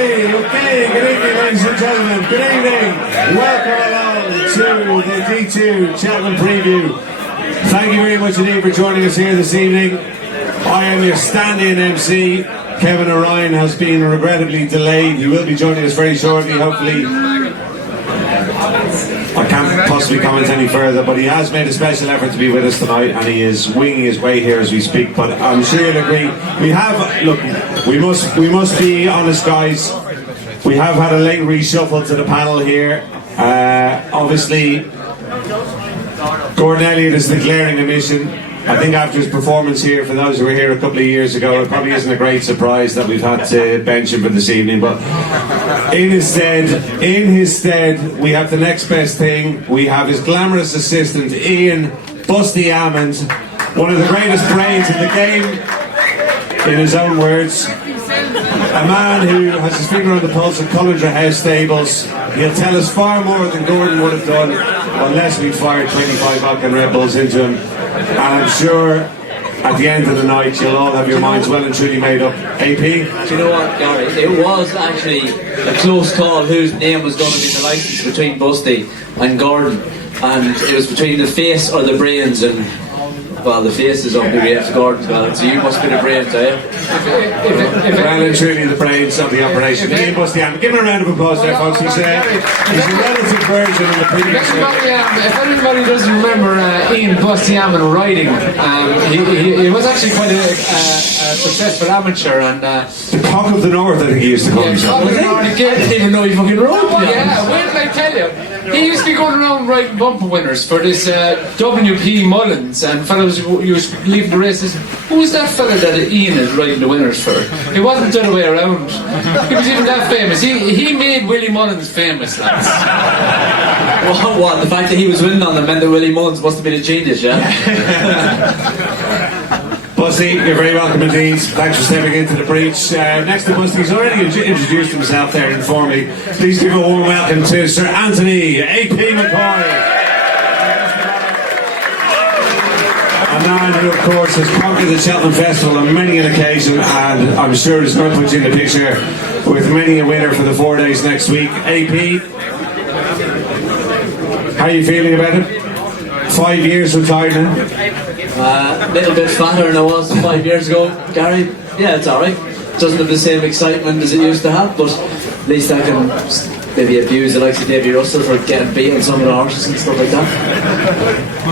Okay, good evening, ladies and gentlemen. Good evening. Welcome along to the D2 Cheltenham Preview. Thank you very much indeed for joining us here this evening. I am your stand-in MC. Kevin O'Ryan has been regrettably delayed. He will be joining us very shortly, hopefully. I can't possibly comment any further, but he has made a special effort to be with us tonight, and he is winging his way here as we speak. But I'm sure you'll agree. We must be honest, guys. We have had a late reshuffle to the panel here. Obviously, Gordon Elliott is the glaring omission. I think after his performance here, for those who were here a couple of years ago, it probably isn't a great surprise that we've had to bench him for this evening. But in his stead, we have the next best thing. We have his glamorous assistant, Ian Busty Ammond, one of the greatest brains in the game, in his own words. A man who has his finger on the pulse of Cullinger House stables. He'll tell us far more than Gordon would have done unless we'd fired 25 Vulcan Red Bulls into him. And I'm sure at the end of the night you'll all have your minds well and truly made up. AP? Do you know what, Gary? It was actually a close call whose name was going to be the license between Busty and Gordon. And it was between the face or the brains, and well, the face is up the way to Gordon's got it, so you must be the brains, eh? Well and truly the brains of the operation. Ian Busty Ammond. Give him a round of applause there, folks. He's a relative version of the previous one. If anybody doesn't remember Ian Busty Ammond riding, he was actually quite a successful amateur, and the cock of the north, I think he used to call himself. I didn't even know he fucking rode. Yeah, wait till I tell you. He used to be going around riding bumper winners for this WP Mullins, and fellows used to leave the races. Who's that fella that Ian is riding the winners for? It wasn't the other way around. He was even that famous. He made Willie Mullins famous, lads. What? The fact that he was winning on them meant that Willie Mullins must have been a genius, yeah? Busty, you're very welcome indeed. Thanks for stepping into the breach. Next to Busty, he's already introduced himself there informally. Please give a warm welcome to Sir Anthony AP McCoy. A man who, of course, has conquered the Cheltenham Festival on many an occasion, and I'm sure is going to put you in the picture with many a winner for the 4 days next week. AP, how are you feeling about it? 5 years retired now? A little bit fatter than I was 5 years ago, Gary. Yeah, it's alright. Doesn't have the same excitement as it used to have, but at least I can maybe abuse the likes of Davy Russell for getting beat on some of the horses and stuff like that.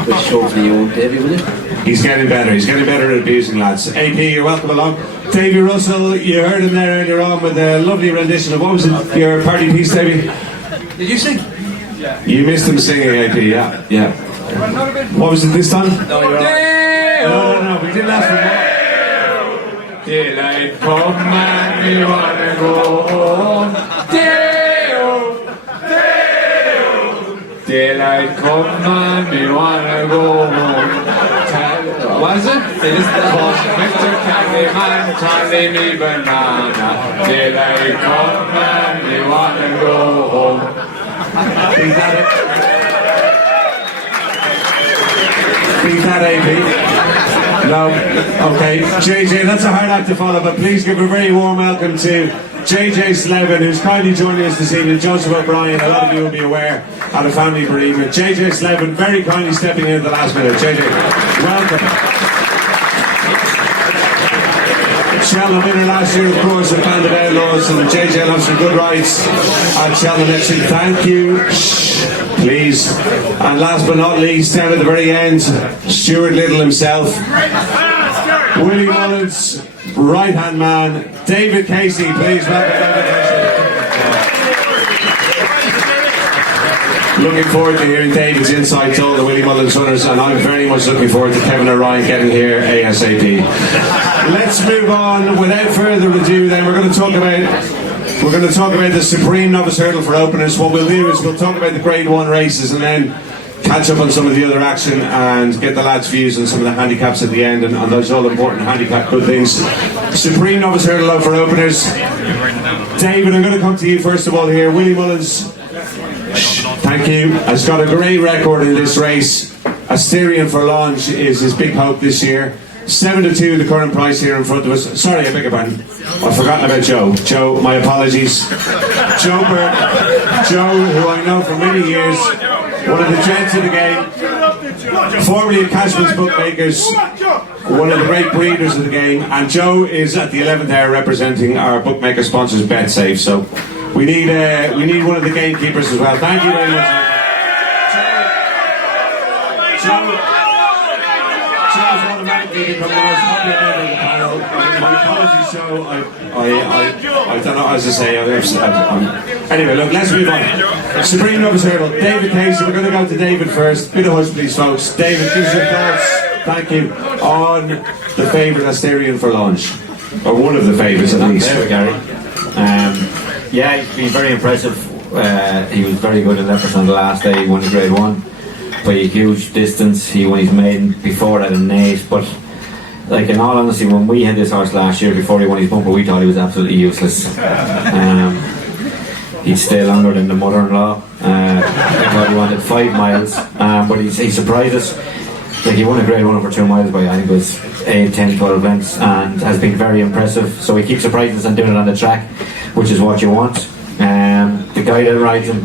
Which hopefully you won't, Davy, will you? He's getting better. He's getting better at abusing, lads. AP, you're welcome along. Davy Russell, you heard him there earlier on with a lovely rendition of, what was it, your party piece, Davy? Did you sing? Yeah. You missed him singing, AP, yeah. What was it this time? No, you're right. No, we didn't ask for more. Daylight come and we wanna go home. Daylight come and we wanna go home. What is it? It is the Mr. Candyman, Charlie me banana. Daylight come and we wanna go home. Beat that, AP. No, okay. JJ, that's a hard act to follow, but please give a very warm welcome to JJ Slevin, who's kindly joining us this evening. Joseph O'Brien, a lot of you will be aware, had a family bereavement. JJ Slevin, very kindly stepping in at the last minute. JJ, welcome. Cheltenham winner last year, of course, with Band of Outlaws, and JJ will have some good rides at Cheltenham next week. Thank you. Please. And last but not least, down at the very end, Stuart Little himself, Willie Mullins' right-hand man, David Casey. Please welcome David Casey. Looking forward to hearing David's insight to all the Willie Mullins runners, and I'm very much looking forward to Kevin O'Ryan getting here ASAP. Let's move on. Without further ado, then, we're going to talk about the Supreme Novice Hurdle for openers. What we'll do is we'll talk about the Grade 1 races and then catch up on some of the other action and get the lads' views on some of the handicaps at the end and on those all-important handicap good things. Supreme Novice Hurdle for openers. David, I'm going to come to you first of all here. Willie Mullins, thank you, has got a great record in this race. Asterion for Launch is his big hope this year. 7-2 the current price here in front of us. Sorry, I beg your pardon. I've forgotten about Joe. Joe, my apologies. Joe Burke. Joe, who I know for many years, one of the gents of the game, formerly of Cashman's Bookmakers, one of the great breeders of the game, and Joe is at the 11th hour representing our bookmaker sponsors Betsafe. So we need one of the gamekeepers as well. Thank you very much. Joe's automatically become the most popular member of the panel. My apologies, Joe. I don't know as I say. Anyway, look, let's move on. Supreme Novice Hurdle, David Casey. We're going to go to David first. Bit of hush, please, folks. David, give us your thoughts. Thank you. On the favourite Asterion for launch, or one of the favourites at least. There we go. Yeah, he's been very impressive. He was very good in Leopard on the last day. He won the Grade 1 by a huge distance. He won his maiden before that in Naas, but like in all honesty, when we had this horse last year before he won his bumper, we thought he was absolutely useless. He'd stay longer than the mother-in-law. I thought he wanted 5 miles, but he surprised us. Like, he won a Grade 1 over 2 miles by, I think it was 8, 10, 12 lengths, and has been very impressive. So he keeps surprising us and doing it on the track, which is what you want. The guy that rides him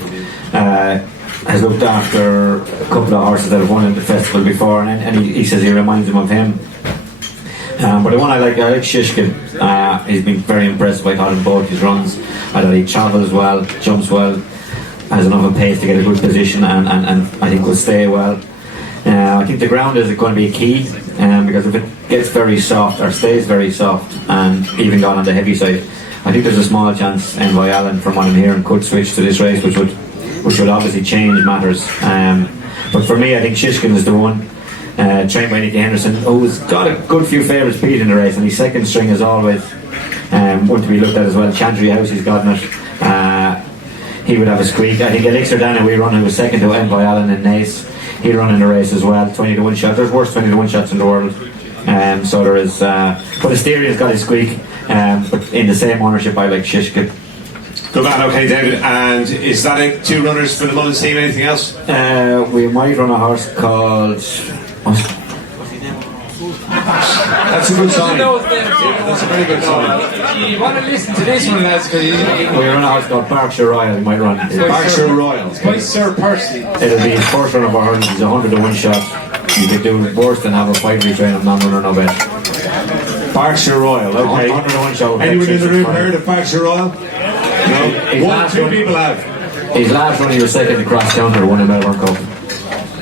has looked after a couple of horses that have won at the festival before, and he says he reminds him of him. But the one I like Shishkin. He's been very impressive. I thought in both his runs. I thought he travels well, jumps well, has enough of pace to get a good position, and I think will stay well. I think the ground is going to be key, because if it gets very soft or stays very soft and even gone on the heavy side, I think there's a small chance Envoy Allen, from what I'm hearing, could switch to this race, which would obviously change matters. But for me, I think Shishkin is the one, trained by Nicky Henderson, who's got a good few favourites beat in the race, and his second string is always one to be looked at as well. Chantry House, he's gotten it. He would have a squeak. I think Elixir Dana, we run, who was second to Envoy Allen in Naas. He'll run in the race as well. 20-1 shot. There's worse 20-1 shots in the world. So there is. But Asteria's got his squeak. But in the same ownership, I like Shishkin. Good man, okay, David. And is that it? 2 runners for the Mullins team? Anything else? We might run a horse called. That's a good sign. Yeah, that's a very good sign. You want to listen to this one, lads, because We run a horse called Berkshire Royal. We might run. Berkshire Royal. by Sir Percy. It'll be his first run of our hurdles. He's 100-1 shot. You could do worse than have a 5-3 train of non-runner, no bet. Berkshire Royal, okay. 100-1 shot. Anyone in the room heard of Berkshire Royal? No? One, 2 people have. His last run, he was second to cross counter, won a Melbourne Cup.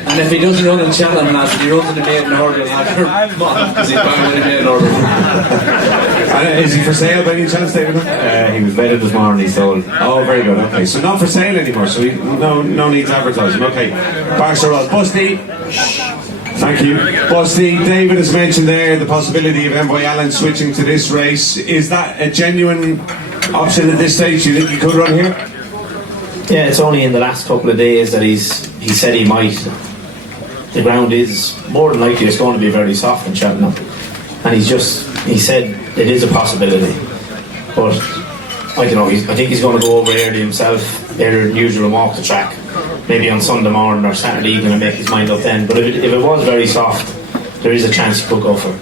And if he doesn't run in Cheltenham, lads, he runs in the maiden hurdle after because he's bound in the maiden hurdle. Is he for sale by any chance, David? He was vetted this morning, he sold. Oh, very good, okay. So not for sale anymore, so no needs advertising. Okay. Berkshire Royal. Busty. Thank you. Busty, David has mentioned there the possibility of Envoy Allen switching to this race. Is that a genuine option at this stage? Do you think he could run here? Yeah, it's only in the last couple of days that he said he might. The ground is more than likely it's going to be very soft in Cheltenham, and he said it is a possibility, but I don't know. I think he's going to go over early himself, earlier than usual, and walk the track, maybe on Sunday morning or Saturday evening, and make his mind up then. But if it was very soft, there is a chance he could go for it.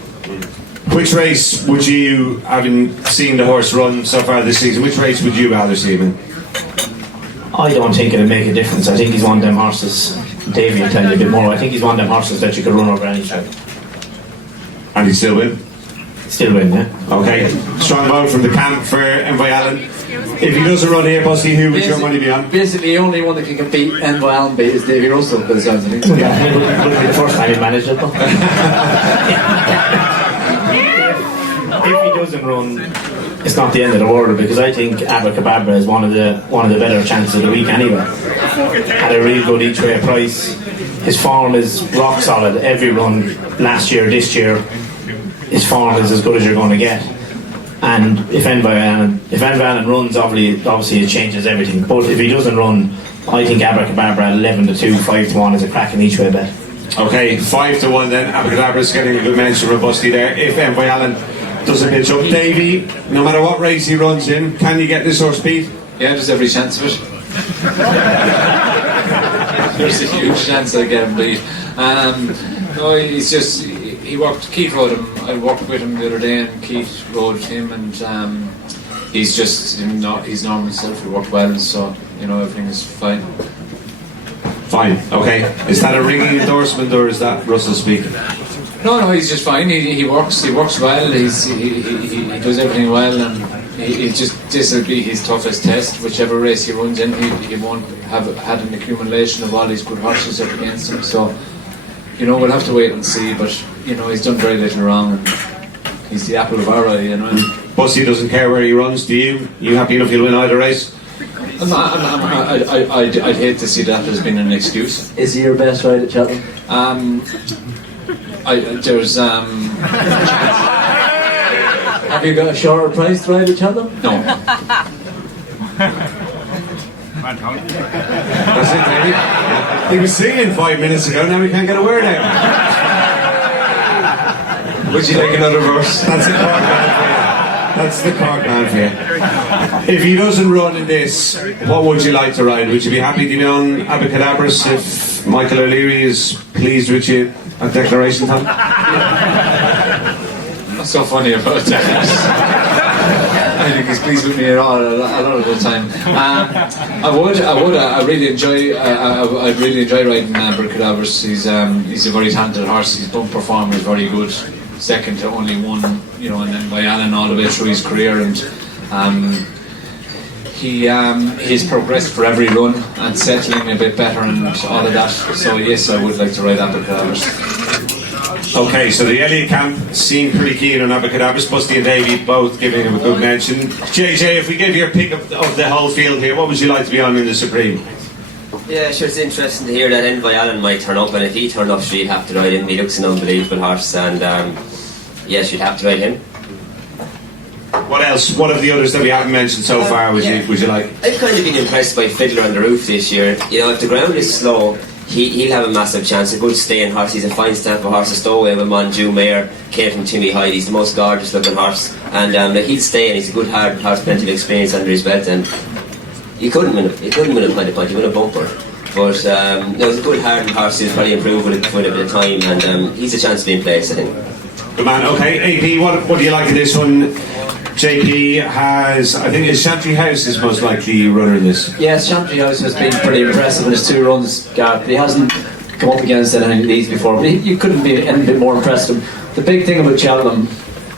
Which race would you, having seen the horse run so far this season, which race would you rather see him in? I don't think it'll make a difference. I think he's one of them horses. Davy will tell you a bit more. I think he's one of them horses that you could run over any track. And he still win? Still win, yeah. Okay. Strong vote from the camp for Envoy Allen. If he doesn't run here, Busty, who would your money be on? Basically, the only one that can beat Envoy Allen beat is Davy Russell, by the sounds of things. Yeah, it would be the first time he managed it, though. If he doesn't run, it's not the end of the world, because I think Abracadabra is one of the better chances of the week anyway. Had a real good each way price. His form is rock solid. Every run last year, this year, his form is as good as you're going to get. And if Envoy Allen runs, obviously it changes everything. But if he doesn't run, I think Abracadabra at 11-2, 5-1 is a cracking each way bet. Okay, 5-1 then. Abracadabra is getting a good mention from Busty there. If Envoy Allen doesn't pitch up, Davy, no matter what race he runs in, can you get this horse beat? Yeah, there's every chance of it. There's a huge chance I get him beat. No, he's Keith rode him. I worked with him the other day, and Keith rode him, and he's just he's normal self. He worked well, so everything is fine. Fine. Okay. Is that a ringing endorsement, or is that Russell speaking? No, he's just fine. He works well. He does everything well, and this will be his toughest test. Whichever race he runs in, he won't have had an accumulation of all these good horses up against him. So, we'll have to wait and see. But he's done very little wrong, and he's the apple of our eye. Bussy doesn't care where he runs. Do you? You happy enough he'll win either race? I'd hate to see that as being an excuse. Is he your best ride at Cheltenham? There's Have you got a shorter price to ride at Cheltenham? No. That's it, Davy. He was singing 5 minutes ago, now we can't get a word out. Would you like another verse? That's the Cork man for you. That's the Cork man for you. If he doesn't run in this, what would you like to ride? Would you be happy to be on Abacadabras if Michael O'Leary is pleased with you at declaration time? What's so funny about that? I think he's pleased with me a lot of the time. I really enjoy. I'd really enjoy riding Abacadabras. He's a very talented horse. His bump performer is very good. Second to only one, and then by Alan all the way through his career, and he's progressed for every run and settling a bit better and all of that. So yes, I would like to ride Abacadabras. Okay, so the Elliott camp seemed pretty keen on Abacadabras. Busty and Davy both giving him a good mention. JJ, if we gave you a pick of the whole field here, what would you like to be on in the Supreme? Yeah, sure, it's interesting to hear that Envoy Allen might turn up, and if he turned up, she'd have to ride him. He looks an unbelievable horse, and she'd have to ride him. What else? What of the others that we haven't mentioned so far would you like? I've kind of been impressed by Fiddler on the Roof this year. If the ground is slow, he'll have a massive chance. A good staying horse. He's a fine stamp of horse. A stowaway with Monju Mayer came from Timmy Hyde. He's the most gorgeous looking horse, and he'll stay, and he's a good hard horse, plenty of experience under his belt, and you couldn't win him. You couldn't win him by the point. You win a bumper. But it's a good hardened horse. He'll probably improve with a bit of time, and he's a chance to be in place, I think. Good man. Okay, AP, what do you like in this one? JP has, I think his Chantry House is most likely runner in this. Yes, Chantry House has been pretty impressive in his 2 runs, Gareth. He hasn't come up against any of these before, but you couldn't be any bit more impressed with him. The big thing about Cheltenham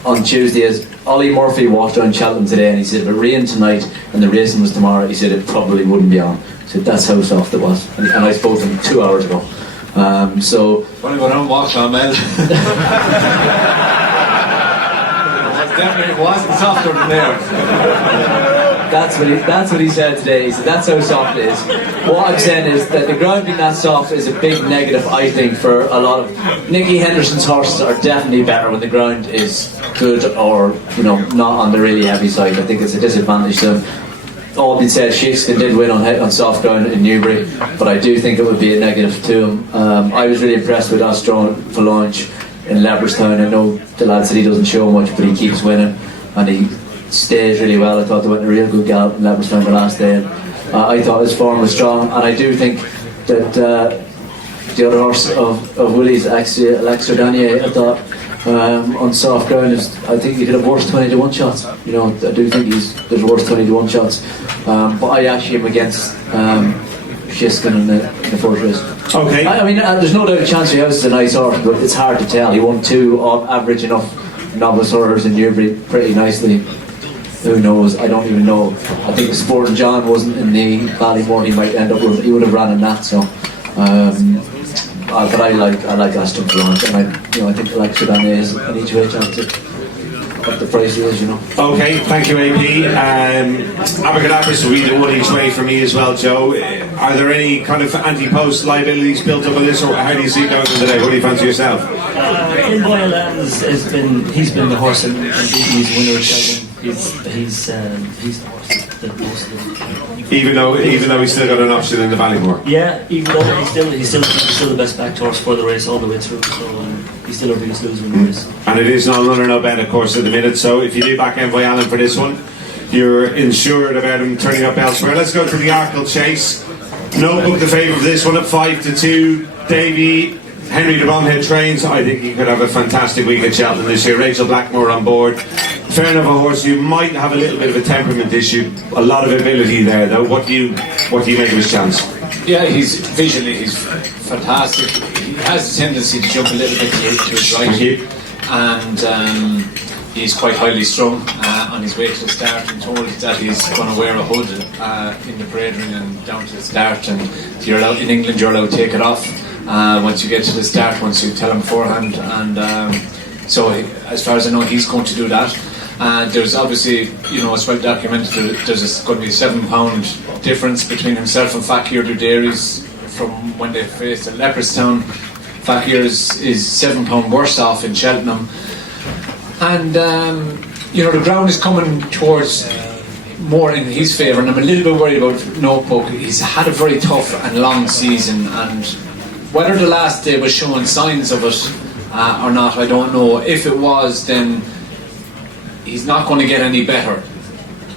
on Tuesday is Ollie Murphy walked around Cheltenham today and he said if it rained tonight and the racing was tomorrow, he said it probably wouldn't be on. He said that's how soft it was, and I spoke to him 2 hours ago. So when I go down and walk on, Mel. Definitely wasn't softer than there. That's what he said today. He said that's how soft it is. What I'm saying is that the ground being that soft is a big negative, I think, for a lot of Nicky Henderson's horses are definitely better when the ground is good or not on the really heavy side. I think it's a disadvantage to them. All being said, Shakespeare did win on soft ground in Newbury, but I do think it would be a negative to him. I was really impressed with Astron Falange in Leopardstown. I know the lad said he doesn't show much, but he keeps winning and he stays really well. I thought they went a real good gallop in Leopardstown the last day, and I thought his form was strong, and I do think that the other horse of Willie's, Alexa Danier, I thought on soft ground I think he could have worse 20-1 shots. I do think there's worse 20-1 shots, but I actually am against Shiskin in the first race. Okay. I mean, there's no doubt Chantry House is a nice horse, but it's hard to tell. He won 2 average enough novice hurdles in Newbury pretty nicely. Who knows? I don't even know. I think if Sporting John wasn't in the Ballymore, he might end up with. He would have ran in that. So, but I like Aston Blanche, and I think Alexa Danier is an each way chance what the price is, Okay, thank you, AP. Abacadabras will be the 1 each way for me as well, Joe. Are there any kind of anti-post liabilities built up on this, or how do you see it going today? What do you fancy yourself? Envoy Allen he's been the horse and he's the winner of Cheltenham. He's the horse that most of them. Even though he's still got an option in the Ballymore. Yeah, even though he's still the best backed horse for the race all the way through. So he's still our biggest loser in the race. And it is no runner, no bet, of course, at the minute. So if you do back Envoy Allen for this one, you're insured about him turning up elsewhere. Let's go to the Arkle Chase. No book the favourite for this one at 5-2. Davy, Henry de Bombhead trains. I think he could have a fantastic week at Cheltenham this year. Rachel Blackmore on board. Fair enough a horse. You might have a little bit of a temperament issue. A lot of ability there, though. What do you make of his chance? Yeah, he's fantastic. He has a tendency to jump a little bit to his right. Thank you. And he's quite highly strung on his way to the start, and told that he's going to wear a hood in the parade ring and down to the start, and you're allowed, in England you're allowed to take it off once you get to the start, once you tell him beforehand, and so as far as I know he's going to do that. There's obviously, it's well documented, there's going to be a £7 difference between himself and Fakir Dudairis from when they faced at Leopardstown. Fakir is £7 worse off in Cheltenham, and the ground is coming towards more in his favour, and I'm a little bit worried about Notebook. He's had a very tough and long season, and whether the last day was showing signs of it or not, I don't know. If it was, then he's not going to get any better,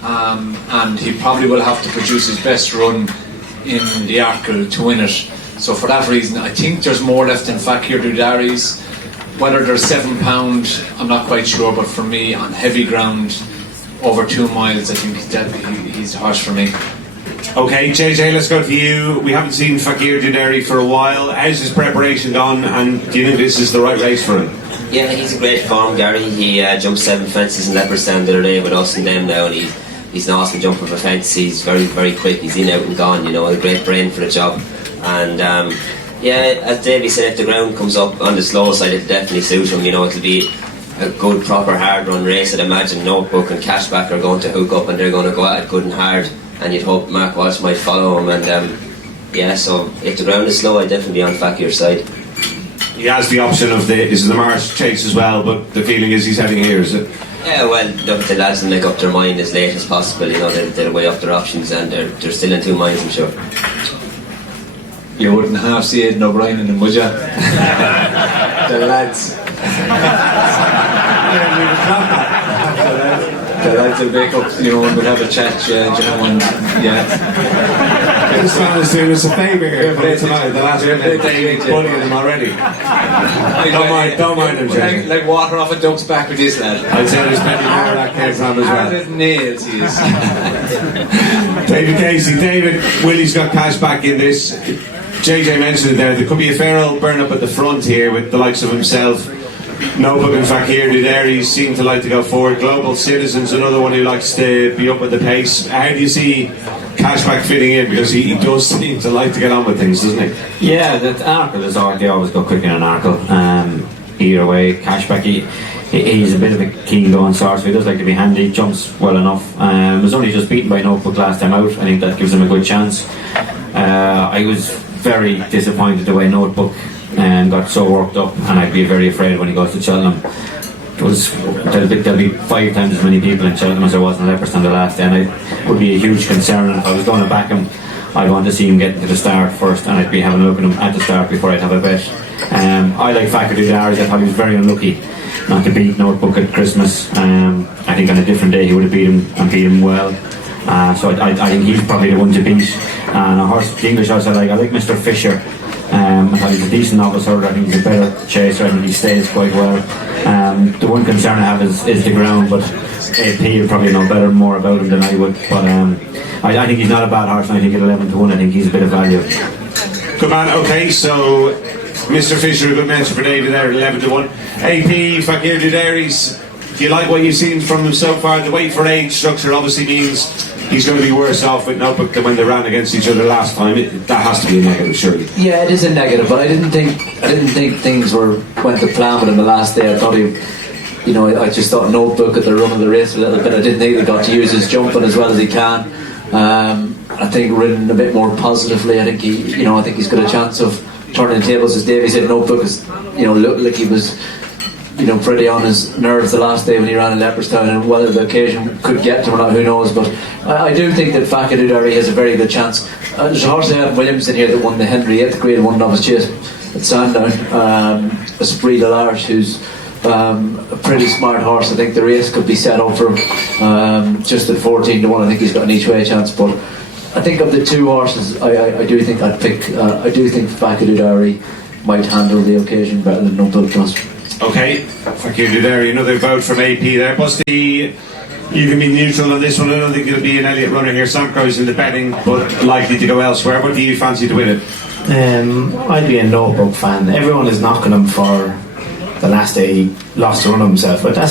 and he probably will have to produce his best run in the Arkle to win it. So for that reason, I think there's more left in Fakir Dudairis. Whether there's £7, I'm not quite sure, but for me, on heavy ground, over 2 miles, I think he's the horse for me. Okay, JJ, let's go to you. We haven't seen Fakir Dudairi for a while. How's his preparation gone, and do you think this is the right race for him? Yeah, he's a great form, Gary. He jumped 7 fences in Leopardstown the other day with us and them now, and he's an awesome jumper of a fence. He's very, very quick. He's in, out and gone, a great brain for the job. And as Davy said, if the ground comes up on the slow side, it'll definitely suit him. It'll be a good, proper, hard run race. I'd imagine Notebook and Cashback are going to hook up, and they're going to go at it good and hard, and you'd hope Mark Walsh might follow him. And so if the ground is slow, I'd definitely be on Fakir's side. He has the option of the Marsh chase as well, but the feeling is he's heading here, is it? Yeah, well, look, the lads will make up their mind as late as possible. They'll weigh up their options, and they're still in 2 minds, I'm sure. You wouldn't have see Aidan O'Brien in them, would you? The lads. The lads will make up, and we'll have a chat, and This man is doing us a favour here tonight. The last minute, David's bullying him already. Don't mind him, JJ. Like water off a duck's back with this lad. I'd say there's plenty more of that came from as well. Hard as nails he is. David Casey, David, Willie's got cash back in this. JJ mentioned it there could be a fair old burn up at the front here with the likes of himself. Notebook and Fakir Dudairis seem to like to go forward. Global Citizens, another one who likes to be up with the pace. How do you see Cashback fitting in? Because he does seem to like to get on with things, doesn't he? Yeah, the Arkle is they always go quick in an Arkle. Either way, Cashback, he's a bit of a keen going sort, so he does like to be handy, jumps well enough. Was only just beaten by Notebook last time out. I think that gives him a good chance. I was very disappointed the way Notebook got so worked up, and I'd be very afraid when he goes to Cheltenham. There'll be 5 times as many people in Cheltenham as there was in Leopardstown the last day, and it would be a huge concern. And if I was going to back him, I'd want to see him get to the start first, and I'd be having a look at him at the start before I'd have a bet. I like Fakir Dudairis. I thought he was very unlucky not to beat Notebook at Christmas. I think on a different day he would have beat him and beat him well. So I think he's probably the one to beat. And a horse, the English horse I like Mr. Fisher. I thought he's a decent novice horse. I think he's a better chaser. I think he stays quite well. The one concern I have is the ground, but AP will probably know more about him than I would. But I think he's not a bad horse, and I think at 11-1 I think he's a bit of value. Good man. Okay, so Mr. Fisher, a good mention for David there at 11-1. AP, Fakir Dudairis, do you like what you've seen from him so far? The weight for age structure obviously means he's going to be worse off with Notebook than when they ran against each other last time. That has to be a negative, surely. Yeah, it is a negative, but I didn't think things went to plan with him the last day. I thought I just thought Notebook at the run of the race a little bit. I didn't think he got to use his jumping as well as he can. I think ridden a bit more positively. I think he's got a chance of turning tables, as Davy said. Notebook is, looked like he was, pretty on his nerves the last day when he ran in Leopardstown, and whether the occasion could get to him or not, who knows. But I do think that Fakir Dudairis has a very good chance. There's a horse Adam Williams in here that won the Henriette Grade 1 Novice Chase at Sandown, Esprit de l'Arche, who's a pretty smart horse. I think the race could be set up for him just at 14-1. I think he's got an each way chance, but I think of the two horses, I do think I'd pick. I do think Fakir Dudairis might handle the occasion better than No Book does. Okay, thank you, Derry. Another vote from AP there. Busty, you can be neutral on this one. I don't think it'll be an Elliott runner here. Sam Crow's in the betting, but likely to go elsewhere. What do you fancy to win it? I'd be a No Book fan. Everyone is knocking him for the last day he lost the run of himself, but that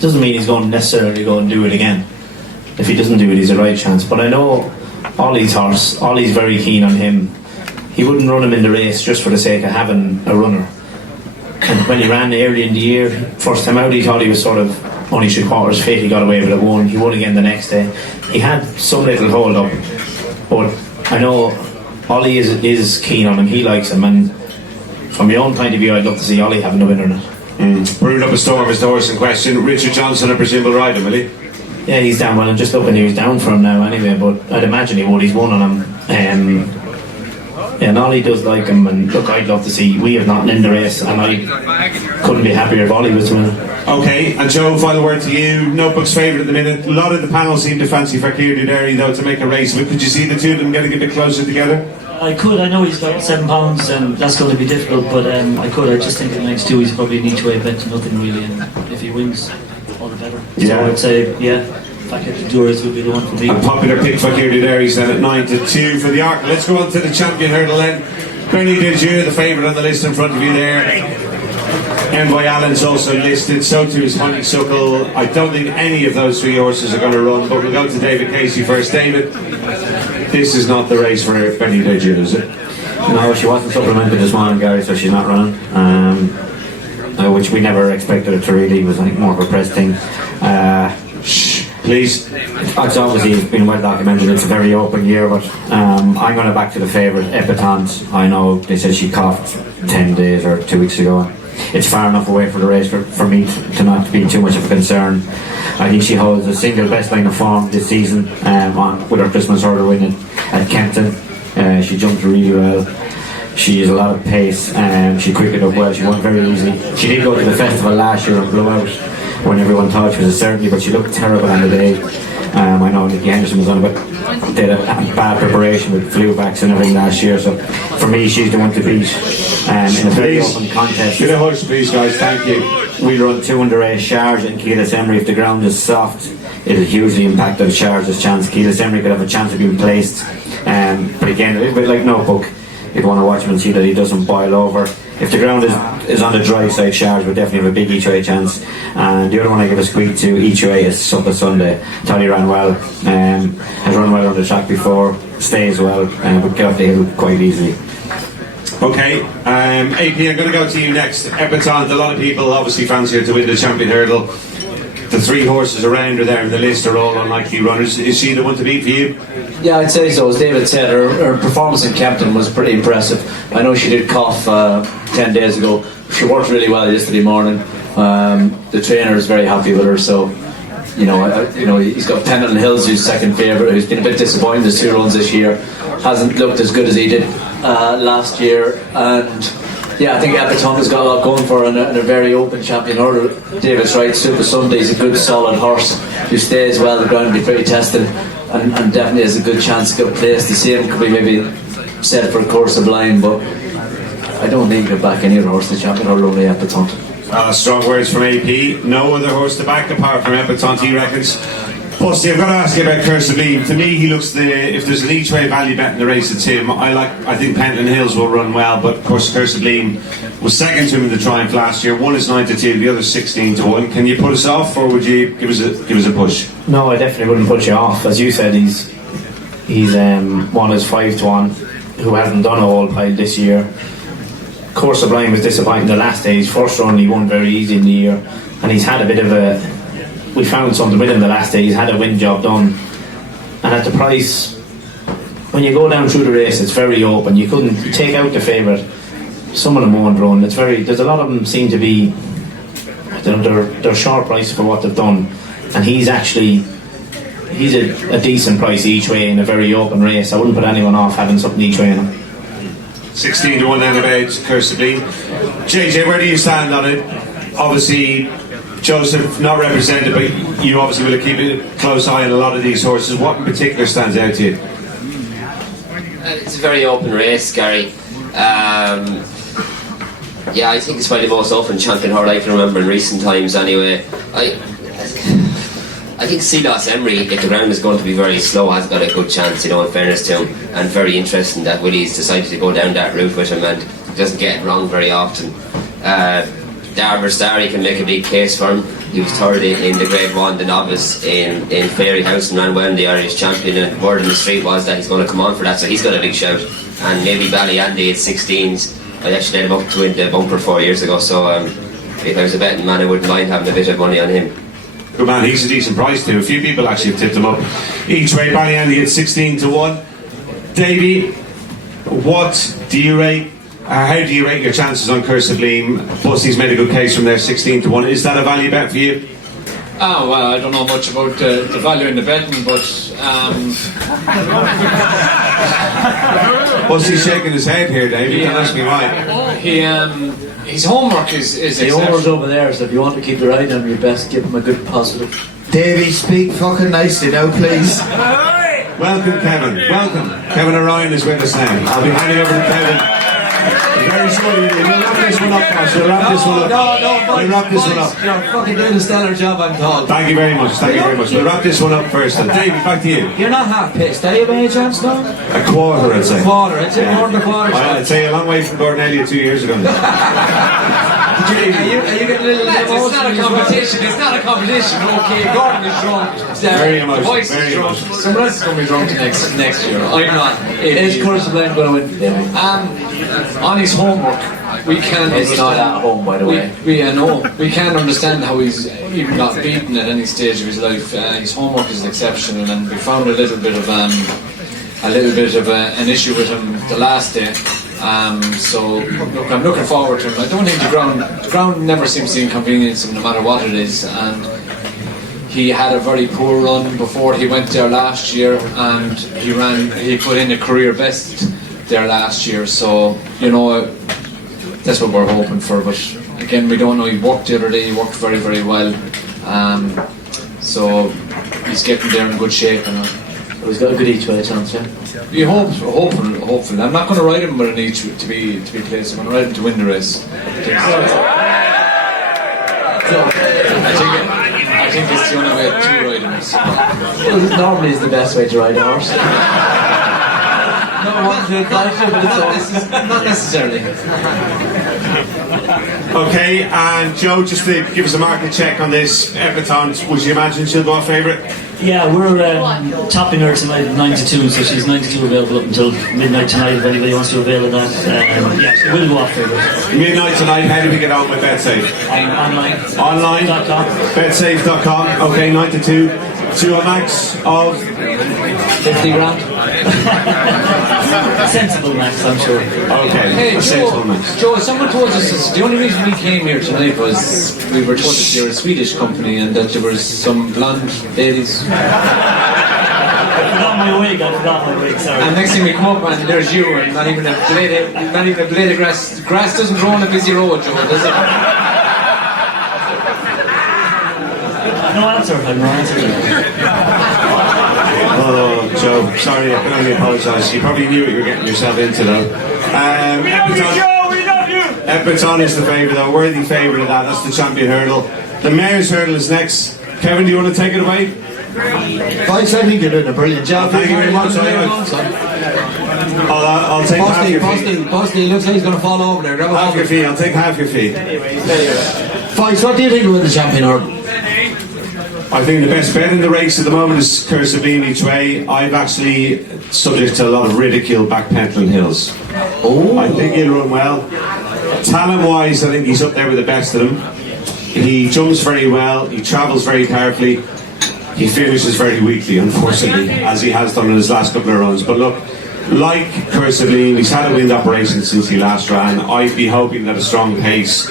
doesn't mean he's going to necessarily go and do it again. If he doesn't do it, he's a right chance. But I know Ollie's horse, Ollie's very keen on him. He wouldn't run him in the race just for the sake of having a runner. And when he ran early in the year, first time out, he thought he was sort of only 3/4 fit. He got away with it one. He won again the next day. He had some little hold up, but I know Ollie is keen on him. He likes him, and from my own point of view, I'd love to see Ollie having a winner in it. Brewing Up a Storm is the horse in question. Richard Johnson, I presume, will ride him, will he? Yeah, he's down. Well, I'm just looking, he was down for him now anyway, but I'd imagine he would. He's won on him. And Ollie does like him, and look, I'd love to see. We have nothing in the race, and I couldn't be happier if Ollie was to win. Okay, and Joe, final word to you. Notebook's favourite at the minute. A lot of the panel seem to fancy Fakir Derry though to make a race. But could you see the two of them getting a bit closer together? I could. I know he's got £7, and that's going to be difficult. But I could. I just think in the next 2 he's probably an each way bet to nothing really. And if he wins, all the better. Yeah. So I'd say, Fakir Derry would be the one for me. A popular pick Fakir Derry's then at 9-2 for the Arc. Let's go on to the champion hurdle then. Benny de Dieu, the favourite on the list in front of you there. Envoy Allen's also listed, so too is Honeysuckle. I don't think any of those three horses are going to run, but we'll go to David Casey first. David, this is not the race for Benny de Dieu, is it? No, she wasn't supplemented this morning, Gary, so she's not running. Which we never expected her to really. It was, I think, more of a press thing. Please. It's obviously been well documented. It's a very open year, but I'm going to back to the favourite, Epatante. I know they said she coughed 10 days or 2 weeks ago. It's far enough away for the race for me to not be too much of a concern. I think she holds the single best line of form this season with her Christmas hurdle win at Kempton. She jumped really well. She has a lot of pace, and she quickened up well. She won very easily. She did go to the festival last year and blow out when everyone thought she was a certainty, but she looked terrible on the day. I know Nicky Henderson was on, but they had a bad preparation with flu vax and everything last year. So for me, she's the one to beat in a very open contest. Bit of hush, please, guys. Thank you. We run 2 under a Charge and Keelis Emery. If the ground is soft, it'll hugely impact on Charge's chance. Keelis Emery could have a chance of being placed, but again, a little bit like Notebook. You'd want to watch him and see that he doesn't boil over. If the ground is on the dry side, Charge would definitely have a big each way chance. And the other one I give a squeak to each way is Supper Sunday. Tony ran well, has run well on the track before, stays well, but get up the hill quite easily. Okay, AP, I'm going to go to you next. Epatante, a lot of people obviously fancy her to win the champion hurdle. The 3 horses around her there in the list are all unlikely runners. Is she the one to beat for you? Yeah, I'd say so. As David said, her performance in Kempton was pretty impressive. I know she did cough 10 days ago. She worked really well yesterday morning. The trainer is very happy with her, so he's got Pendleton Hills, who's second favourite, who's been a bit disappointed. His 2 runs this year hasn't looked as good as he did last year, and yeah, I think Epatante has got a lot going for her in a very open champion hurdle. David's right, Super Sunday's a good solid horse who stays well. The ground will be pretty tested, and definitely has a good chance to get placed. The same could be maybe set for a course of line, but I don't think he'll back any other horse in the champion hurdle, only Epatante. Strong words from AP. No other horse to back apart from Epatante, he reckons. Busty, I've got to ask you about Curse of Lean. To me, he looks if there's an each way value bet in the race, it's him. I think Pendleton Hills will run well, but of course Curse of Lean was second to him in the Triumph last year. One is 9-2, the other 16-1. Can you put us off, or would you give us a push? No, I definitely wouldn't put you off. As you said, he's one is 5-1, who hasn't done a whole pile this year. Course of Line was disappointing the last day. His first run he won very easy in the year, and he's had a bit of we found something with him the last day. He's had a win job done, and at the price, when you go down through the race, it's very open. You couldn't take out the favourite. Some of them won't run. There's a lot of them seem to be they're short price for what they've done, and he's a decent price each way in a very open race. I wouldn't put anyone off having something each way in him. 16-1 then about Curse of Lean. JJ, where do you stand on it? Obviously Joseph not represented, but you obviously will keep a close eye on a lot of these horses. What in particular stands out to you? It's a very open race, Gary. Yeah, I think it's probably the most open champion hurdle I can remember in recent times anyway. I think Silas Emery, if the ground is going to be very slow, has got a good chance, in fairness to him. And very interesting that Willie's decided to go down that route with him and doesn't get it wrong very often. Darver Starry can make a big case for him. He was third in the Grade 1, the novice in Fairy House, and ran well in the Irish champion, and word in the street was that he's going to come on for that, so he's got a big shout. And maybe Ballyandy at 16s, I actually led him up to win the bumper 4 years ago, so if I was a betting man, I wouldn't mind having a bit of money on him. Good man, he's a decent price too. A few people actually have tipped him up. Each way, Ballyandy at 16-1. Davy, what do you rate? How do you rate your chances on Curse of Leam? Busty's made a good case from there, 16-1. Is that a value bet for you? Oh, well, I don't know much about the value in the betting, but Busty's shaking his head here, Davy. Don't ask me why. His homework is The exceptional. owner's over there, so if you want to keep your eye on your best, give him a good positive. Davy, speak fucking nicely now, please. Welcome, Kevin. Welcome. Kevin Orion is with us now. I'll be handing over to Kevin. Very slowly. We'll wrap this one up, Cash. We'll wrap this one up. We'll wrap this one up. You're fucking doing a stellar job, I'm told. Thank you very much. Thank you very much. We'll wrap this one up first. And David, back to you. You're not half pissed, are you, by any chance, no? A quarter, I'd say. Quarter, it's more than a quarter. I'd say a long way from Gordon Elliott 2 years ago. Are you getting a little Lads, it's not a competition. It's not a competition. Okay, Gordon is drunk. Very emotional, The voice very is drunk. emotional. Someone else is going to be drunk next year. I'm not. Is Curse of Leam going to win today? On his homework, we can't. It's not at home, by the way. We know we can't understand how he's even got beaten at any stage of his life. His homework is exceptional, and we found a little bit of an issue with him the last day. So look, I'm looking forward to him. I don't think the ground never seems to inconvenience him, no matter what it is. And he had a very poor run before he went there last year, and he put in a career best there last year. So that's what we're hoping for. But again, we don't know. He worked the other day. He worked very, very well. So he's getting there in good shape. And So he's got a good each way chance, yeah? we hopefully. I'm not going to ride him with an each to be placed. I'm going to ride him to win the race. I think it's the only way to ride him. Well, normally is the best way to ride a horse. No one to advise you, but it's Not necessarily. Okay, and Joe, just to give us a market check on this Everton, would you imagine she'll go off favourite? Yeah, we're topping her tonight at 92, so she's 92 available up until midnight tonight if anybody wants to avail of that. Yeah, she will go off favourite. Midnight tonight, how do we get on with Betsafe? Online. Online? Betsafe.com, okay, 9 to 2. To a max of 50 grand. Sensible max, I'm sure. okay. Hey, a sensible max. Joe, someone told us this. The only reason we came here tonight was we were told that you're a Swedish company and that there was some blonde ladies. I forgot my wig, sorry. And next thing we come up and there's you, and not even a blade of grass. Grass doesn't grow on a busy road, Joe, does it? No answer, I've no answer. Oh, Joe, sorry, I can only apologise. You probably knew what you were getting yourself into, though. We love you, Joe, we love you! Everton is the favourite, though. Worthy favourite of that. That's the champion hurdle. The Mayor's hurdle is next. Kevin, do you want to take it away? Vice, I think you're doing a brilliant job. Thank you very much. I'll take half your fee. Posty looks like he's going to fall over there. Grab a Half your fee. I'll take half your fee. Vice, what do you think will win the champion hurdle? I think the best bet in the race at the moment is Curse of Leam each way. I've actually subject to a lot of ridicule back Pentland Hills. I think he'll run well. Talent wise, I think he's up there with the best of them. He jumps very well, he travels very carefully, he finishes very weakly, unfortunately, as he has done in his last couple of runs. But look, like Curse of Leam, he's had a wind operation since he last ran. I'd be hoping that a strong pace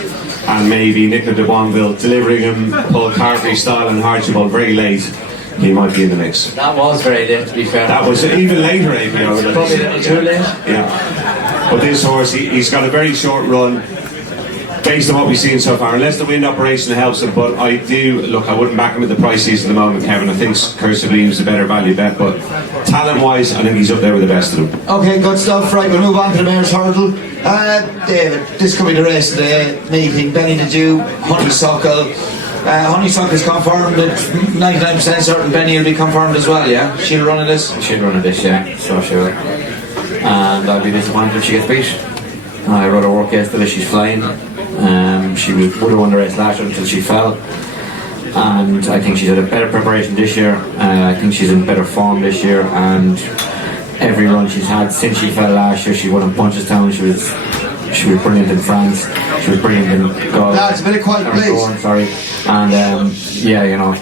and maybe Nicola de Bonville delivering him Paul Carberry style and Archibald very late, he might be in the mix. That was very late, to be fair. That was even later APO. Probably a little too late. Yeah. But this horse, he's got a very short run. based on what we've seen so far, unless the wind operation helps him. But I wouldn't back him at the prices at the moment, Kevin. I think Curse of Williams is a better value bet, but talent-wise, I think he's up there with the best of them. Okay, good stuff. Right, we'll move on to the Mayor's Hurdle. David, this could be the race of the meeting. Benny the Jew, Honeysuckle. Honeysuckle's confirmed that 99% certain Benny will be confirmed as well, yeah? She'll run this? She'll run this, yeah, so she will. And I'll be disappointed if she gets beat. I wrote her work yesterday, she's flying. She would have won the race last year until she fell. And I think she's had a better preparation this year. I think she's in better form this year. And every run she's had since she fell last year, she won in Punchestown. She was brilliant in France. She was brilliant in Galway. It's a bit of quiet, please. Sorry. And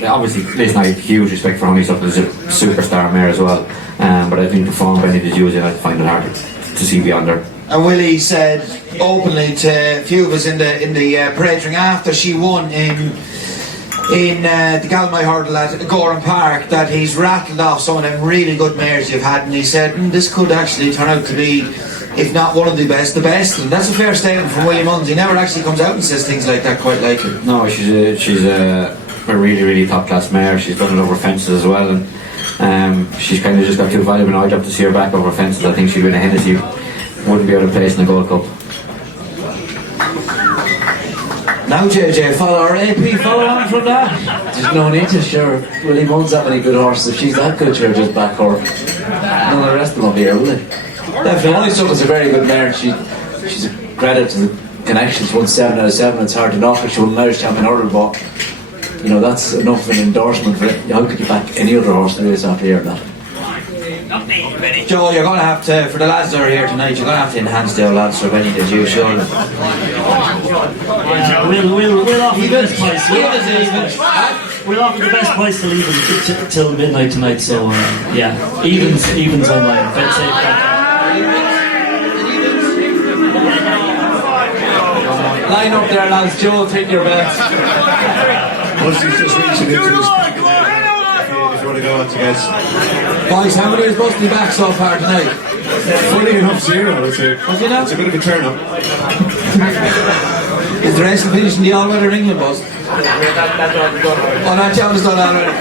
obviously, listen, I have huge respect for Honeysuckle as a superstar mare as well. But I think the form Benny the Jew, I'd find it hard to see beyond her. And Willie said openly to a few of us in the parade ring after she won in the Galway Hurdle at Gorham Park that he's rattled off some of them really good mares you've had, and he said this could actually turn out to be, if not one of the best, and that's a fair statement from Willie Mullins. He never actually comes out and says things like that quite likely. No, she's a really, really top class mare. She's done it over fences as well, and she's kind of just got too valuable. I'd have to see her back over fences. I think she'd win a Hennessy. Wouldn't be out of place in the Gold Cup. Now JJ, follow on from that. There's no need to share Willie Mullins that many good horses. If she's that good, sure, just back her. None of the rest of them will be here, will they? Definitely. Honeysuckle's a very good mare. She's a credit to the connections. Won 7 out of 7. It's hard to knock her. She won an Irish Champion Hurdle, but that's enough of an endorsement for it. How could you back any other horse in the race after hearing that? Joe, you're going to have to, for the lads that are here tonight, you're going to have to enhance the old lads for Benny the Jew, surely. Yeah, we'll offer the best price. We'll offer the best price to leave them till midnight tonight. So evens online. Betsafe. Line up there, lads. Joe, take your bets. Busty's just reaching into his if you want to go on to guess. Boys, how many is Busty back so far tonight? Funny enough, 0, I'd say. It's a bit of a turn up. Is the rest finished in the all-weather England bus? That job is done already.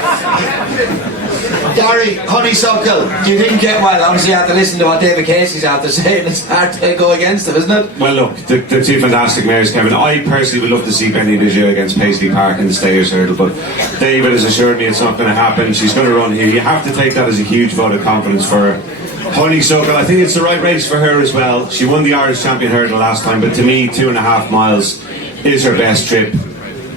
Gary, Honeysuckle, do you think, obviously you have to listen to what David Casey's after saying, it's hard to go against him, isn't it? Well, look, they're two fantastic mares, Kevin. I personally would love to see Benny the Jew against Paisley Park in the Stayers Hurdle, but David has assured me it's not going to happen. She's going to run here. You have to take that as a huge vote of confidence for her. Honeysuckle, I think it's the right race for her as well. She won the Irish Champion Hurdle last time, but to me, 2.5 miles is her best trip.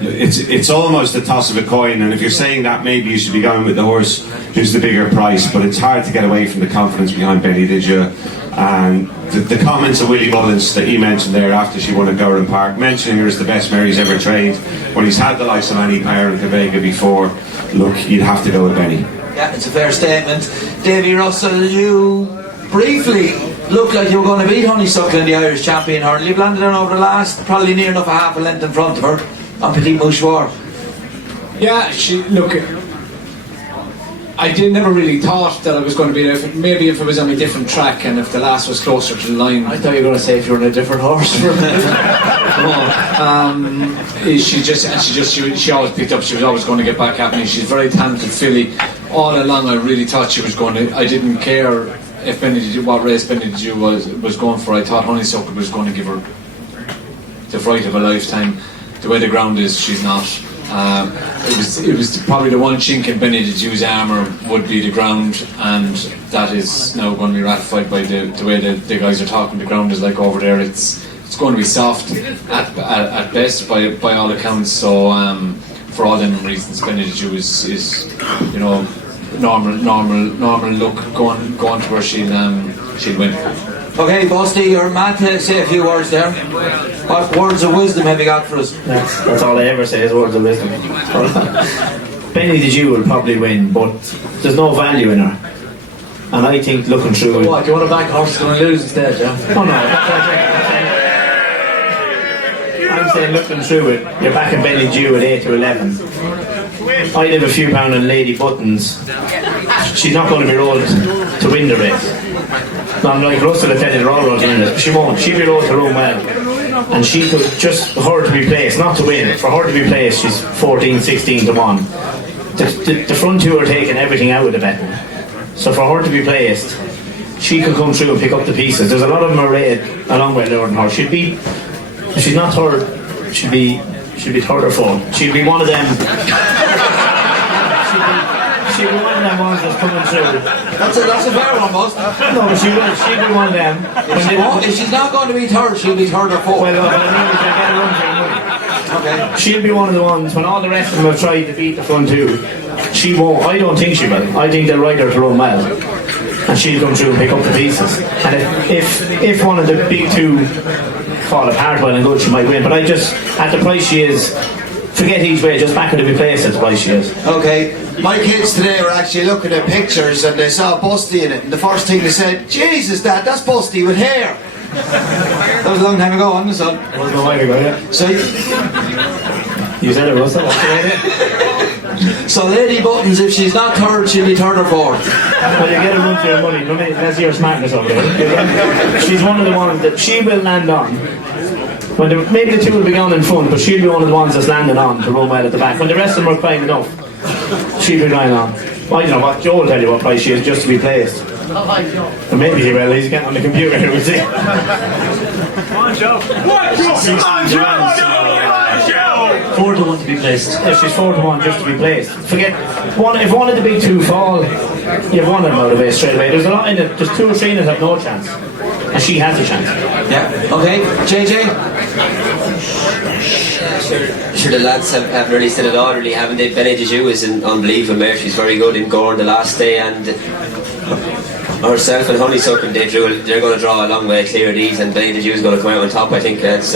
It's almost a toss of a coin, and if you're saying that, maybe you should be going with the horse who's the bigger price, but it's hard to get away from the confidence behind Benny the Jew. And the comments of Willie Mullins that he mentioned there after she won at Gorham Park, mentioning her as the best mare he's ever trained, when he's had the likes of Annie Power and Cavega before, look, you'd have to go with Benny. Yeah, it's a fair statement. Davy Russell, you briefly looked like you were going to beat Honeysuckle in the Irish Champion Hurdle. You've landed on over the last, probably near enough a half a length in front of her on Petit Mouchoir. Yeah, I never really thought that I was going to be there. Maybe if it was on a different track and if the last was closer to the line. I thought you were going to say if you were on a different horse. She always picked up. She was always going to get back at me. She's a very talented filly. All along, I really thought she was going to. I didn't care if what race Benny the Jew was going for. I thought Honeysuckle was going to give her the fright of a lifetime. The way the ground is, she's not. It was probably the one chink in Benny the Jew's armour would be the ground, and that is now going to be ratified by the way the guys are talking. The ground is like over there. It's going to be soft at best by all accounts. So for all them reasons, Benny the Jew is normal look going to where she'll win. Okay, Busty or Matt, say a few words there. What words of wisdom have you got for us? That's all I ever say is words of wisdom. Benny the Jew will probably win, but there's no value in her. And I think looking through it. What, do you want to back horse going to lose instead, yeah? Oh no. I'm saying looking through it, you're backing Benny Jew at 8 to 11. I live a few pound on Lady Buttons. She's not going to be rolled to win the race. I'm like Russell attended the Royal Road in it. She won't. She'll be rolled to run well. and she could just, for her to be placed, not to win, for her to be placed, she's 14, 16 to 1. The front two are taking everything out of the betting. So for her to be placed, she could come through and pick up the pieces. There's a lot of them are rated a long way lower than her. She'd be, if she's not third, she'd be third or fourth. She'd be one of them. She'd be one of them ones that's coming through. That's a fair one, boss. No, but she'd be one of them. If she's not going to be third, she'll be third or fourth. Well, I mean, if they get a run for her money. Okay. She'll be one of the ones, when all the rest of them have tried to beat the front two, she won't. I don't think she will. I think they'll ride her to run well. And she'll come through and pick up the pieces. And if one of the big two fall apart well and good, she might win. But I just, at the price she is, forget each way, just back her to be placed at the price she is. Okay. My kids today were actually looking at pictures and they saw Busty in it. And the first thing they said, Jesus, Dad, that's Busty with hair. That was a long time ago, wasn't it, son? That was a while ago, yeah. So you said it was, that was so Lady Buttons, if she's not third, she'll be third or fourth. Well, you get a run for your money. That's your smartness over there. She's one of the ones that she will land on. Maybe the two will be gone in front, but she'll be one of the ones that's landing on to run well at the back. When the rest of them are climbing enough, she'll be going on. Well, you know what, Joe will tell you what price she is just to be placed. And maybe he will, he's getting on the computer here, we'll see. Come on, Joe. What? Come on, Joe. 4 to 1 to be placed. Yeah, she's 4 to 1 just to be placed. Forget, if one of the big two fall, you have one of them out of the way straight away. There's a lot in it, there's 2 or 3 that have no chance. And she has a chance. Yeah. Okay, JJ? Sure, the lads have really said it all, really, haven't they? Benny Deju is an unbelievable mare. She's very good in Gore the last day, and herself and Honeysuckle, they're going to draw a long way clear of these, and Benny Deju is going to come out on top. I think it's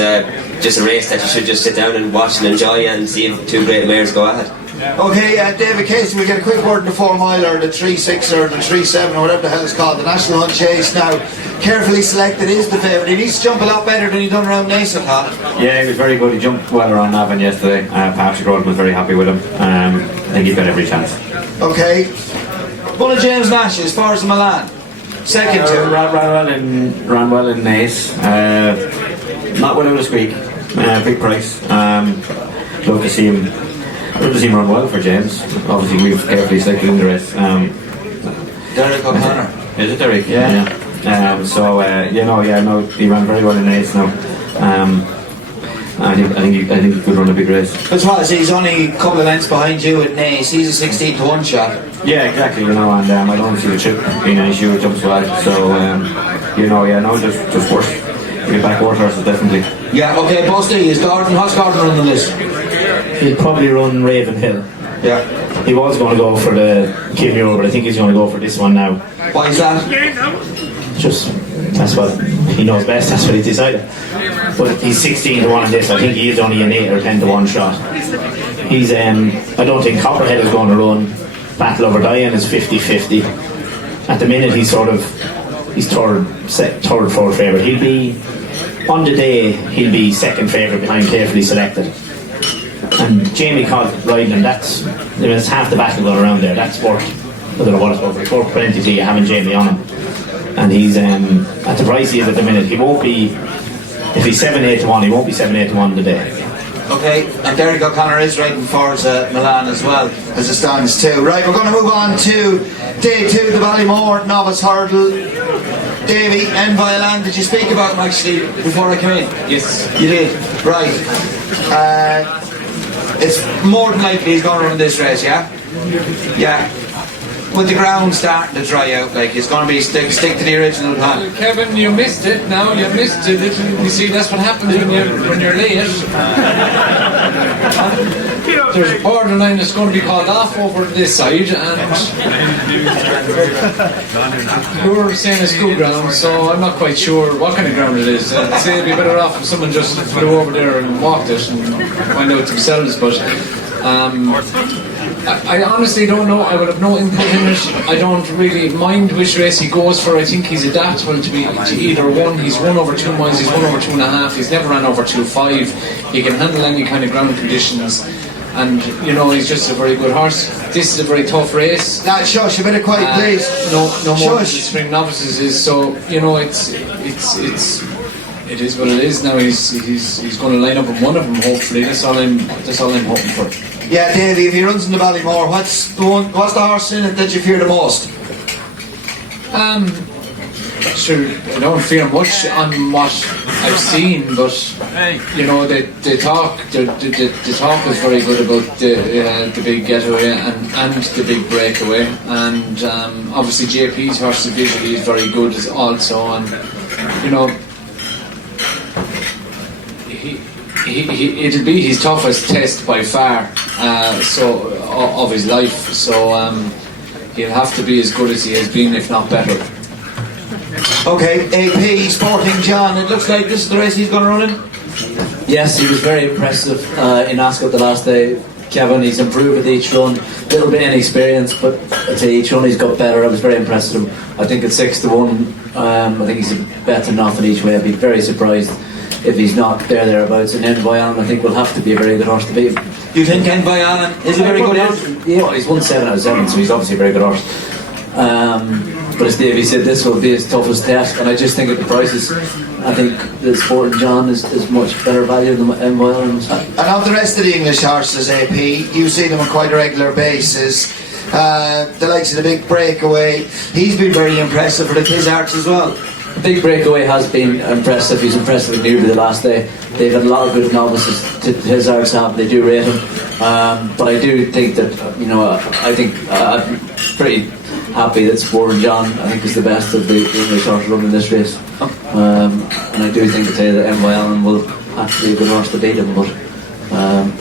just a race that you should just sit down and watch and enjoy and see if 2 great mares go ahead. Okay, David Casey, we get a quick word in the 4 miler, the 3-6 or the 3-7 or whatever the hell it's called, the National Hunt Chase. Now, carefully selected is the favourite. He needs to jump a lot better than he done around Nason, huh? Yeah, he was very good. He jumped well around Navan yesterday. Patrick Roden was very happy with him. I think he's got every chance. Okay. One of James Nash, as far as Milan. Second to ran well in Nace. Not without a squeak. Big price. Love to see him. Love to see him run well for James. Obviously, we've carefully selected in the race. Derek O'Connor. Is it Derek? Yeah. He ran very well in Nace now. I think he could run a big race. That's what, he's only a couple of lengths behind you at Nace. He's a 16 to 1 shot. Yeah, exactly. And I don't see the chip being an issue. It jumps well. So just worse. Get back worse horses definitely. Yeah. Okay, Busty, what's Gordon on the list? He'll probably run Raven Hill. Yeah. He was going to go for the Kim Muir, but I think he's going to go for this one now. Why is that? That's what he knows best, that's what he decided. But he's 16 to 1 in this. I think he is only an 8 or 10 to 1 shot. He's I don't think Copperhead is going to run. Battle Over Diane is 50-50. At the minute he's third, fourth favourite. He'll be, on the day, he'll be second favourite behind Carefully Selected. And Jamie Codd riding him, that's half the battle going around there. That's worth, I don't know what it's worth, it's worth plenty to you having Jamie on him. And he's, at the price he is at the minute, he won't be, if he's 7-8 to 1, he won't be 7-8 to 1 today. Okay, and Derek O'Connor is riding for Milan as well, as it stands too. Right, we're going to move on to day 2, the Ballymore Novice Hurdle. Davy and Violan, did you speak about him actually before I came in? Yes. You did? Right. It's more than likely he's going to run this race, yeah? Yeah. With the ground starting to dry out, like it's going to be stick to the original plan. Kevin, you missed it now, you missed it. You see, that's what happens when you're late. There's a borderline that's going to be called off over this side, and you're saying it's good ground, so I'm not quite sure what kind of ground it is. I'd say it'd be better off if someone just flew over there and walked it and find out themselves, but I honestly don't know. I would have no input in it. I don't really mind which race he goes for. I think he's adaptable to either one. He's run over 2 miles, he's run over 2.5, he's never ran over 2.5. He can handle any kind of ground conditions, and he's just a very good horse. This is a very tough race. Nah, shush, a bit of quiet, please. No more than the Spring Novices is, so it's It is what it is now. He's going to line up in one of them. Hopefully, that's all I'm hoping for. Yeah, Davy, if he runs in the Ballymore, what's the horse in it that you fear the most? Sure, I don't fear much on what I've seen, but you know the talk is very good about the big getaway and the big breakaway, and obviously JP's horse visually is very good as also, and you know it'll be his toughest test by far, of his life. So he'll have to be as good as he has been, if not better. Okay, AP Sporting John. It looks like this is the race he's going to run in. Yes, he was very impressive in Ascot the last day. Kevin, he's improved with each run. A little bit inexperienced, but I'd say each run he's got better. I was very impressed with him. I think at 6-1, I think he's a better than off in each way. I'd be very surprised if he's not thereabouts. And Envoy Allen, I think, will have to be a very good horse to beat. You think Envoy Allen is a very good horse? Yeah, well, he's won 7 out of 7, so he's obviously a very good horse. But as Davy said, this will be his toughest test, and I just think at the prices, I think the Sporting John is much better value than Envoy Allen. And of the rest of the English horses, AP, you see them on quite a regular basis. The likes of the Big Breakaway, he's been very impressive for the Kiz Arts as well. The Big Breakaway has been impressive. He's impressive with Newby the last day. They've had a lot of good novices to his arts have. They do rate him, but I do think that I think I'm pretty happy that Sporting John, I think, is the best of the English horse running this race. And I do think that Envoy Allen will have to be a good horse to beat him, but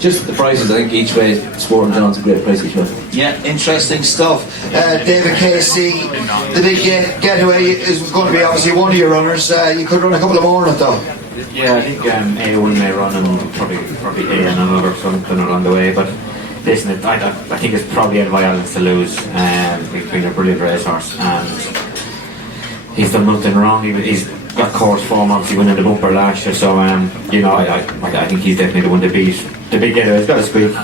just the prices, I think each way Sporting John's a great price each way. Yeah, interesting stuff. David Casey, the big getaway is going to be obviously one of your runners. You could run a couple of more on it though. Yeah, I think A1 may run and probably A and another something along the way, but listen, I think it's probably Envoy Allen's to lose. He's been a brilliant racehorse and he's done nothing wrong. He's got course form, obviously winning the bumper last year, so I think he's definitely the one to beat. The big getaway, he's got a squeak,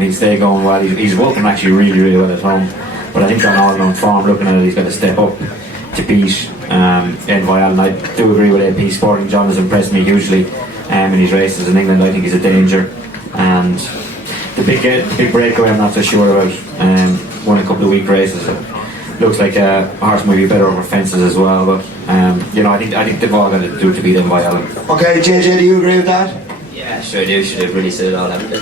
he's stay going well. He's working actually really, really well at home, but I think on all-round form, looking at it, he's got to step up to beat Envoy Allen. I do agree with AP. Sporting John has impressed me hugely in his races in England. I think he's a danger, and the big breakaway I'm not so sure about. Won a couple of weak races. Looks like a horse might be better over fences as well, but I think they've all got to do to beat Envoy Allen. Okay, JJ, do you agree with that? Yeah, sure do. Should have really said it all, haven't they?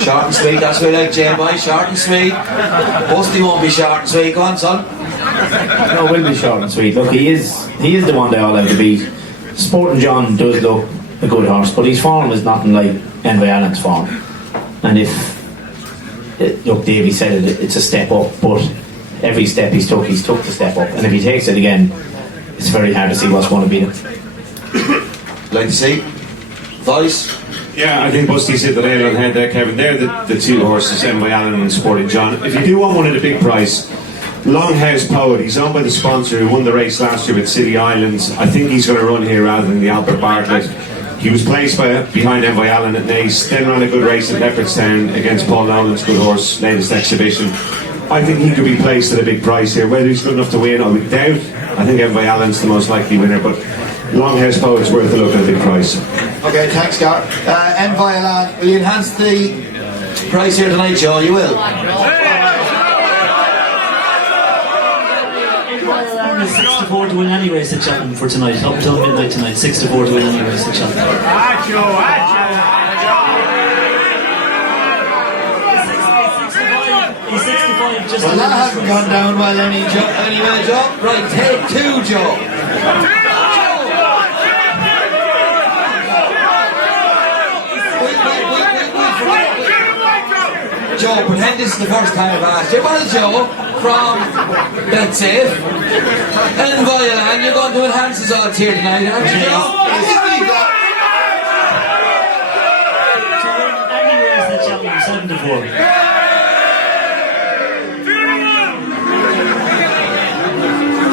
Short and sweet, that's what I like, J-Boy, short and sweet. Busty won't be short and sweet, go on son. No, it will be short and sweet. Look, he is the one they all have to beat. Sporting John does look a good horse, but his form is nothing like Envoy Allen's form. And look, Davy said it's a step up, but every step he's took the step up. And if he takes it again, it's very hard to see what's going to beat him. Like to see? Voice? Yeah, I think Busty's hit the nail on the head there, Kevin. They're the two horses, Envoy Allen and Sporting John. If you do want one at a big price, Longhouse Poet, he's owned by the sponsor who won the race last year with City Islands. I think he's going to run here rather than the Albert Bartlett. He was placed behind Envoy Allen at Naas, then ran a good race at Leopardstown against Paul Nolan's good horse, latest exhibition. I think he could be placed at a big price here. Whether he's good enough to win, I would doubt. I think Envoy Allen's the most likely winner, but Longhouse Poet's worth a look at a big price. Okay, thanks, Gar. Envoy Allen, will you enhance the price here tonight, Joe? You will. 6-4 to win any race at Cheltenham for tonight, up until midnight tonight. 6-4 to win any race at Cheltenham. He's 65, just well, that hasn't gone down well anyway, Joe. Right, take two, Joe. Joe, pretend this is the first time I've asked you. Well, Joe, from Betsafe, Envoy Allen, you're going to enhance his odds here tonight, aren't you, Joe? any race at Cheltenham, 7-4.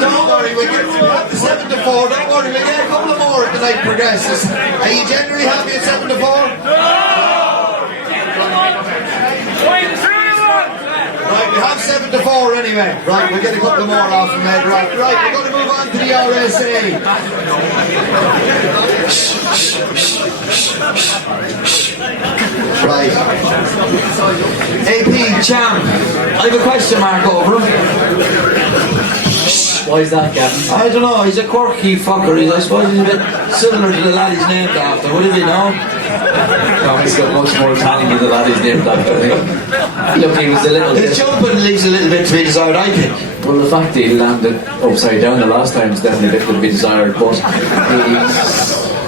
Don't worry, we'll get up to 7-4. Don't worry, we'll get a couple of more as the night progresses. Are you generally happy at 7-4? Right, we have 7 to 4 anyway. Right, we'll get a couple more off from later on. Right, we're going to move on to the RSA. Right. AP champ. I have a question mark over him. Why is that, Gavin? I don't know, he's a quirky fucker. I suppose he's a bit similar to the lad he's named after. Would it be no? No, he's got much more talent than the lad he's named after, I think. Look, he was a little His bit... jumping leaves a little bit to be desired, I think. Well, the fact that he landed upside down the last time is definitely a bit to be desired, but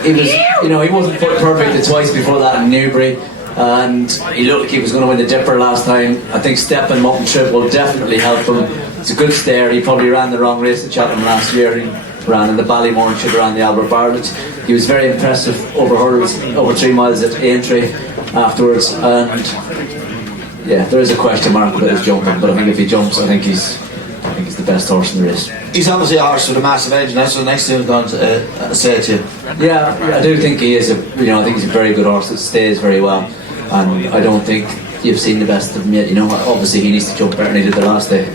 he was, you know, he wasn't foot perfect the twice before that in Newbury, and he looked like he was going to win the Dipper last time. I think stepping up and trip will definitely help him. It's a good stare. He probably ran the wrong race at Cheltenham last year. He ran in the Ballymore and should have ran the Albert Bartlett. He was very impressive over hurdles, over 3 miles at Aintree afterwards, and yeah, there is a question mark about his jumping, but I think if he jumps, I think he's the best horse in the race. He's obviously a horse with a massive engine. That's what the next thing I was going to say to you. Yeah, I do think he is I think he's a very good horse that stays very well, and I don't think you've seen the best of him yet. You know, obviously he needs to jump better than he did the last day.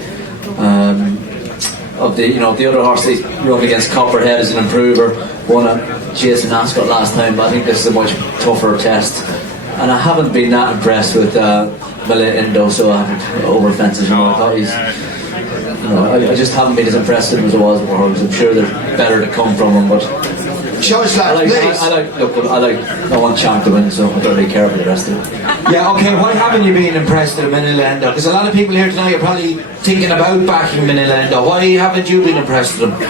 The other horse he's run against, Copperhead, is an improver. Won a Jason Ascot last time, but I think this is a much tougher test. And I haven't been that impressed with Malay Indo, so I haven't over fences. I thought he's. I just haven't been as impressed with him as I was with hurdles. I'm sure there's better to come from him, but. I want Champ to win, so I don't really care about the rest of it. Yeah, okay, why haven't you been impressed with Manila Endo? Because a lot of people here tonight are probably thinking about backing Manila Endo. Why haven't you been impressed with him?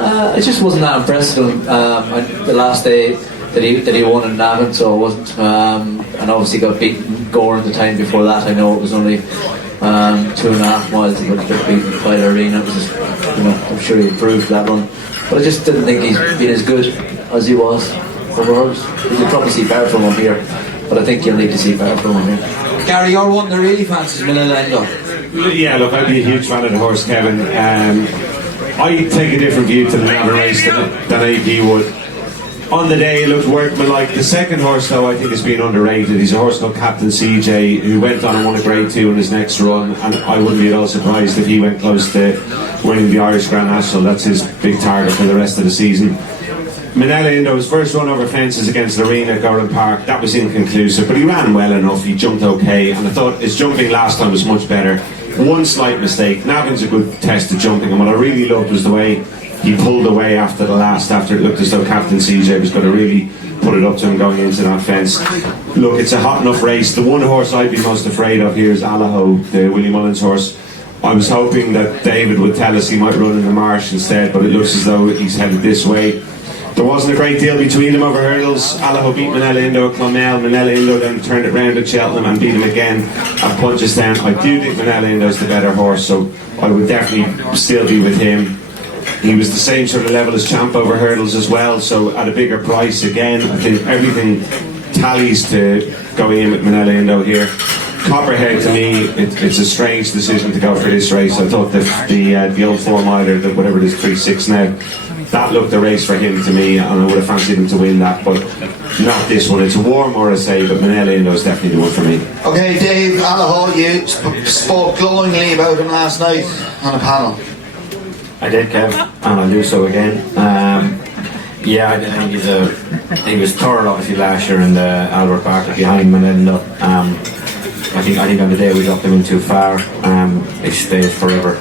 I just wasn't that impressed with him the last day that he won in Navan, so I wasn't. And obviously got beaten Gore in the time before that. I know it was only 2.5 miles, but he got beaten by the arena. It was just, I'm sure he improved that run. But I just didn't think he's been as good as he was over hurdles. You'll probably see better from him here, but I think you'll need to see better from him here. Gary, you're one that really fancies Manila Endo. Yeah, look, I'd be a huge fan of the horse, Kevin. I take a different view to the Navan race than AP would. On the day, it looked workmanlike. The second horse, though, I think has been underrated. He's a horse called Captain CJ, who went on and won a Grade 2 in his next run, and I wouldn't be at all surprised if he went close to winning the Irish Grand National. That's his big target for the rest of the season. Manila Indo's first run over fences against Arena at Gowran Park, that was inconclusive, but he ran well enough, he jumped okay, and I thought his jumping last time was much better. One slight mistake. Navan's a good test of jumping, and what I really loved was the way he pulled away after it looked as though Captain CJ was going to really put it up to him going into that fence. Look, it's a hot enough race. The one horse I'd be most afraid of here is Allaho, the Willie Mullins horse. I was hoping that David would tell us he might run in the marsh instead, but it looks as though he's headed this way. There wasn't a great deal between them over hurdles. Allaho beat Manila Indo at Clonmel. Manila Indo then turned it round at Cheltenham and beat him again at Punchestown. I do think Manila Indo's the better horse, so I would definitely still be with him. He was the same sort of level as Champ over hurdles as well, so at a bigger price again. I think everything tallies to going in with Manila Indo here. Copperhead, to me, it's a strange decision to go for this race. I thought that the old 4 miler, whatever it is, 3.6 now, that looked the race for him to me, and I would have fancied him to win that, but not this one. It's a warm RSA, but Manila Indo is definitely the one for me. Okay, Dave, Allaho, you spoke glowingly about him last night on a panel. I did, Kev, and I'll do so again. Yeah, I think he was third obviously last year in the Albert Park behind Manila. I think on the day we dropped him in too far. He stays forever.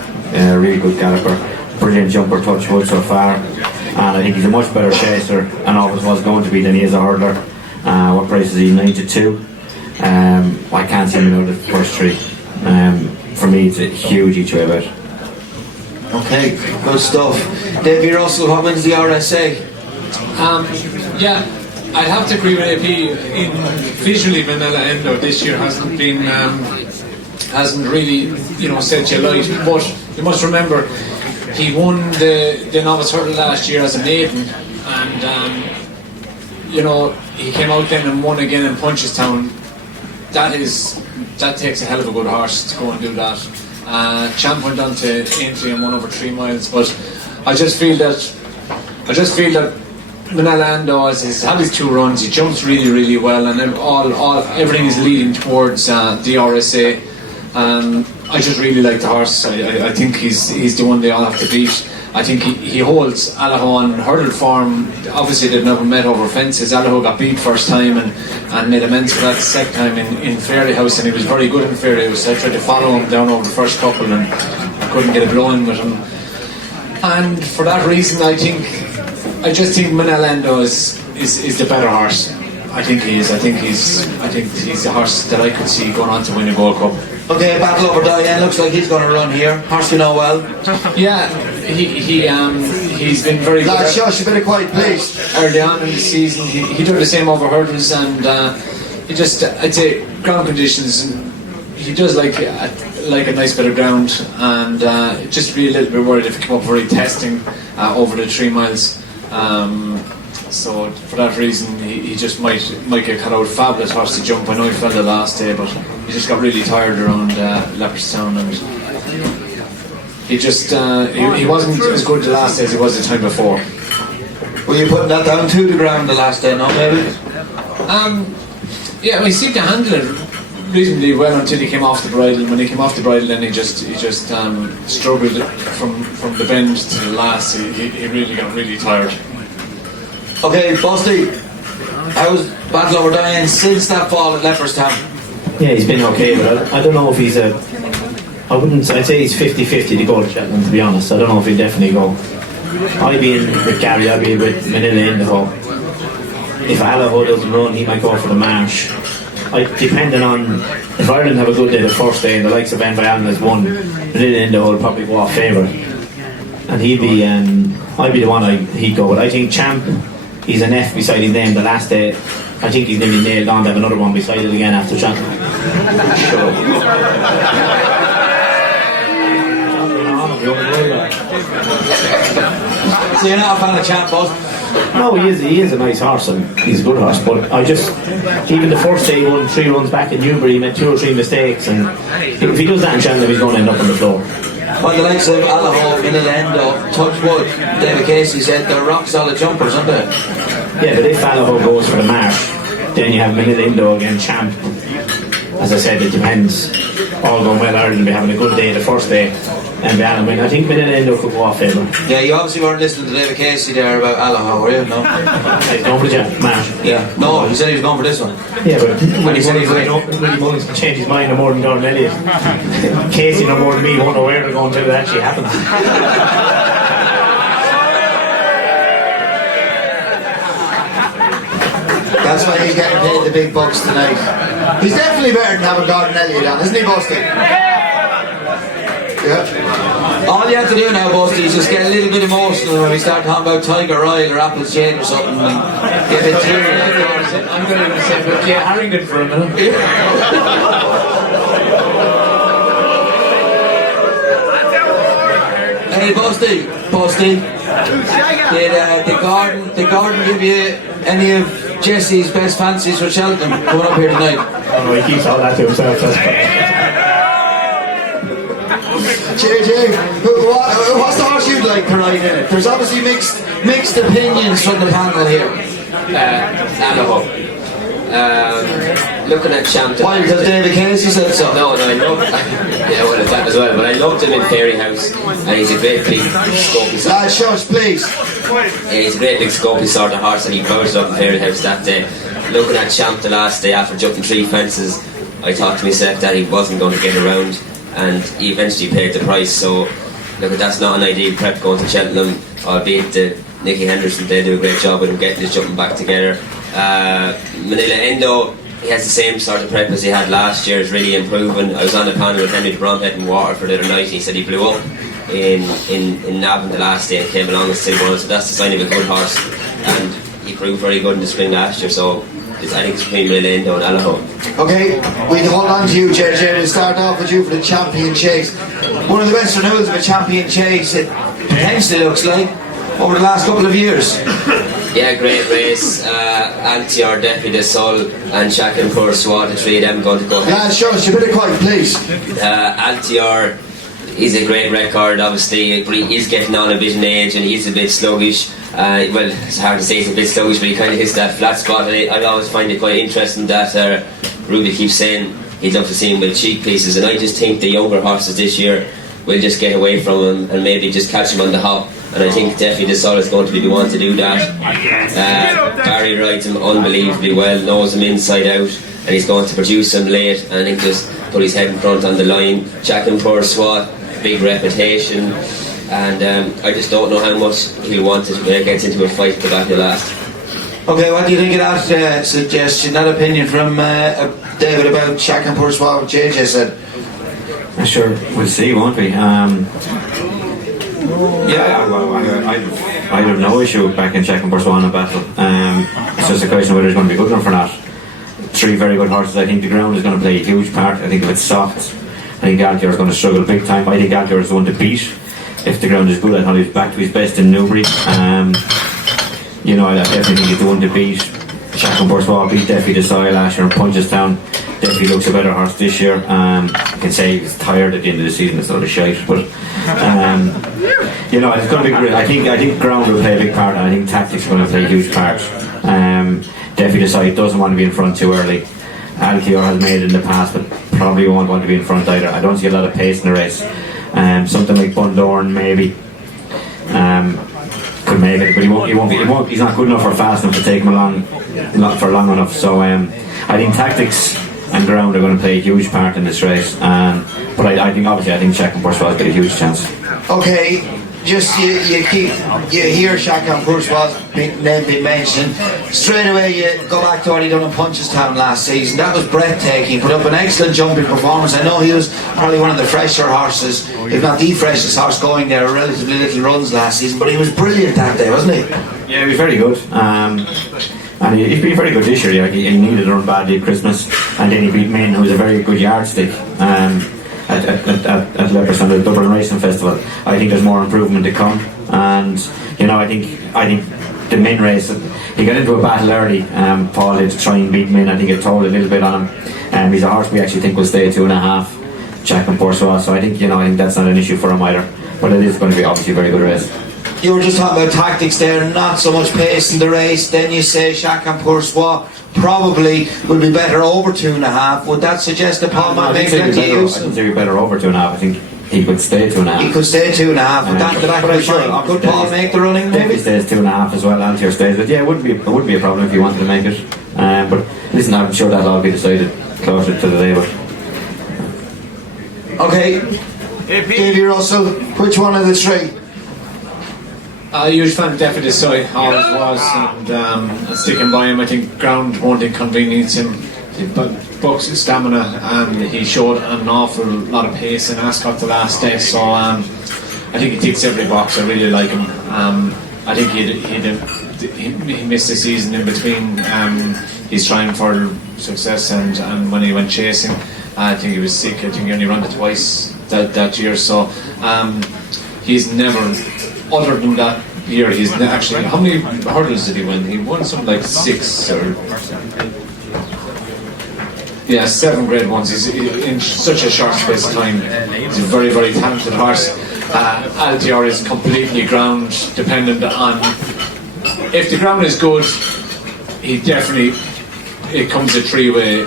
Really good galloper, brilliant jumper, touch wood so far, and I think he's a much better chaser and always was going to be than he is a hurdler. What price is he? 92. I can't see him out of the first 3. For me, it's a huge each way bet. Okay, good stuff. Davy Russell, what wins the RSA? Yeah, I'd have to agree with AP. Visually, Manila Endo this year hasn't really, set you light. But you must remember, he won the novice hurdle last year as a maiden, and he came out then and won again in Punchestown. That takes a hell of a good horse to go and do that. Champ went on to Aintree and won over 3 miles, but I just feel that Manila Endo has had his 2 runs. He jumps really, really well, and everything is leading towards the RSA. I just really like the horse. I think he's the one they all have to beat. I think he holds Allaho on hurdle form. Obviously they've never met over fences. Allaho got beat first time and made amends for that second time in Fairyhouse, and he was very good in Fairyhouse. I tried to follow him down over the first couple and I couldn't get a blow in with him. And for that reason I just think Manelendo is the better horse. I think he is. I think he's the horse that I could see going on to win a Gold Cup. Okay, Battle Over Diane looks like he's going to run here. Horse you know well. Yeah, he's been very good. Lad, shush, a bit of quiet, please. Early on in the season, he did the same over hurdles, and he just, I'd say, ground conditions. He does like a nice bit of ground, and just be a little bit worried if he came up very testing over the 3 miles. So for that reason, he just might get cut out. Fabulous horse to jump. I know he fell the last day, but he just got really tired around Leopardstown, and he just he wasn't as good the last day as he was the time before. Were you putting that down to the ground the last day, no, maybe? Yeah, well, he seemed to handle it reasonably well until he came off the bridle. When he came off the bridle, then he just struggled from the bend to the last. He really got really tired. Okay, Busty, how's Battle Over Diane since that fall at Leopardstown? Yeah, he's been okay, but I don't know if he's I'd say he's 50-50 to go to Cheltenham, to be honest. I don't know if he'll definitely go. I'll be in with Gary, I'll be with Manila Indigo. If Allaho doesn't run, he might go for the Marsh. Depending on if Ireland have a good day the first day and the likes of Ben Allen has won, Manila Indigo will probably go off favourite. And he'd be I'd be the one he'd go with. I think Champ, he's an F beside his name the last day. I think he's nearly nailed on to have another one beside it again after Cheltenham. So you're not a fan of Champ, Buzz? No, he is a nice horse and he's a good horse, but even the first day he won 3 runs back in Newbury, he made 2 or 3 mistakes, and if he does that in Cheltenham he's going to end up on the floor. Well, the likes of Allaho, Minolendo, Touchwood, David Casey said they're rock solid jumpers, aren't they? Yeah, but if Allaho goes for the Marsh, then you have Minolendo against Champ. As I said, it depends. All going well, Ireland will be having a good day the first day, and Allen win. I think Minolendo could go off favour. Yeah, you obviously weren't listening to David Casey there about Allaho, were you? No? He's going for the Marsh. Yeah, no, he said he was going for this one. Yeah, but when he said Willie Mullins can change his mind no more than Gordon Elliott. Casey no more than me won't know where they're going until it actually happens. That's why he's getting paid the big bucks tonight. He's definitely better than having Gordon Elliott on, isn't he, Busty? Yeah. All you have to do now, Busty, is just get a little bit emotional when we start talking about Tiger Royal or Apple's Jane or something, and get it through. I'm going to say, but yeah, Harrington for a minute. Hey, Busty, did the garden give you any of Jesse's best fancies for Cheltenham coming up here tonight? Oh no, he keeps all that to himself. JJ, what's the horse you'd like to ride in it? There's obviously mixed opinions from the panel here. Allaho. Looking at Champ. Why? Because David Casey said so? No, I love yeah, well, it's that as well, but I loved him in Fairyhouse, and he's a great big scopy sort. Lad, shush, please. Yeah, he's a great big scopy sort of horse, and he powered up in Fairyhouse that day. Looking at Champ the last day after jumping 3 fences, I thought to myself that he wasn't going to get around, and he eventually paid the price. So look, that's not an ideal prep going to Cheltenham, albeit Nicky Henderson, they do a great job with him getting his jumping back together. Manila Endo, he has the same sort of prep as he had last year, is really improving. I was on the panel with Henry Bromhead in Waterford the other night. He said he blew up in Navan the last day and came along and still won, so that's the sign of a good horse, and he proved very good in the spring last year, so I think it's between Manila Endo and Allaho. Okay, we'll hold on to you, JJ. We'll start off with you for the Champion Chase. One of the best renewals of a Champion Chase, it potentially looks like, over the last couple of years. Yeah, great race. Altior, Deputy de Sol, and Shakinpur Swat, the 3 of them going to go. Yeah, shush, a bit of quiet, please. Altior is a great record, obviously. He's getting on a bit in age and he's a bit sluggish. Well, it's hard to say he's a bit sluggish, but he kind of hits that flat spot. I always find it quite interesting that Ruby keeps saying he'd love to see him with cheek pieces, and I just think the younger horses this year will just get away from him and maybe just catch him on the hop, and I think Davy is going to be the one to do that. Barry rides him unbelievably well, knows him inside out, and he's going to produce him late, and I think just put his head in front on the line. Cheltenham Preview, big reputation, and I just don't know how much he'll want it when he gets into a fight at the back of the last. Okay, what do you think of that suggestion, that opinion from David about Cheltenham Preview, what JJ said? Sure, we'll see, won't we? Yeah, well, I have no issue with backing Cheltenham Preview in a battle. It's just a question of whether he's going to be good enough or not. 3 very good horses. I think the ground is going to play a huge part. I think if it's soft, I think Altior is going to struggle big time. I think Altior is the one to beat. If the ground is good, I thought he was back to his best in Newbury. I definitely think he's the one to beat. Cheltenham Preview beat Davy Desai last year in Punchestown. Davy looks a better horse this year. I can say he was tired at the end of the season. It's not a shite, but it's going to be great. I think ground will play a big part, and I think tactics are going to play a huge part. Davy Desai doesn't want to be in front too early. Altior has made it in the past, but probably won't want to be in front either. I don't see a lot of pace in the race. Something like Bundorn maybe could make it, but he won't. He's not good enough or fast enough to take him along for long enough. So I think tactics and ground are going to play a huge part in this race. But I think Cheltenham Preview has got a huge chance. Okay, just you hear Cheltenham Preview name being mentioned, straight away you go back to what he done in Punchestown last season. That was breathtaking. Put up an excellent jumping performance. I know he was probably one of the fresher horses, if not the freshest horse going there, relatively little runs last season, but he was brilliant that day, wasn't he? Yeah, he was very good. And he's been very good this year. He needed a run badly at Christmas, and then he beat Min, who was a very good yardstick at Leopardstown, the Dublin Racing Festival. I think there's more improvement to come, and I think the Min race, he got into a battle early. Paul did to try and beat Min. I think it told a little bit on him. He's a horse we actually think will stay at 2.5. Cheltenham Preview, so I think that's not an issue for him either. But it is going to be obviously a very good race. You were just talking about tactics there, not so much pace in the race. Then you say Cheltenham Preview probably will be better over 2.5. Would that suggest that Paul might make that to use? I think he'd be better over 2.5. I think he could stay 2.5. He could stay 2.5. Would that be fine? Could Paul make the running? Maybe stays 2.5 as well. Altior stays, but yeah, it wouldn't be a problem if he wanted to make it. But listen, I'm sure that'll all be decided closer to the day. But okay, Davy Russell, which one of the 3? A huge fan of Davy Desai, always was, and sticking by him. I think ground won't inconvenience him. He bucks his stamina, and he showed an awful lot of pace in Ascot the last day. So I think he ticks every box. I really like him. I think he missed the season in between. He's trying for success, and when he went chasing, I think he was sick. I think he only ran it twice that year. So he's never. Other than that year, he's actually, how many hurdles did he win? He won something like 6 or 7 grade ones. He's in such a short space of time. He's a very, very talented horse. Altior is completely ground dependent on. If the ground is good, it comes a 3-way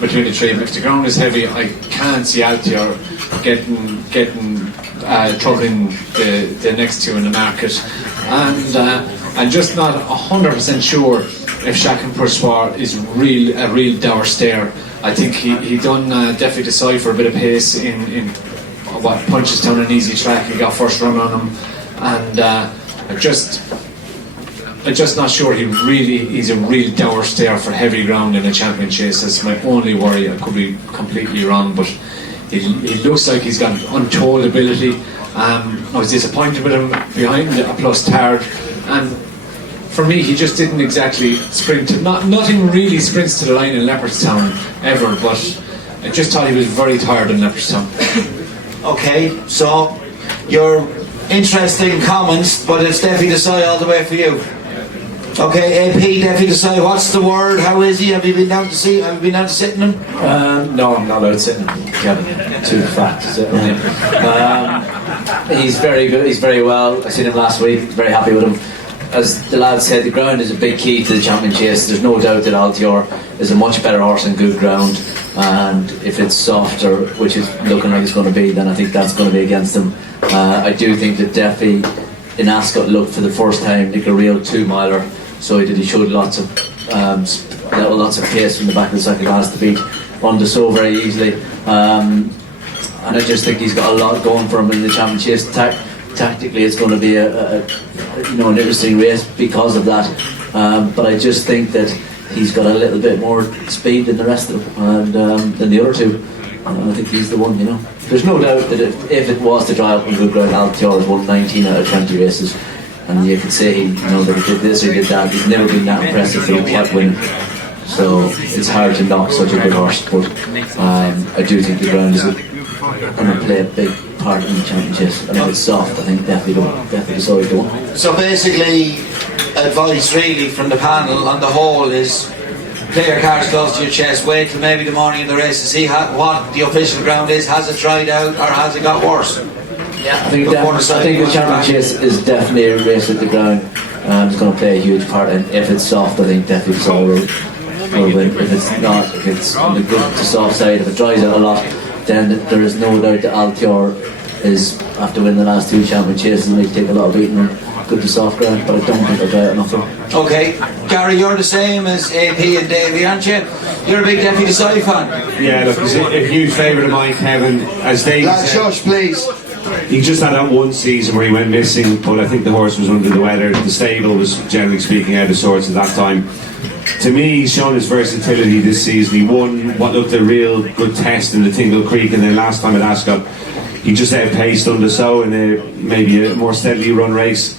between the 3. But if the ground is heavy, I can't see Altior getting troubling the next 2 in the market, and I'm just not 100% sure if Cheltenham Preview is a real dour stare. I think he done Davy Desai for a bit of pace in what Punchestown an easy track. He got first run on him, and I'm just not sure he's a real dour stare for heavy ground in a champion chase. That's my only worry. I could be completely wrong, but he looks like he's got untold ability. I was disappointed with him behind a plus Tard, and for me he just didn't exactly sprint. Nothing really sprints to the line in Leopardstown ever, but I just thought he was very tired in Leopardstown. Okay, so your interesting comments, but it's Davy Desai all the way for you. Okay, AP, Davy Desai, what's the word? How is he? Have you been down to see? Have you been down to Cheltenham? No, I'm not allowed to sit in him. Too fat to sit on him. He's very good. He's very well. I seen him last week. Very happy with him. As the lad said, the ground is a big key to the champion chase. There's no doubt that Altior is a much better horse on good ground. and if it's softer, which is looking like it's going to be, then I think that's going to be against him. I do think that Davy in Ascot looked for the first time like a real 2-miler, so he showed lots of pace from the back of the second class to beat Undeso very easily, and I just think he's got a lot going for him in the championship. Tactically it's going to be an interesting race because of that, but I just think that he's got a little bit more speed than the rest of them, and than the other two. I think he's the one, There's no doubt that if it was to dry up in good ground, Altior has won 19 out of 20 races, and you could say that he did this or he did that. He's never been that impressive, but he kept winning. So it's hard to knock such a good horse, but I do think the ground is going to play a big part in the championships, and if it's soft, I think definitely so he don't. So basically, advice really from the panel on the whole is play your cards close to your chest, wait till maybe the morning of the race to see what the official ground is. Has it dried out or has it got worse? Yeah, I think the championships is definitely a race at the ground. It's going to play a huge part, and if it's soft, I think definitely so will win. If it's not, if it's on the good to soft side, if it dries out a lot, then there is no doubt that Altior is after winning the last 2 championships and they take a lot of beating on good to soft ground, but I don't think they'll dry out enough. Okay, Gary, you're the same as AP and Davy, aren't you? You're a big Davy Desai fan. Yeah, look, he's a huge favourite of mine, Kevin. As Davy Lad, said, shush, please. he just had that one season where he went missing, but I think the horse was under the weather. The stable was, generally speaking, out of sorts at that time. To me, he's shown his versatility this season. He won what looked a real good test in the Tingle Creek, and then last time at Ascot, he just outpaced Undeso in maybe a more steadily run race.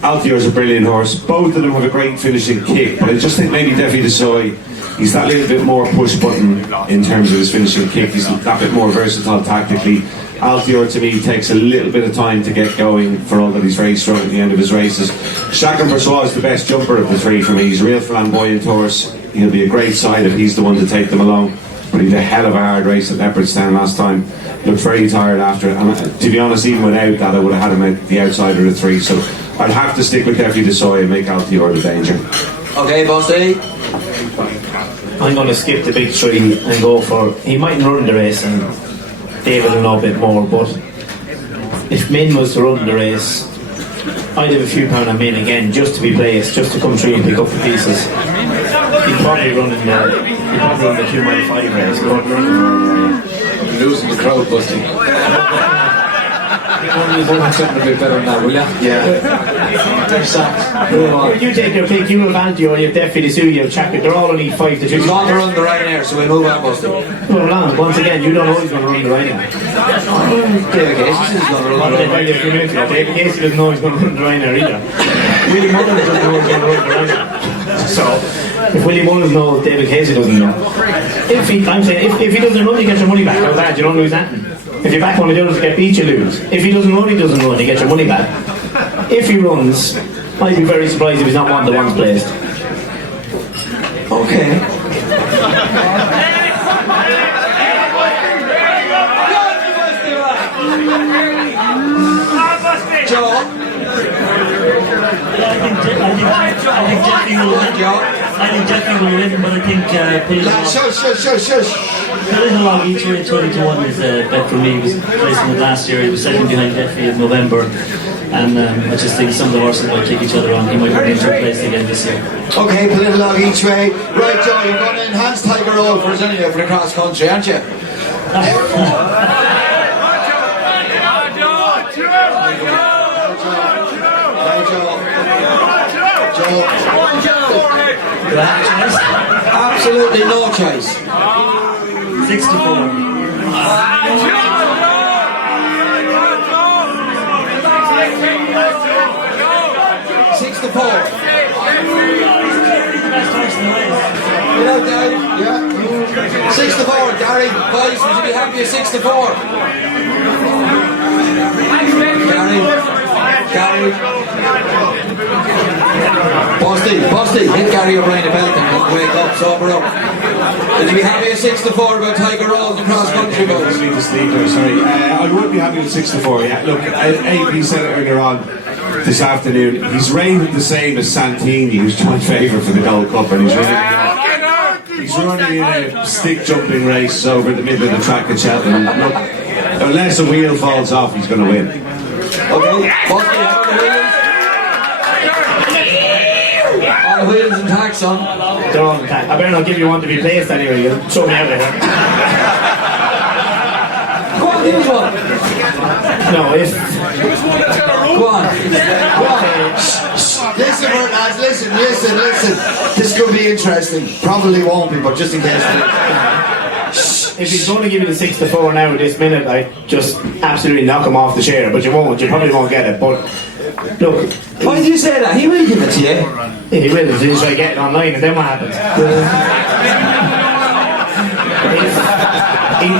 Altior's a brilliant horse. Both of them have a great finishing kick, but I just think maybe Davy Desai, he's that little bit more push button in terms of his finishing kick. He's that bit more versatile tactically. Altior to me takes a little bit of time to get going for all that he's raced strong at the end of his races. Chacun Bourgeois is the best jumper of the 3 for me. He's a real flamboyant horse. He'll be a great side if he's the one to take them along. But he had a hell of a hard race at Leopardstown last time. Looked very tired after it. And to be honest, even without that, I would have had him at the outside of the 3. So I'd have to stick with Davy Desai and make Altior the danger. Okay, Bossy. I'm going to skip the big 3 and go for... He mightn't run the race, and David will know a bit more, but if Min was to run the race, I'd have a few pound on Min again, just to be placed, just to come through and pick up the pieces. He'd probably run in the 2 mile 5 race, but You're losing the crowd, Busty. Something a bit better than that, will ya? When you take your pick, you have Antio, you have Davy Desai, you have Chacun. They're all only 5 to 2. He's going to run the Ryanair, so we'll move on, Busty. Hold on, once again, you don't know he's going to run the Ryanair. David Casey says he's going to run the Ryanair. David Casey doesn't know he's going to run the Ryanair either. Willie Mullins doesn't know he's going to run the Ryanair. So, if Willie Mullins knows, David Casey doesn't know. If he doesn't run, you get your money back. How bad? You don't lose nothing. If you back one of the others to get beat, you lose. If he doesn't run, you get your money back. If he runs, I'd be very surprised if he's not one of the ones placed. Okay. Joe? I think Davy will win, but I think Cheltenham along each way 20 to 1 is a bet for me. He was placing it last year. He was second behind Davy in November, and I just think some of the horses might take each other on. He might run into third place again this year. Okay, put it along each way. Right, Joe, you're going to enhance Tiger Roll for us anyway for the cross country, aren't you? Absolutely no choice. 64. 64. Without doubt, yeah. 64, Gary. Boys, would you be happy at 64? Gary. Busty, hit Gary O'Brien a belt and wake up, sober up. Would you be happy at 64 about Tiger Roll and cross country votes? Sorry. I would be happy with 64, yeah. Look, AP said it earlier on this afternoon. He's rated the same as Santini, who's joint favourite for the Gold Cup, and he's really He's running in a stick jumping race over the middle of the track at Cheltenham. Look, unless a wheel falls off, he's going to win. Okay, what's the all the wheels and tacks on? They're on the tack. I better not give you one to be placed anyway. You'll throw me out of here. Go on, give us one. No, if... Go on. Go on. Listen, lads, listen. This could be interesting. Probably won't be, but just in case. If he's going to give you the 6-4 now at this minute, I just absolutely knock him off the chair. But you won't. You probably won't get it. But look, why did you say that? He will give it to you. He will. As soon as I get it online, and then what happens?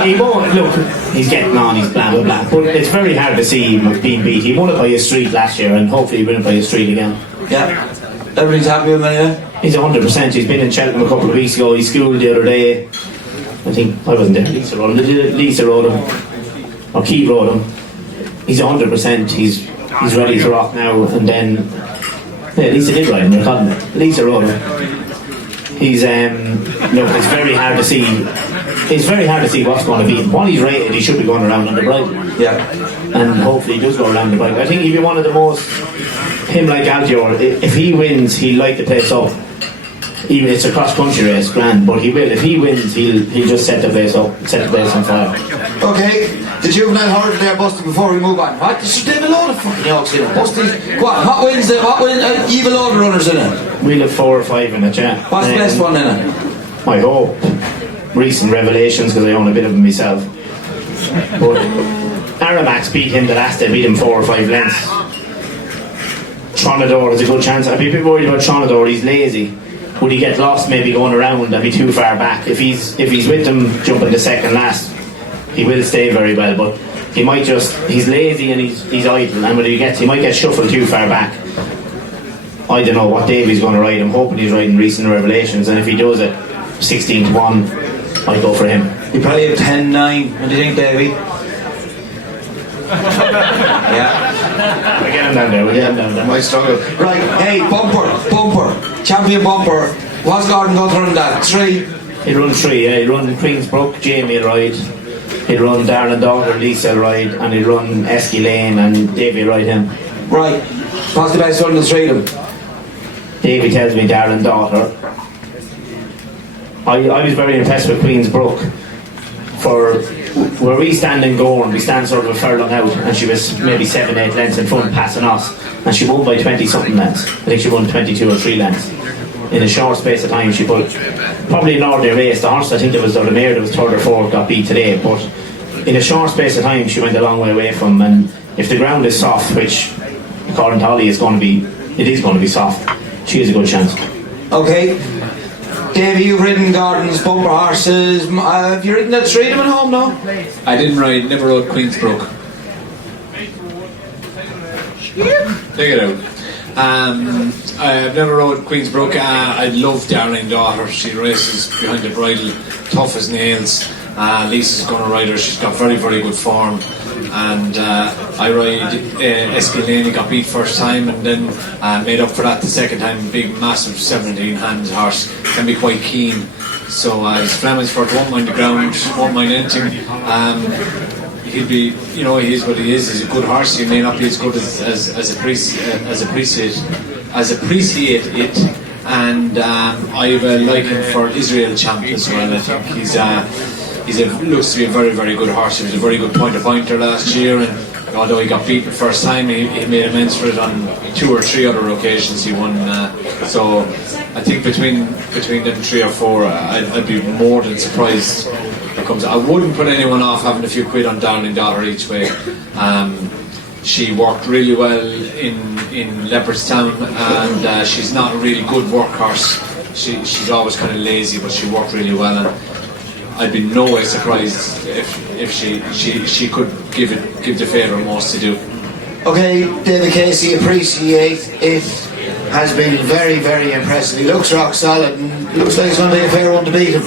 He won't. Look, he's getting on. He's blah blah blah. But it's very hard to see him being beat. He won it by a street last year, and hopefully he win it by a street again. Yeah. Everybody's happy with him, yeah? He's 100%. He's been in Cheltenham a couple of weeks ago. He schooled the other day. I think I wasn't there. Lisa rode him. Or Keith rode him. He's 100%. He's ready to rock now. And then Lisa did ride him. Lisa rode him. He's look. It's very hard to see. It's very hard to see what's going to be. While he's rated, he should be going around on the bike. Yeah. And hopefully he does go around the bike. I think he'll be one of the most. Him like Altior. If he wins, he'll light the place up. Even it's a cross country race, grand, but he will. If he wins, he'll just set the place up, set the place on fire. Okay, the juvenile hurdle there, Busty, before we move on. What? They have a load of fucking yokes in it. Busty's, what wins there? You have a load of runners in it? We'll have 4 or 5 in it, yeah. What's the best one in it? I hope. Recent revelations, because I own a bit of them myself. But Aramax beat him the last day, beat him 4 or 5 lengths. Tronador is a good chance. I'd be a bit worried about Tronador, he's lazy. Would he get lost maybe going around and be too far back? If he's with them jumping the second last, he will stay very well, but he might just, he's lazy and he's idle, and when he might get shuffled too far back. I don't know what Davy's going to ride. I'm hoping he's riding Recent Revelations, and if he does it 16-1, I'd go for him. You probably have 10-9. What do you think, Davy? Yeah. We'll get him down there. Might struggle. Right, hey, bumper. Champion bumper. What's Gordon going to run that? 3? He'll run 3, yeah. He'll run Queensbrook, Jamie will ride. He'll run Darren Daughter, Lisa will ride. And he'll run Esky Lane and Davy will ride him. Right. What's the best one of the 3 of them? Davy tells me Darren Daughter. I was very impressed with Queensbrook. For where we stand in Gorn, we stand sort of a furlong out, and she was maybe 7-8 lengths in front passing us, and she won by 20 something lengths. I think she won 22 or 3 lengths in a short space of time. She put probably an ordinary race. The horse, I think there was the mare that was 3rd or 4th got beat today, but in a short space of time she went a long way away from. And if the ground is soft, which according to Holly it is going to be soft, she has a good chance. Okay. Davy, you've ridden Gordon's bumper horses. Have you ridden that 3 of them at home now? I didn't ride, never rode Queensbrook. Check it out. I've never rode Queensbrook. I love Darren Daughter. She races behind the bridle, tough as nails. Lisa's going to ride her. She's got very, very good form. And I ride Esky Lane, got beat first time, and then made up for that the second time. Big, massive 17 hand horse, can be quite keen. So his Flemingsford won't mind the ground, won't mind anything. He'll be, he is what he is. He's a good horse. He may not be as good as appreciate it. And I have a liking for Israel Champ as well. I think he looks to be a very, very good horse. He was a very good pointer last year, and although he got beaten the first time, he made amends for it on 2 or 3 other occasions. He won. So I think between them 3 or 4, I'd be more than surprised. I wouldn't put anyone off having a few quid on Darling Daughter each way. She worked really well in Leopardstown, and she's not a really good workhorse. She's always kind of lazy, but she worked really well, and I'd be no way surprised if she could give the favour most to do. Okay, David Casey, appreciate it. Has been very, very impressive. He looks rock solid and looks like it's going to be a fair one to beat him.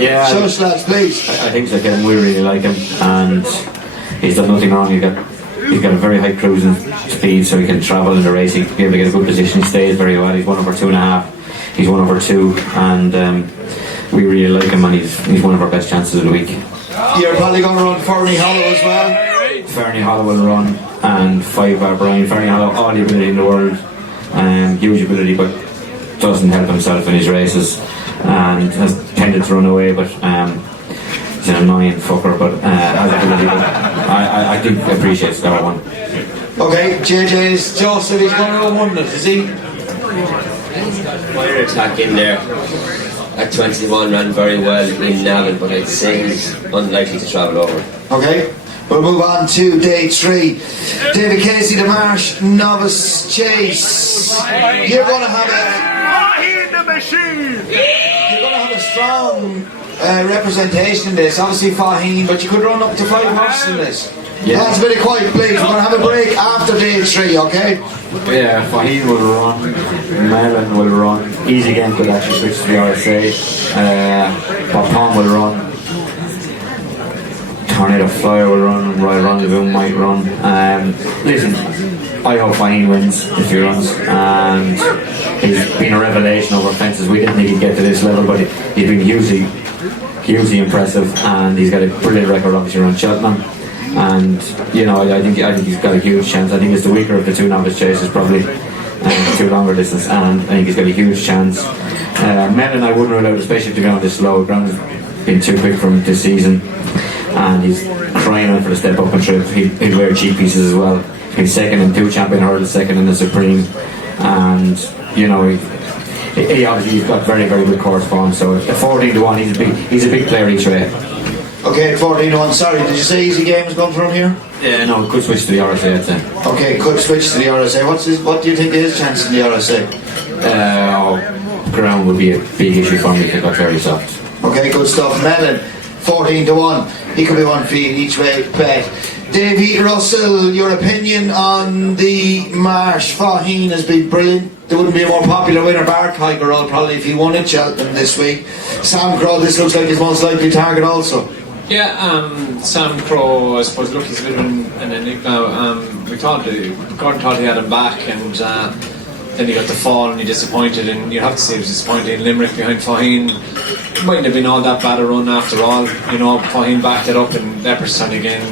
Yeah, show us, lads, please. I think so. We really like him, and he's done nothing wrong. He's got a very high cruising speed, so he can travel in the race. He'll be able to get a good position. He stays very well. He's 1 over 2.5. He's 1 over 2, and we really like him, and he's one of our best chances of the week. You're probably going to run Fernie Hollow as well? Fernie Hollow will run, and 5 Brian. Fernie Hollow, all the ability in the world, huge ability, but doesn't help himself in his races, and has tended to run away, but he's an annoying fucker, but has ability, but I think appreciates that one. Okay, JJ's Joseph, he's going to run 1 minute, is he? Fire attack in there at 21, ran very well in Navan, but I'd say he's unlikely to travel over. Okay, we'll move on to day 3. David Casey, the Marsh Novice Chase. You're going to have a strong representation in this. Obviously Faheen, but you could run up to 5 horses in this. Yeah. That's a bit of quiet, please. We're going to have a break after day 3, okay? Yeah, Faheen will run, Melon will run, Easy Game could actually switch to the RSA, Bob Tom will run, Tornado Flyer will run, Royal Rendezvous might run. Listen, I hope Faheen wins if he runs, and he's been a revelation over fences. We didn't think he'd get to this level, but he's been hugely impressive, and he's got a brilliant record obviously around Cheltenham. And I think he's got a huge chance. I think it's the weaker of the 2 novice chases probably, 2 longer distance, and I think he's got a huge chance. Melon I wouldn't rule out, especially if the ground is slow. The ground has been too quick for him this season, and he's crying out for the step up and trip. He'd wear cheap pieces as well. He's second in 2 champion hurdles, second in the Supreme, and he obviously he's got very, very good course form. So at 14 to 1, he's a big player each way. Okay, 14 to 1. Sorry, did you say Easy Game is going from here? Yeah, no, could switch to the RSA, I'd say. Okay, could switch to the RSA. What do you think is his chance in the RSA? Ground would be a big issue for me if it got very soft. Okay, good stuff. Melon, 14 to 1. He could be 1 feet each way bet. Davy Russell, your opinion on the Marsh? Faheen has been brilliant. There wouldn't be a more popular winner, bar Tiger Roll, probably, if he won at Cheltenham this week. Sam Crow, this looks like his most likely target also. Yeah, Sam Crow, I suppose, look, he's a bit of an enigma. Gordon thought he had him back, and then he got the fall and he disappointed, and you have to say he was disappointed in Limerick behind Faheen. It mightn't have been all that bad a run after all. Faheen backed it up in Leopardstown again.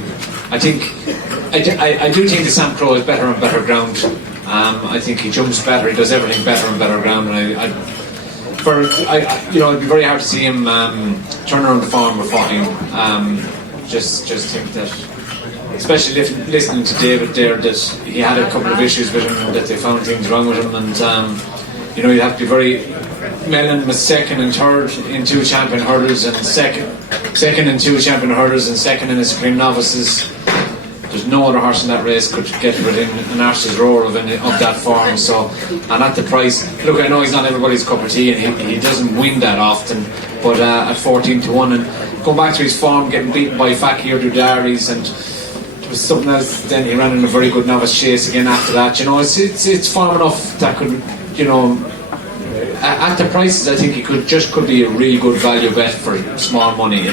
I do think that Sam Crow is better on better ground. I think he jumps better, he does everything better on better ground, and it'd be very hard to see him turn around the form of Faheen. Just think that, especially listening to David there, that he had a couple of issues with him, that they found things wrong with him, and you'd have to be very. Mellon was second and third in 2 champion hurdles, and second in 2 champion hurdles, and second in the Supreme Novices. There's no other horse in that race could get within an arse's roar of that form. So, and at the price, look, I know he's not everybody's cup of tea, and he doesn't win that often, but at 14 to 1, and going back to his form, getting beaten by Fakir Dudaris, and there was something else. Then he ran in a very good novice chase again after that. It's form enough that could, at the prices, I think he could be a really good value bet for small money.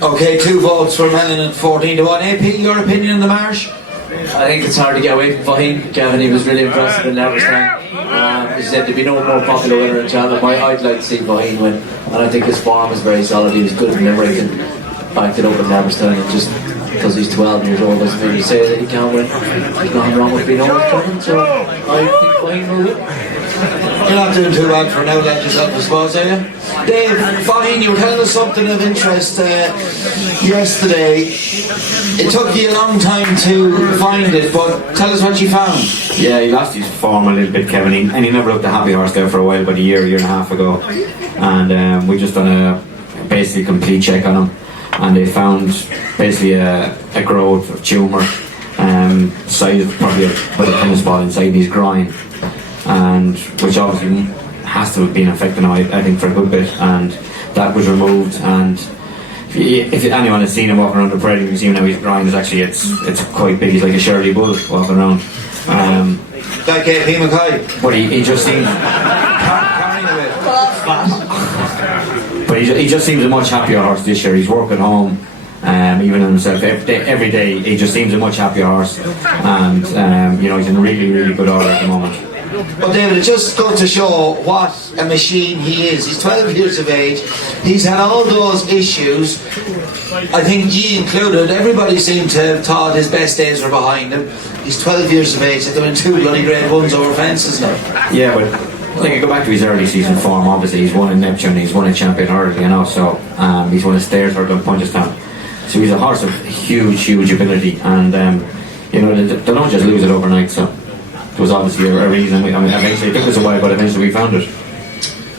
Okay, 2 votes for Mellon at 14 to 1. AP, your opinion on the Marsh? I think it's hard to get away from Faheen. Gavin, he was really impressive in Leopardstown. As you said, there'd be no more popular winner in Cheltenham. I'd like to see Faheen win, and I think his form is very solid. He was good in Limerick and backed it up in Leopardstown, and just because he's 12 years old doesn't mean you say that he can't win. There's nothing wrong with being old, so I think Faheen will win. You're not doing too bad for an outlet yourself, I suppose, are you? Dave, Faheen, you were telling us something of interest yesterday. It took you a long time to find it, but tell us what you found. Yeah, he lost his form a little bit, Kevin, and he never looked a happy horse there for a while, about a year and a half ago. And we just done a basically complete check on him, and they found basically a growth of tumour, size of probably about a tennis ball inside his groin, and which obviously has to have been affecting him, I think, for a good bit, and that was removed. And if anyone has seen him walking around the parade, you can see now his groin is actually it's quite big. He's like a Shirley Bull walking around. Like AP McCoy. But he just seems but he just seems a much happier horse this year. He's working home, even himself every day. He just seems a much happier horse, and he's in really, really good order at the moment. But David, it just goes to show what a machine he is. He's 12 years of age. He's had all those issues. I think ye included. Everybody seemed to have thought his best days were behind him. He's 12 years of age. They're doing 2 bloody grade ones over fences now. Yeah, but like I go back to his early season form. Obviously, he's won in Neptune, he's won in Champion Early, you know. So he's won in Stairs or Punchestown. So he's a horse of huge ability, and you know they don't just lose it overnight. So there was obviously a reason. Eventually, it took us a while, but eventually we found it.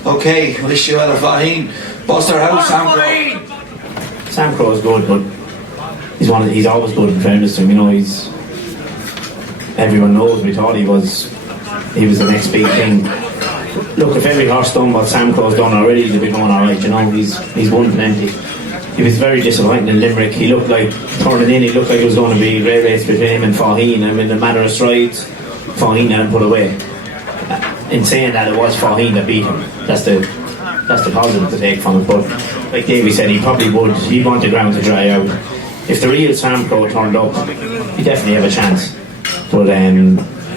Okay, wish you well, Faheen. Buster House, Sam Crow. Sam Crow is good, but he's always good in fairness to him. You know, everyone knows we thought he was the next big thing. Look, if every horse done what Sam Crow's done already, he'd be going alright, you know. He's won plenty. He was very disappointing in Limerick. He looked like turning in, he looked like it was going to be a great race between him and Faheen. I mean, in a matter of strides, Faheen had him put away. In saying that, it was Faheen that beat him. That's the positive to take from it. But like Davy said, he'd want the ground to dry out. If the real Sam Crow turned up, he'd definitely have a chance. But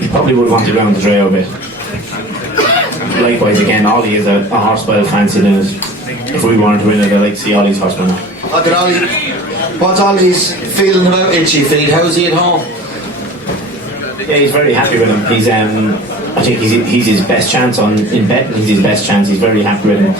he probably would want the ground to dry out a bit. Likewise, again, Ollie is a horse well fancied in it. If we wanted to win it, I'd like to see Ollie's horseman now. What's Ollie's feeling about Itchy Feet? How's he at home? Yeah, he's very happy with him. He's I think he's his best chance in betting. He's his best chance. He's very happy with him.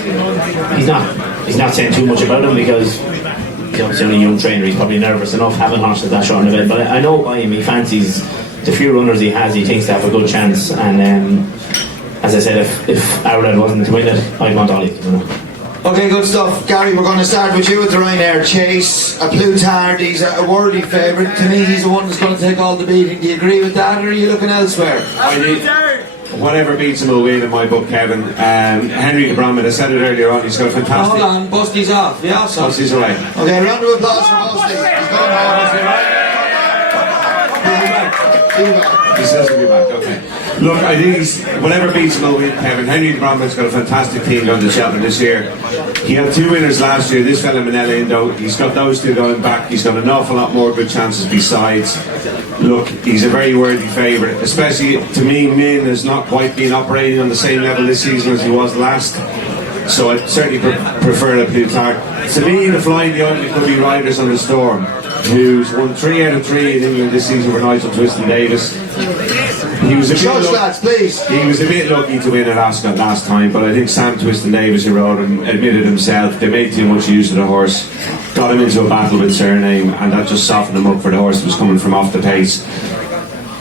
He's not saying too much about him because he's obviously only a young trainer. He's probably nervous enough having horses that short in the bed. But I know by him, he fancies the few runners he has. He thinks they have a good chance. And as I said, if our lad wasn't to win it, I'd want Ollie. You know. Okay, good stuff. Gary, we're going to start with you with the Ryanair Chase. A Plutard, he's a worthy favourite. To me, he's the one that's going to take all the beating. Do you agree with that, or are you looking elsewhere? Whatever beats him will win in my book, Kevin. Henry Abramovich, I said it earlier on, he's got a fantastic... Hold on, Busty's off. Yeah, so. Busty's away. Okay, round of applause for Busty. He's going home. He says he'll be back, okay. Look, I think whatever beats him will win, Kevin. Henry Abramovich's got a fantastic team going to Cheltenham this year. He had 2 winners last year. This fella Manella Indo, he's got those 2 going back. He's got an awful lot more good chances besides. Look, he's a very worthy favourite, especially to me. Min has not quite been operating on the same level this season as he was last, so I certainly prefer a Plutard. To me, the flying young could be Riders on the Storm, who's won 3 out of 3 in England this season for Nigel Twiston-Davis. He was a bit lucky to win at Ascot last time, but I think Sam Twiston-Davis, who rode him, admitted himself they made too much use of the horse, got him into a battle with Surname, and that just softened him up for the horse that was coming from off the pace.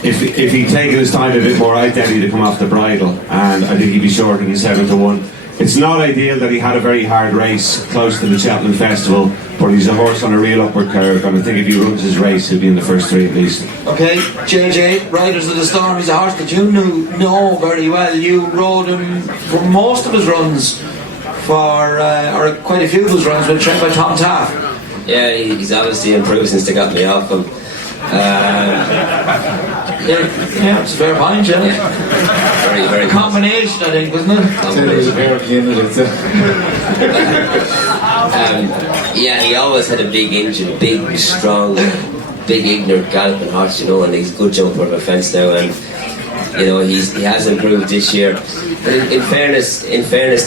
If he'd taken his time a bit more, I'd tell you to come off the bridle, and I think he'd be shorting his 7-1. It's not ideal that he had a very hard race close to the Cheltenham Festival, but he's a horse on a real upward curve, and I think if he runs his race, he'll be in the first 3 at least. Okay, JJ, Riders of the Storm, he's a horse that you know very well. You rode him for most of his runs, or quite a few of his runs, when trained by Tom Taff. Yeah, he's obviously improved since they got me off him. Yeah, it's a fair point, Jenny. Very combination, I think, wasn't it? Yeah, he always had a big engine, big, strong, big, ignorant galloping horse, you know, and he's a good jumper of a fence now, and you know he has improved this year. But in fairness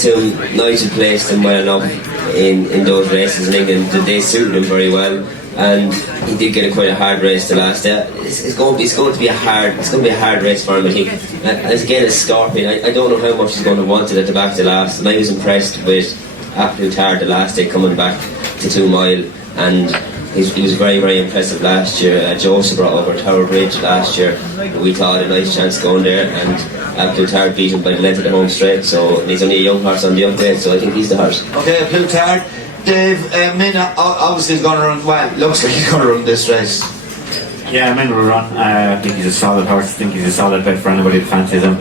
to him, Nigel placed him well enough in those races in England. They suited him very well. And he did get quite a hard race the last day. It's going to be a hard race for him, I think. As again as Scorpion, I don't know how much he's going to want it at the back of the last. And I was impressed with Plutard the last day coming back to 2 Mile, and he was very, very impressive last year. Joseph brought over Tower Bridge last year. We thought a nice chance going there, and Plutard beat him by the length of the home straight. So he's only a young horse on the upgrade, so I think he's the horse. Okay, Plutard. Dave, Min obviously is going to run, well, looks like he's going to run this race. Yeah, Min will run. I think he's a solid horse. I think he's a solid bet for anybody that fancies him.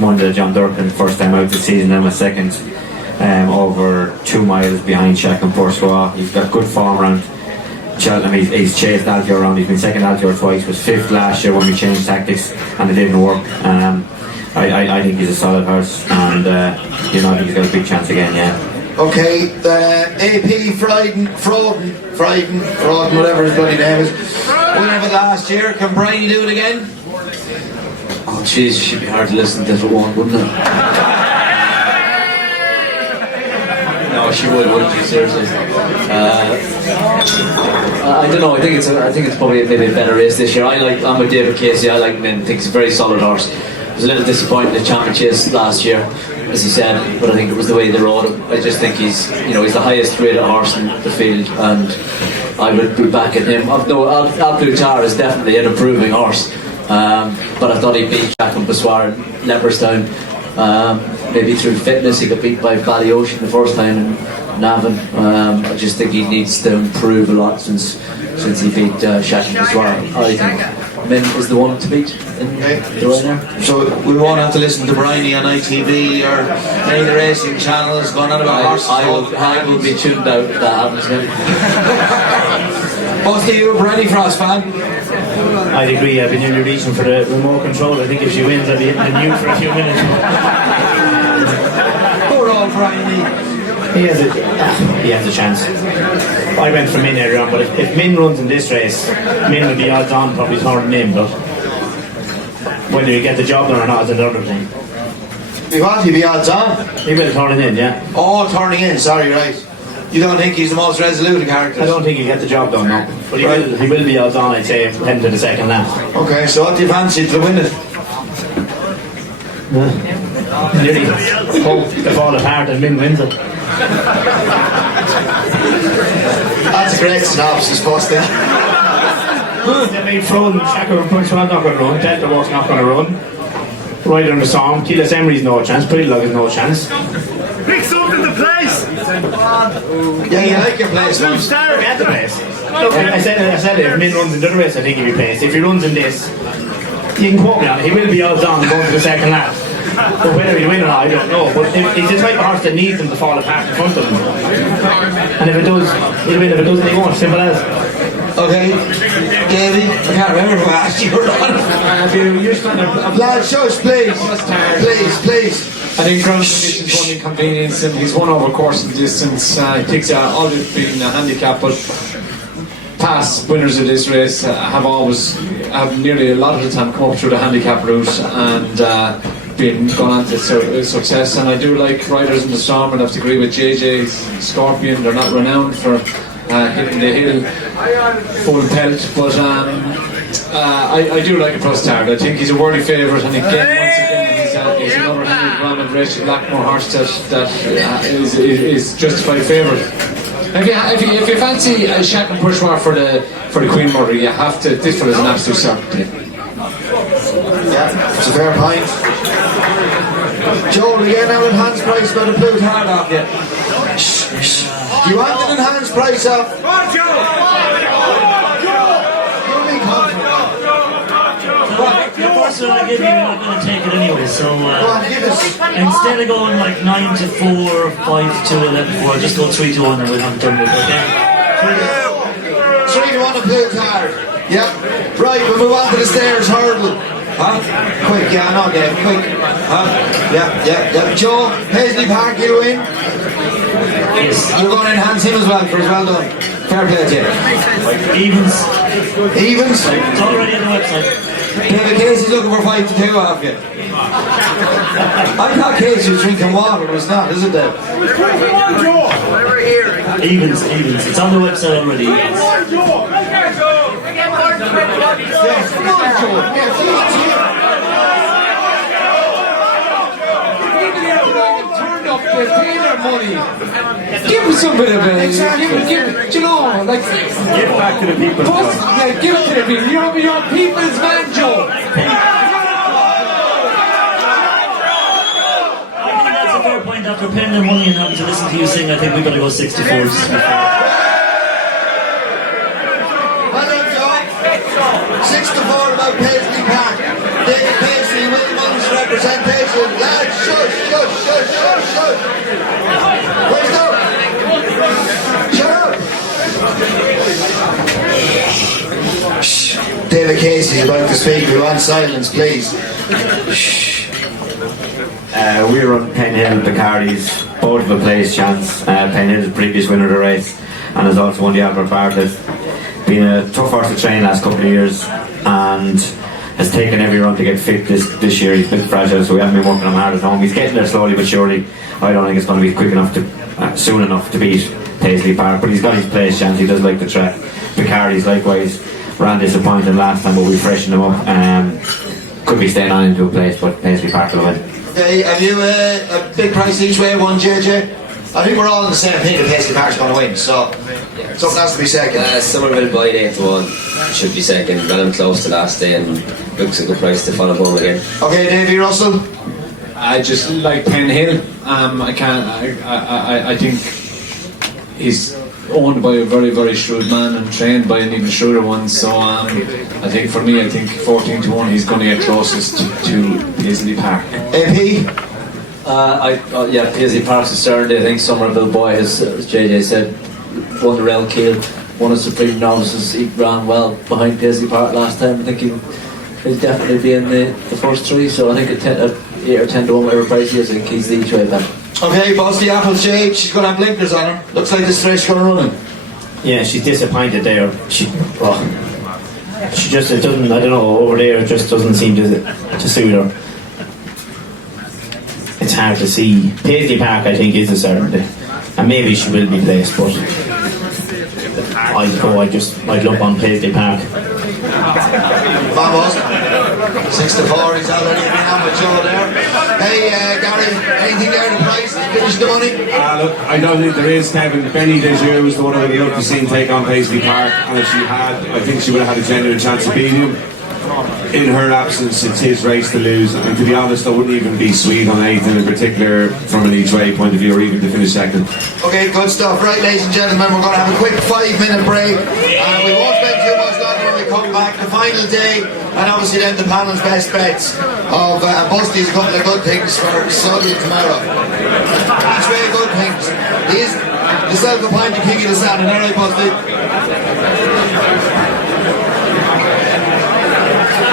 Won the John Durkin first time out this season, then was second over 2 miles behind Cheltenham Preview. He's got good form around Cheltenham. He's chased Altior around. He's been second Altior twice, was 5th last year when we changed tactics and it didn't work. I think he's a solid horse, and I think he's got a big chance again, yeah. Okay, AP Froden, whatever his bloody name is, winner of it last year. Can Brian do it again? Oh jeez, she'd be hard to listen to if it won't, wouldn't it? No, she wouldn't she? Seriously. I don't know. I think it's probably maybe a better race this year. I'm with David Casey. I like him. I think he's a very solid horse. I was a little disappointed in the Championships last year, as he said, but I think it was the way they rode him. I just think he's the highest rated horse in the field, and I would be backing him. No, Absolute Tar is definitely an improving horse, but I thought he beat Cheltenham Preview in Leopardstown. Maybe through fitness, he got beat by Ballyocean the first time in Navan. I just think he needs to improve a lot since he beat Cheltenham Preview. I think Min is the one to beat in the runner. So we won't have to listen to Bryony on ITV or any of the racing channels going on about horses. I will be tuned out if that happens to him. What's the you, Bryony Frost fan? I'd agree. I've been nearly reaching for the remote control. I think if she wins, I'll be hitting the mute for a few minutes. Poor old Bryony. He has a chance. I went for Min earlier on, but if Min runs in this race, Min will be odds on probably turning in, but whether you get the job done or not is another thing. He'll be odds on? He will turn in, yeah. Oh, turning in, sorry, right. You don't think he's the most resolute of characters? I don't think he'll get the job done, no. But he will be odds on, I'd say, heading to the second lap. Okay, so what do you fancy to win it? Nearly hope they fall apart and Min wins it. That's a great synopsis, Busty. They made Frozen, Cheltenham Preview not going to run, Delta Walk's not going to run. Rider in the Storm, Keyless Emery's no chance, Pretty Lug is no chance. Mix up in the place! Yeah, you like your place, man. Get the place. Look, I said it, if Min runs in the other race, I think he'll be placed. If he runs in this, you can quote me on it, he will be odds on going to the second lap. But whether he'll win or not, I don't know. But he's the type of horse that needs him to fall apart in front of him. And if it does, he'll win. If it doesn't, he won't. Simple as. Okay, Davy, I can't remember who asked you were on. Lad, shush, please. Please. I think ground conditions won inconvenience, and he's won over course and distance. He takes out all this being a handicap, but past winners of this race have nearly a lot of the time come up through the handicap route and gone on to success. And I do like riders in the Storm, and I have to agree with JJ Scorpion. They're not renowned for hitting the hill full pelt, but I do like a Prostard. I think he's a worthy favourite, and again, he's another 100 gram and Rachel Blackmore horse that is justified favourite. If you fancy a Cheltenham Preview for the Queen Mother, you have to. This one is an absolute certainty. Yeah, it's a fair point. Joel, again, now enhanced price about a blue card off you. Do you want an enhanced price off? The first one I give you, you're not going to take it anyway, so instead of going like 9 to 4, 5 to 11 4, just go 3 to 1 and we'll have done with it, okay? 3 to 1 a blue card. Yep. Right, we'll move on to the stairs hurdle. Huh? Quick, yeah, I know, Dave, quick. Huh? Yep. Joe, Paisley Park, you win? Yes. You're going to enhance him as well, for his well done. Fair play to you. Evens. Evens? It's already on the website. David Casey's looking for 5 to 2 off you. I thought Casey was drinking water, but it's not, is it, Dave? Evens. It's on the website already. Evens. Yes, come on, Joe. Turned up, they're paying their money. Give them some bit of it. Give, you know, like. Give back to the people. Give it to the people. You're people's man, Joe. I think that's a fair point. After paying their money and having to listen to you sing, I think we better go 64. Well done, Joe. 6 to 4 about Paisley Park. David Paisley, Wilmot's representation. Lads, shush. Where's up? Shut up. Shh. David Casey, you'd like to speak. We want silence, please. Shh. We run Penhill Picardies, both have a place chance. Penhill is the previous winner of the race and has also won the Albert Bartlett. Been a tough horse to train last couple of years, and has taken every run to get fit this year. He's a bit fragile, so we haven't been working on hard at home. He's getting there slowly but surely. I don't think it's going to be quick enough to soon enough to beat Paisley Park, but he's got his place chance. He does like the track. Picardi's likewise ran disappointing last time, but we freshened him up. Could be staying on into a place, but Paisley Park will win. Okay, have you a big price each way, one JJ? I think we're all in the same opinion. Paisley Park's going to win, so something has to be second. Somerville by 8-1 should be second. Ran him close to last day and looks a good price to follow home again. Okay, Davy Russell. I just like Penn Hill. I think he's owned by a very, very shrewd man and trained by an even shrewder one. So I think for me, I think 14-1, he's going to get closest to Paisley Park. AP. Paisley Park's a Saturday. I think Somerville Boy has, as JJ said, won the Rail Kiel, won a Supreme Novices. He ran well behind Paisley Park last time. I think he'll definitely be in the first three. So I think 8 or 10-1, whatever price he is, I think he's the each way bet. Okay, boss, the Apple Jade, she's going to have blinkers on her. Looks like this race is going to run him. Yeah, she's disappointed there. She just, it doesn't, I don't know, over there it just doesn't seem to suit her. It's hard to see. Paisley Park, I think, is a certainty. And maybe she will be placed, but I'd look on Paisley Park. Vamos. 6-4, he's already been on with Joe there. Hey, Gary, anything there to price? Finish the money? Look, I don't think there is, Kevin. Benny Desjeux was the one I would love to see take on Paisley Park, and if she had, I think she would have had a genuine chance of beating him. In her absence, it's his race to lose, and to be honest, I wouldn't even be sweet on 8th in particular from an each way point of view, or even to finish second. Okay, good stuff. Right, ladies and gentlemen, we're going to have a quick 5-minute break, and we won't spend too much longer when we come back. The final day, and obviously then the panel's best bets of Busty's a couple of good things for Sunday tomorrow. Each way good things. He's the self-appointed king of the sand, alright, Busty?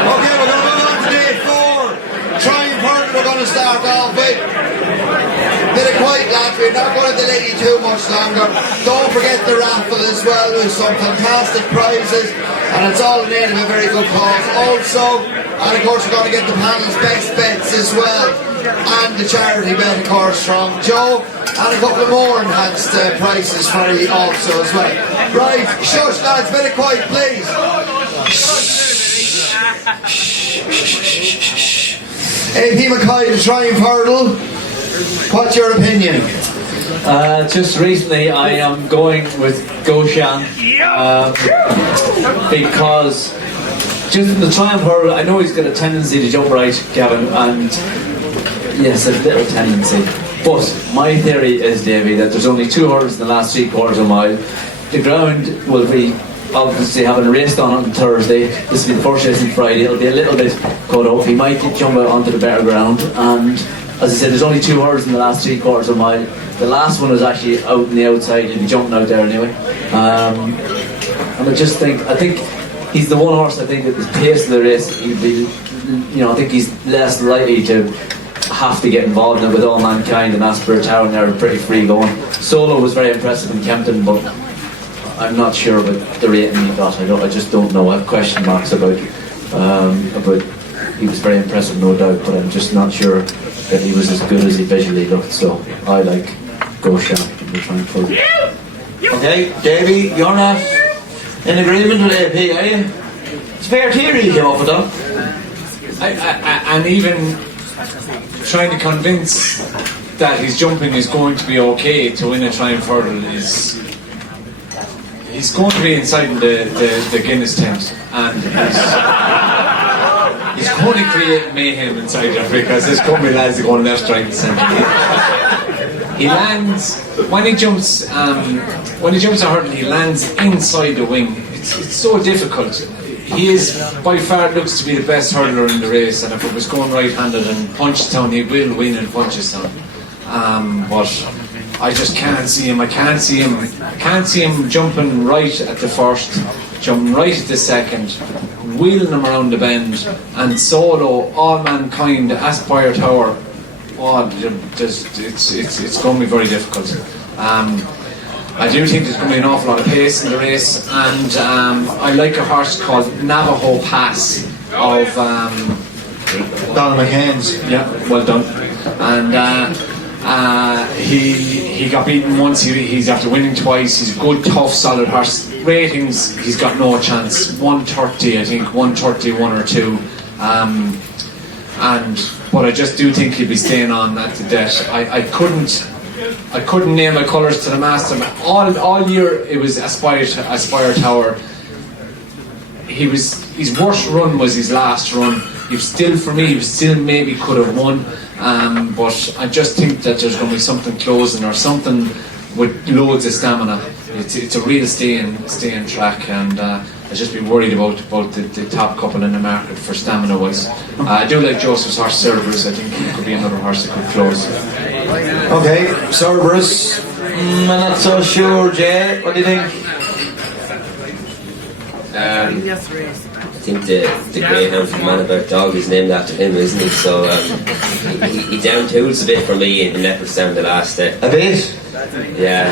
Okay, we're going to move on to day 4. Trying further, we're going to start off with bit of quiet, lads. We're not going to delay you too much longer. Don't forget the raffle as well with some fantastic prizes, and it's all in the name of a very good cause. Also, and of course, we're going to get the panel's best bets as well, and the charity bet, of course, from Joe, and a couple of more enhanced prices for you also as well. Right, shush, lads, bit of quiet, please. AP McCoy, the Triumph Hurdle. What's your opinion? Just recently, I am going with Goshan because just the Triumph Hurdle, I know he's got a tendency to jump right, Gavin, and yes, a little tendency. But my theory is, Davy, that there's only 2 hurdles in the last 3/4 of a mile. The ground will be obviously having raced on Thursday. This will be the first race on Friday. It'll be a little bit cut up. He might jump out onto the better ground, and as I said, there's only 2 hurdles in the last 3/4 of a mile. The last one was actually out on the outside. He'll be jumping out there anyway. And I think he's the one horse. I think at the pace of the race, he'd be, I think he's less likely to have to get involved in it with All Mankind and Asper Tower, and they're pretty free going. Solo was very impressive in Kempton, but I'm not sure about the rating he got. I just don't know. I have question marks about. He was very impressive, no doubt, but I'm just not sure that he was as good as he visually looked. So I like Goshan. We're trying for it. Okay, Davy, you're not in agreement with AP, are you? It's fair theory you came up with that. And even trying to convince that his jumping is going to be okay to win a Triumph Hurdle is... He's going to be inside the Guinness tent, and he's going to create mayhem inside there, because there's going to be lads going left, right and centre. He lands, when he jumps a hurdle, he lands inside the wing. It's so difficult. He is, by far, looks to be the best hurdler in the race, and if it was going right-handed and Punchestown, he will win in Punchestown. But I just can't see him. I can't see him jumping right at the first, jumping right at the second, wheeling him around the bend, and Solo, All Mankind, Aspire Tower. It's going to be very difficult. I do think there's going to be an awful lot of pace in the race, and I like a horse called Navajo Pass. of Donald McCain's. yeah, well done. And he got beaten once. He's after winning twice. He's a good, tough, solid horse. Ratings, he's got no chance. 130, I think, 131 or 2. But I just do think he'll be staying on at the debt. I couldn't name my colours to the master. All year it was Aspire Tower. His worst run was his last run. He still maybe could have won. But I just think that there's going to be something closing or something with loads of stamina. It's a real staying track, and I'd just be worried about the top couple in the market for stamina wise. I do like Joseph's horse Cerberus. I think he could be another horse that could close. Okay, Cerberus. I'm not so sure, Jay. What do you think? I think the greyhound from Manaberg dog is named after him, isn't he? So he down tools a bit for me in Leopardstown the last day. A bit? Yeah,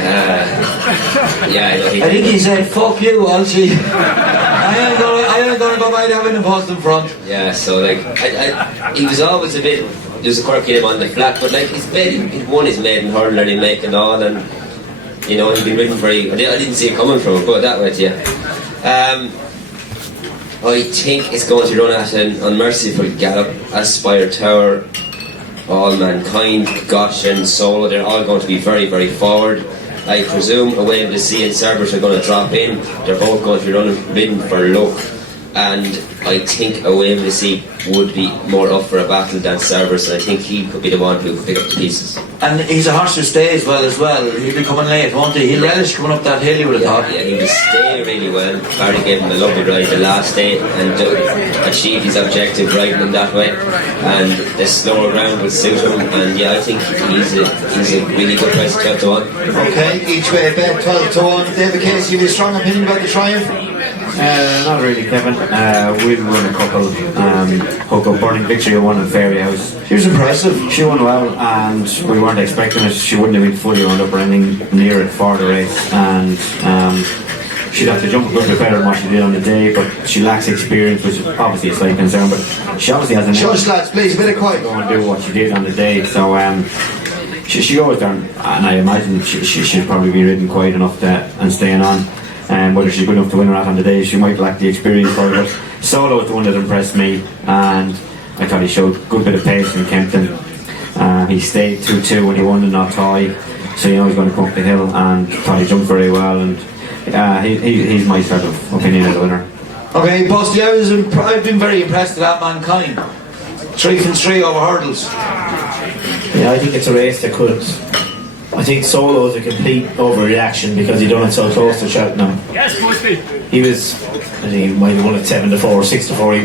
I think he said, "Fuck you, Alchie." I ain't gonna go by having a post in front. Yeah, so like he was always a bit. There was a quirky him on the flat, but like he'd won his maiden hurler and he make and all, and you know he'd been ridden very. I didn't see it coming from him, put it that way to you. I think it's going to run at an unmerciful gallop. Aspire Tower, All Mankind, Gosh and Solo, they're all going to be very, very forward. I presume Away with the Sea and Cerberus are going to drop in. They're both going to be ridden for luck. And I think Away with the Sea would be more up for a battle than Cerberus, and I think he could be the one who could pick up the pieces. And he's a horse who stays well as well. He'll be coming late, won't he? He'll relish coming up that hill, you would have thought. Yeah, he will stay really well. Barry gave him a lovely ride the last day and achieved his objective riding him that way. And the slower ground will suit him. And yeah, I think he's a really good price, 12 to 1. Okay, each way bet 12 to 1. David Casey, you have a strong opinion about the Triumph? Not really, Kevin. We've run a couple. Hook Up Burning Victory won in Fairy House. She was impressive. She won well, and we weren't expecting it. She wouldn't have been fully wound up or anything near it for the race, and she'd have to jump a good bit better than what she did on the day, but she lacks experience, which is obviously a slight concern, but she obviously has an Shush lads, please, a bit of quiet. Go and do what she did on the day, so she goes down, and I imagine she'll probably be ridden quiet enough and staying on. Whether she's good enough to win or not on the day, she might lack the experience for it. But Solo is the one that impressed me, and I thought he showed a good bit of pace in Kempton. He stayed 2-2 when he won the Not Toy, so you know he's going to come up the hill, and thought he jumped very well, and he's my sort of opinion of the winner. Okay, Posty, I've been very impressed with that Mankind. 3 from 3 over hurdles. Yeah, I think it's a race that could. I think Solo is a complete overreaction because he done it so close to Cheltenham. Yes, Posty. He was, I think he might have won it 7-4 or 6-4.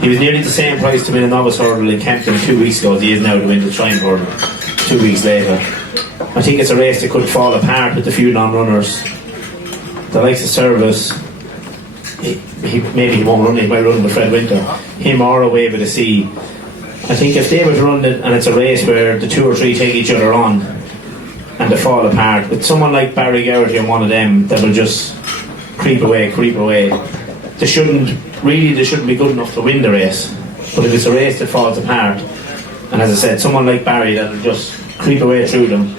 He was nearly the same price to win a novice hurdle in Kempton 2 weeks ago as he is now to win the Triumph hurdle 2 weeks later. I think it's a race that could fall apart with the few non-runners. The likes of Cerberus, maybe he won't run it, he might run with Fred Winter. Him or Away with the Sea. I think if they were to run it and it's a race where the 2 or 3 take each other on and they fall apart, with someone like Barry Geraghty and one of them that will just creep away, they shouldn't be good enough to win the race. But if it's a race that falls apart, and as I said, someone like Barry that will just creep away through them,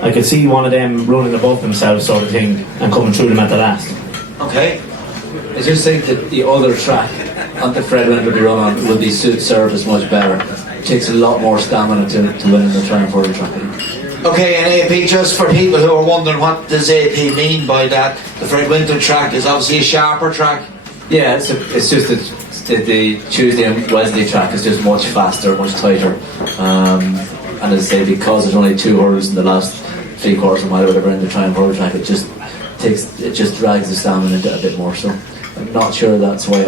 I could see one of them running above themselves sort of thing and coming through them at the last. Okay. I just think that the other track on the Fred Winter be run on would be suit Cerberus much better. It takes a lot more stamina to win in the Triumph Hurdle track. Okay, and AP, just for people who are wondering what does AP mean by that, the Fred Winter track is obviously a sharper track. Yeah, it's just that the Tuesday and Wednesday track is just much faster, much tighter. And as I say, because there's only 2 hurdles in the last 3/4 mile or whatever in the Triumph Hurdle track, it just drags the stamina a bit more. So I'm not sure that's why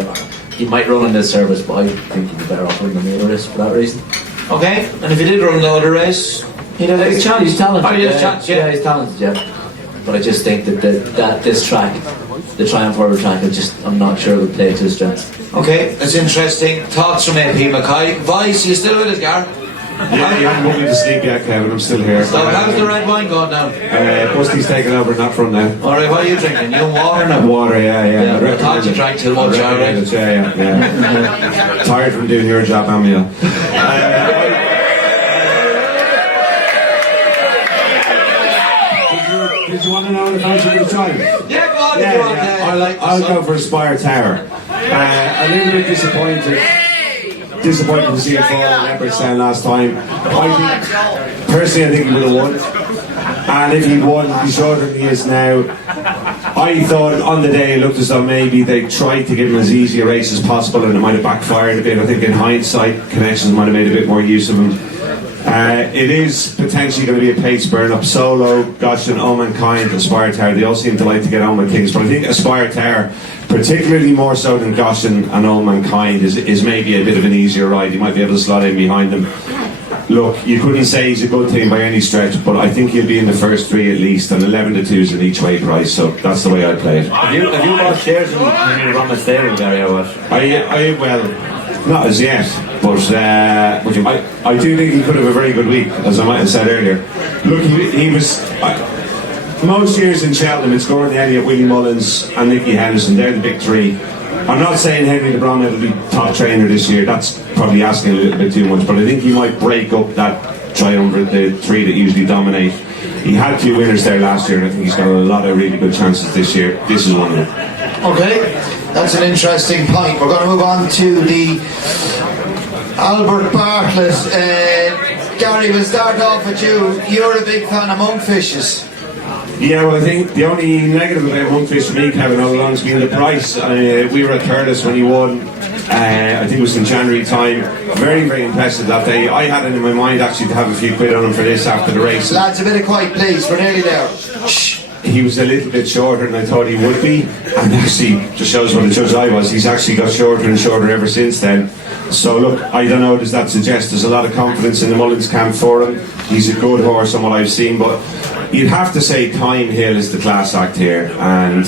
he might run in this service, but I think he'd be better off running the other race for that reason. Okay, and if he did run the other race, he'd have a chance. He's talented. Oh, he has a chance, yeah. Yeah, he's talented, yeah. But I just think that this track, the Triumph Hurdle track, I'm not sure it would play to his strengths. Okay, that's interesting. Thoughts from AP McCoy. Vice, you still with us, Gar? Yeah, you haven't put me to sleep yet, Kevin. I'm still here. So how's the red wine going now? Busty's taking over, not from now. Alright, what are you drinking? You water now? Water, yeah. I thought you drank too much, alright. Yeah. Tired from doing your job, Amia. Did you want to know the fancy for the time? Yeah, go on, if you want. I'll go for Spire Tower. A little bit disappointed to see it fall in Leopardstown last time. Personally, I think he would have won. And if he'd won, he'd be shorter than he is now. I thought on the day it looked as though maybe they tried to give him as easy a race as possible and it might have backfired a bit. I think in hindsight, Connections might have made a bit more use of him. It is potentially going to be a pace burn-up. Solo, Goshen, Omankind, Aspire Tower, they all seem to like to get on with things, but I think Aspire Tower, particularly more so than Goshen and Omankind, is maybe a bit of an easier ride. You might be able to slot in behind them. Look, you couldn't say he's a good team by any stretch, but I think he'll be in the first three at least, and 11 to 2 is an each way price, so that's the way I play it. Have you bought shares in Rama Stable, Gary, or what? Well, not as yet, but I do think he could have a very good week, as I might have said earlier. Look, he was... most years in Cheltenham, it's Gordon Elliott, Willie Mullins and Nicky Henderson. They're the big three. I'm not saying Henry de Bruyne will be top trainer this year. That's probably asking a little bit too much. But I think he might break up that triumvirate, the three that usually dominate. He had 2 winners there last year, and I think he's got a lot of really good chances this year. This is one of them. Okay, that's an interesting point. We're going to move on to the Albert Bartlett. Gary, we'll start off with you. You're a big fan of monkfishes. Yeah, well, I think the only negative about Monkfish for me, Kevin, all along has been the price. We were at Thurles when he won. I think it was in January time. Very, very impressive that day. I had it in my mind actually to have a few quid on him for this after the race. Lads, a bit of quiet, please. We're nearly there. He was a little bit shorter than I thought he would be, and actually just shows what a judge I was. He's actually got shorter and shorter ever since then. So look, I don't know, does that suggest there's a lot of confidence in the Mullins camp for him? He's a good horse on what I've seen, but you'd have to say Time Hill is the class act here, and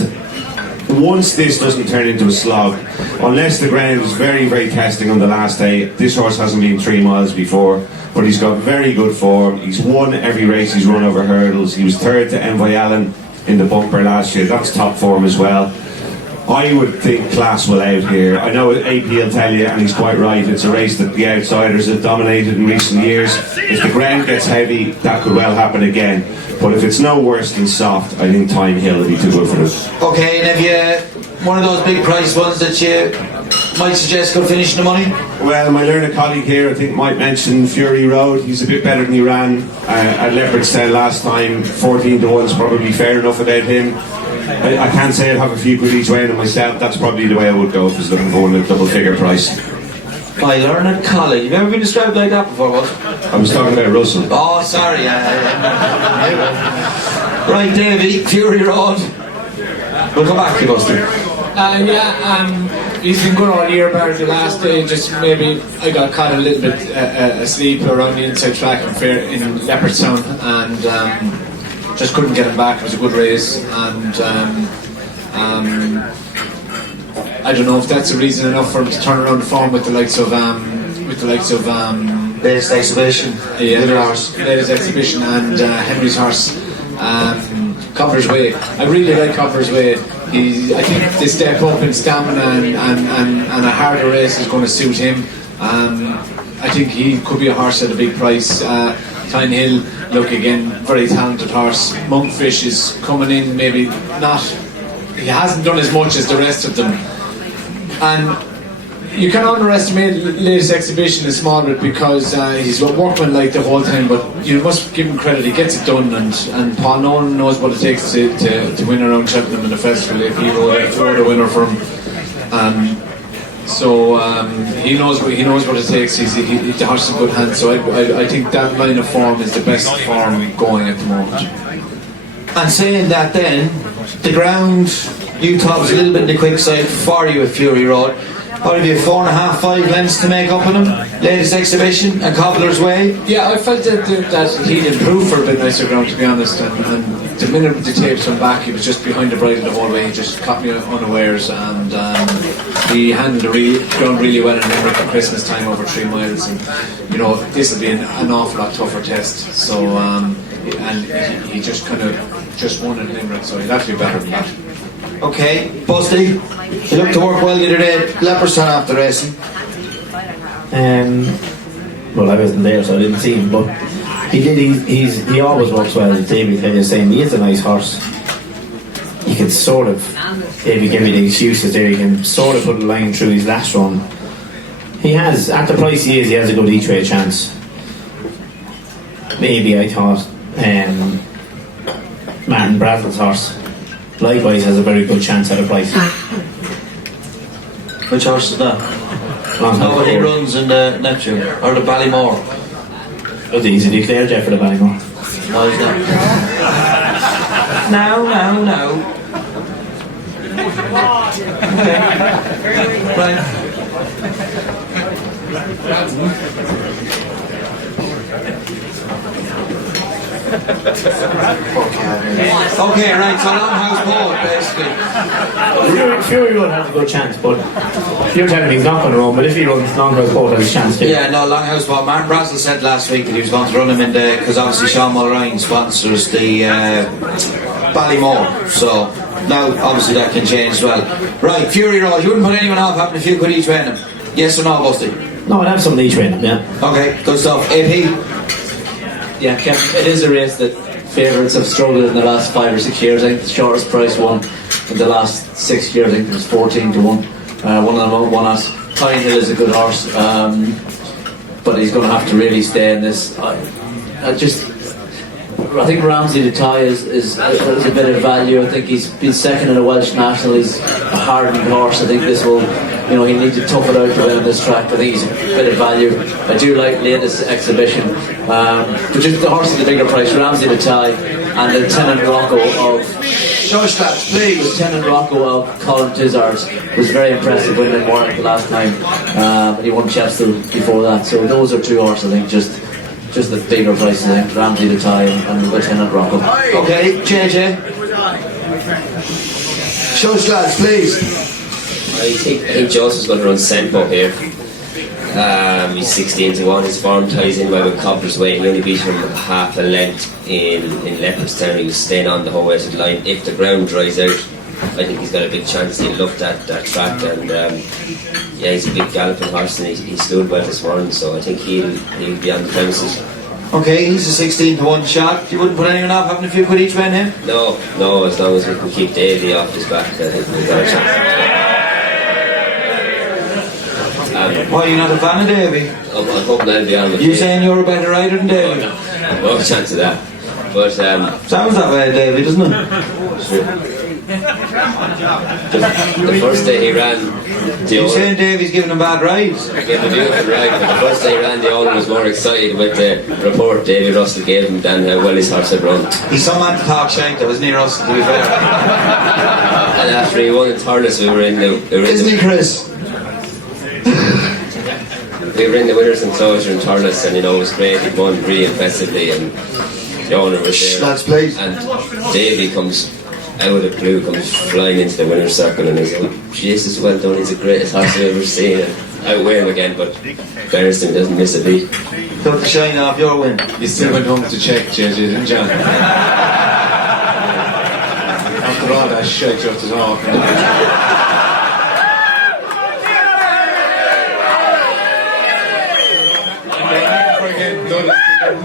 once this doesn't turn into a slog, unless the ground is very, very testing on the last day, this horse hasn't been 3 miles before, but he's got very good form. He's won every race he's run over hurdles. He was third to Envoy Allen in the bumper last year. That's top form as well. I would think class will out here. I know AP will tell you, and he's quite right, it's a race that the outsiders have dominated in recent years. If the ground gets heavy, that could well happen again. But if it's no worse than soft, I think Time Hill will be too good for this. Okay, and have you one of those big price ones that you might suggest could finish in the money? Well, my learned colleague here, I think, might mention Fury Road. He's a bit better than he ran at Leopardstown last time. 14 to 1's probably fair enough without him. I can't say I'd have a few quid each way on it myself. That's probably the way I would go if I was looking for one at double figure price. My learned colleague. You've ever been described like that before, what? I was talking about Russell. Oh, sorry. Right, Davy, Fury Road. We'll come back to you, Buster. He's been good all year, bar the last day. Just maybe I got caught a little bit asleep around the inside track in Leopardstown, and just couldn't get him back. It was a good race, and I don't know if that's a reason enough for him to turn around the form with the likes of Latest Exhibition, Latest Exhibition, and Henry's horse, Copper's Way. I really like Copper's Way. I think the step up in stamina and a harder race is going to suit him. I think he could be a horse at a big price. Tyne Hill, look again, very talented horse. Monkfish is coming in, maybe not. He hasn't done as much as the rest of them, and you can underestimate Latest Exhibition a small bit because he's workman like the whole time. But you must give him credit; he gets it done, and Paul Nolan knows what it takes to win around Cheltenham in the festival. If he were the winner for him. So he knows what it takes. The horse is in good hands. So I think that line of form is the best form going at the moment. And saying that, then the ground you thought was a little bit in the quick side for you at Fury Road. Probably be 4.5, 5 lengths to make up on him. Latest Exhibition and Cobbler's Way. Yeah, I felt that he'd improved for a bit nicer ground, to be honest. And the minute the tapes went back, he was just behind the bridle the whole way. He just caught me unawares, and he handled the ground really well in Limerick at Christmas time over 3 miles, and this will be an awful lot tougher test. So and he just kind of won in Limerick, so he'll have to be better than that. Okay, Busty, he looked to work well the other day. Leopardstown after racing. Well, I wasn't there, so I didn't see him, but he did. He always works well. As Davy was saying, he is a nice horse. You can sort of, Davy gave me the excuses there. You can sort of put a line through his last run. He has, at the price he is, he has a good each way chance. Maybe I thought Martin Brazel's horse likewise has a very good chance at a price. Which horse is that? No, he runs in the Neptune or the Ballymore. Oh, he's a declared Jeff for the Ballymore. No, he's not. No. Right. Okay, right, so Longhouse Board, basically. Fury Road has a good chance, but you're telling me he's not going to run, but if he runs, Longhouse Board has a chance too. Yeah, no, Longhouse Board. Martin Brazel said last week that he was going to run him in the, because obviously Sean Mulrine sponsors the Ballymore, so now obviously that can change as well. Right, Fury Road, you wouldn't put anyone off having a few good each way in them? Yes or no, Busty? No, I'd have some each way in them, yeah. Okay, good stuff. AP? Yeah, Kev, it is a race that favourites have struggled in the last 5 or 6 years. I think the shortest price one in the last 6 years, I think it was 14 to 1. One of them won at Pine Hill is a good horse, but he's going to have to really stay in this. I think Ramsey the Tie is a bit of value. I think he's been second in a Welsh National. He's a hardened horse. I think this will, he needs to tough it out to win on this track. I think he's a bit of value. I do like latest exhibition, but just the horse at the bigger price, Ramsey the Tie, and Lieutenant Rocco of Shush lads, please. Lieutenant Rocco of Colin Tizards was very impressive winning Warwick the last time, and he won Chepstow before that. So those are 2 horses, I think, just the bigger prices, I think. Ramsey the Tie and Lieutenant Rocco. Okay, JJ. Shush lads, please. I think Joseph's going to run Sempo here. He's 16 to 1. His form ties in well with Copper's weight. He only beat him half a length in Leopardstown. He was staying on the whole way to the line. If the ground dries out, I think he's got a big chance. He looked at that track, and he's a big galloping horse, and he stood well this morning. So I think he'll be on the premises. Okay, he's a 16 to 1 shot. You wouldn't put anyone off having a few quid each way in him? No, as long as we can keep Davy off his back, I think we've got a chance. Why are you not a fan of Davy? I'm hoping I'll be on with you. saying you're a better rider than Davy? No chance of that. But sounds that way, Davy, doesn't it? The first day he ran, you're saying Davy's giving him bad rides? He gave him a beautiful ride, but the first day he ran, the owner was more excited with the report Davy Russell gave him than how well his horse had run. He's some man to talk shite, that was near us, to be fair. And after he won in Thurles, we were in the Isn't he, Chris? We were in the winners' enclosure in Thurles, and it was great. He won really impressively, and the owner was there. Lads, please. And Davy comes out of the blue, comes flying into the winner's circle, and he's like, Jesus, well done, he's the greatest horse I've ever seen. And outweigh him again, but Bereston doesn't miss a beat. Took the shine off your win. You still went home to check, JJ, didn't you? After all that shit you have to talk.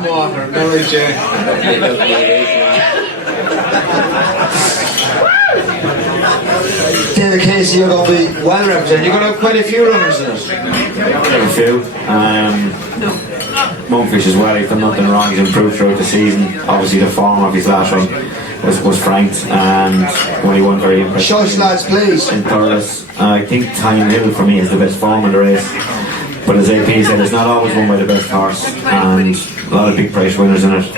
Water, Mary J. David Casey, you're going to be well represented. You're going to have quite a few runners in it. A few. Monkfish as well, he's done nothing wrong, he's improved throughout the season. Obviously the form of his last run was franked, and when he won very impressive. Shush lads, please. In Thurles, I think Time Hill for me is the best form in the race. But as AP said, it's not always won by the best horse, and a lot of big price winners in it.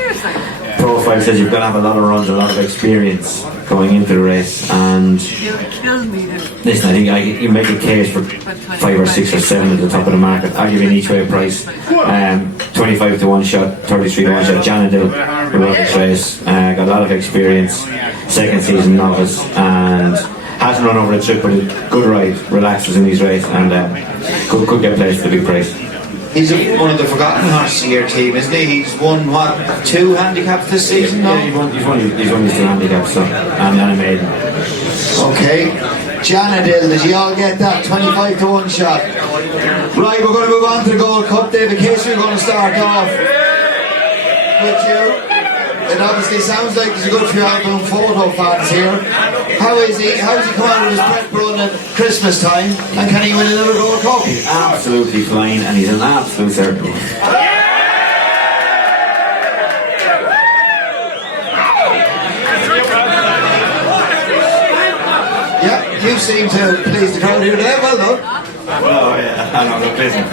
Profile says you've got to have a lot of runs, a lot of experience going into the race, and listen, I think you make a case for 5 or 6 or 7 at the top of the market. I'll give you an each way price, 25 to 1 shot, 33 to 1 shot. Janadil, who won this race, got a lot of experience, second season novice, and Hasn't run over a trip, but a good ride, relaxes in his race, and could get placed for the big prize. He's one of the forgotten horses of your team, isn't he? He's won, what, 2 handicaps this season now? Yeah, he's won his 2 handicaps, so, and a maiden. Okay. Janadil, did you all get that? 25 to 1 shot. Right, we're going to move on to the Gold Cup. David Casey, we're going to start off with you. It obviously sounds like there's a good few album photo fans here. How is he? How does he come out of his prep run at Christmas time? And can he win another Gold Cup? He's absolutely flying, and he's an absolute certainty. Yeah, you seem to please the crowd here today. Well done. Oh yeah, I know, look, listen.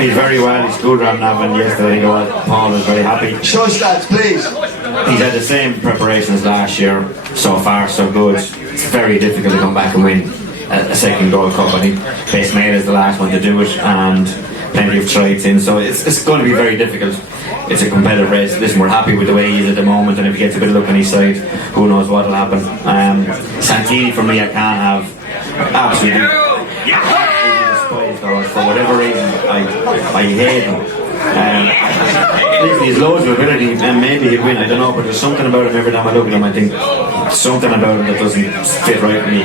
He's very well, he's good around Navan yesterday, Paul was very happy. Shush lads, please. He's had the same preparation as last year, so far so good. It's very difficult to come back and win a second Gold Cup. I think Betsafe is the last one to do it, and plenty of strides in, so it's going to be very difficult. It's a competitive race. Listen, we're happy with the way he is at the moment, and if he gets a bit of luck on his side, who knows what will happen. Santini for me, I can't have absolutely despise those for whatever reason. I hate him. Listen, he's loads of ability, and maybe he'll win, I don't know, but there's something about him every time I look at him, I think something about him that doesn't fit right with me.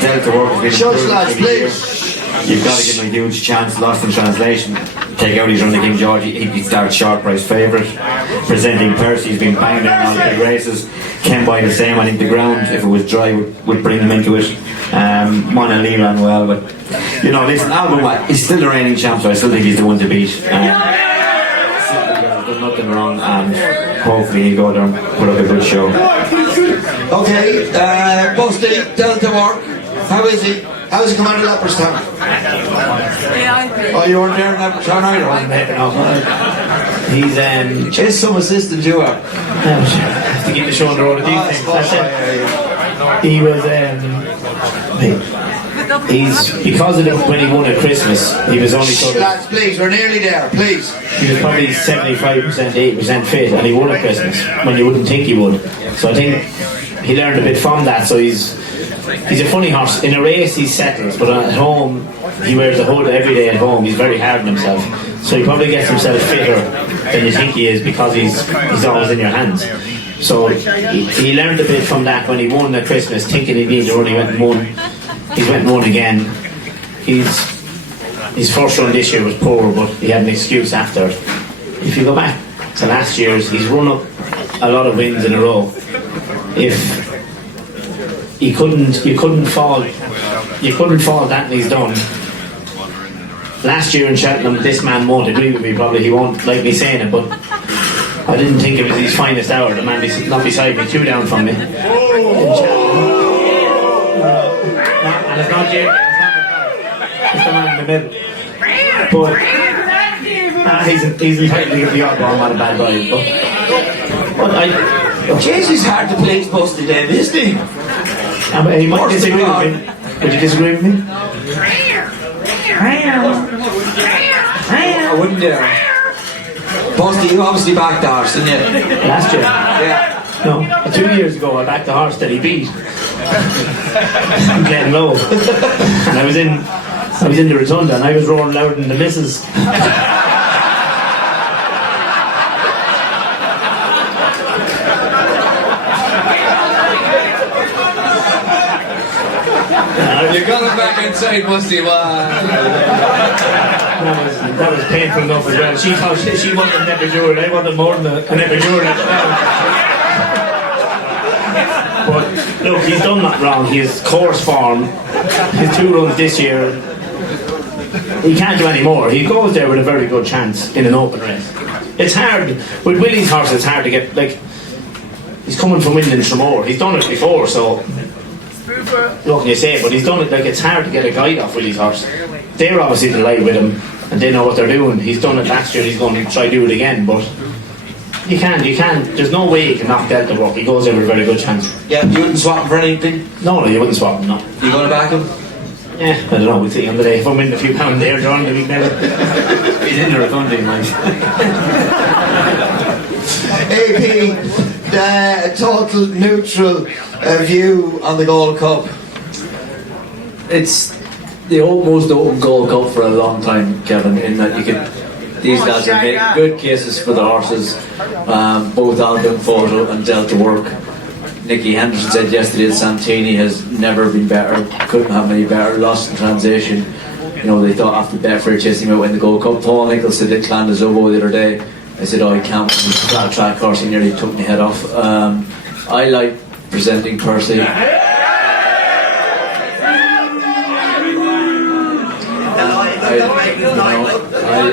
Delta work has been Shush lads, please. You've got to give him a huge chance. Lost in translation. Take out his run to King George. He'd start short price favourite. Presenting Percy, he's been banging down all the big races. Ken by the same. I think the ground, if it was dry, would bring him into it. Mona Lee ran well, but you know, listen, Album he's still the reigning champ, so I still think he's the one to beat. He's done nothing wrong, and hopefully he'll go there and put up a good show. Okay, Busty, Delta work. How is he? How is he coming out of Leopardstown? Oh, you weren't there in Leopardstown either? No. He's Chase some assistant you are. have to keep the show on the road. He was he's because of when he won at Christmas, he was only sort of, lads, please, we're nearly there, please. he was probably 75%, 8% fit, and he won at Christmas when you wouldn't think he would. So I think he learned a bit from that. So he's a funny horse. In a race he settles, but at home he wears a hood every day at home. He's very hard on himself, so he probably gets himself fitter than you think he is because he's always in your hands. So he learned a bit from that when he won at Christmas, thinking he needed to run. He went and won. He's went and won again. His first run this year was poor, but he had an excuse after. If you go back to last year's, he's run up a lot of wins in a row. If you couldn't fault that, and he's done. Last year in Cheltenham, this man won't agree with me. Probably he won't like me saying it, but I didn't think it was his finest hour. The man not beside me, 2 down from me. And it's not Jim, it's the man in the middle. But he's entitled to get the odd ball, not a bad boy. But Jeez, he's hard to please, Busty Davy, isn't he? He might disagree with me. Would you disagree with me? I wouldn't dare. Busty, you obviously backed the horse, didn't you? Last year? Yeah. No, 2 years ago I backed the horse that he beat. Glen Low. And I was in the rotunda and I was roaring louder than the missus. You got him back inside, Busty. That was painful enough as well. She thought she wanted an epidural. I wanted more than an epidural at the time. But look, he's done that wrong. His course form, his 2 runs this year, he can't do any more. He goes there with a very good chance in an open race. It's hard with Willie's horse. It's hard to get, like, he's coming from winning Tramore. He's done it before, so what can you say? But he's done it. Like, it's hard to get a guide off Willie's horse. They're obviously delighted with him and they know what they're doing. He's done it last year. He's going to try to do it again, but you can't. There's no way he can knock Delta work. He goes there with a very good chance. Yeah, you wouldn't swap him for anything? No, you wouldn't swap him. No. You going to back him? Yeah, I don't know. We'll see on the day. If I'm winning a few pounds there, John, the week never. He's in the rotunda, mate. AP, total neutral view on the Gold Cup. it's the most open Gold Cup for a long time, Kevin, in that these lads are making good cases for the horses. Both Albion Photo and Delta Work. Nicky Henderson said yesterday that Santini has never been better, couldn't have any better, lost in transition. You know, they thought after Betfair chasing him out in the Gold Cup. Paul Nichols said that Clandazzobo the other day. I said, oh, he can't win the flat track horse, he nearly took my head off. I like presenting Percy.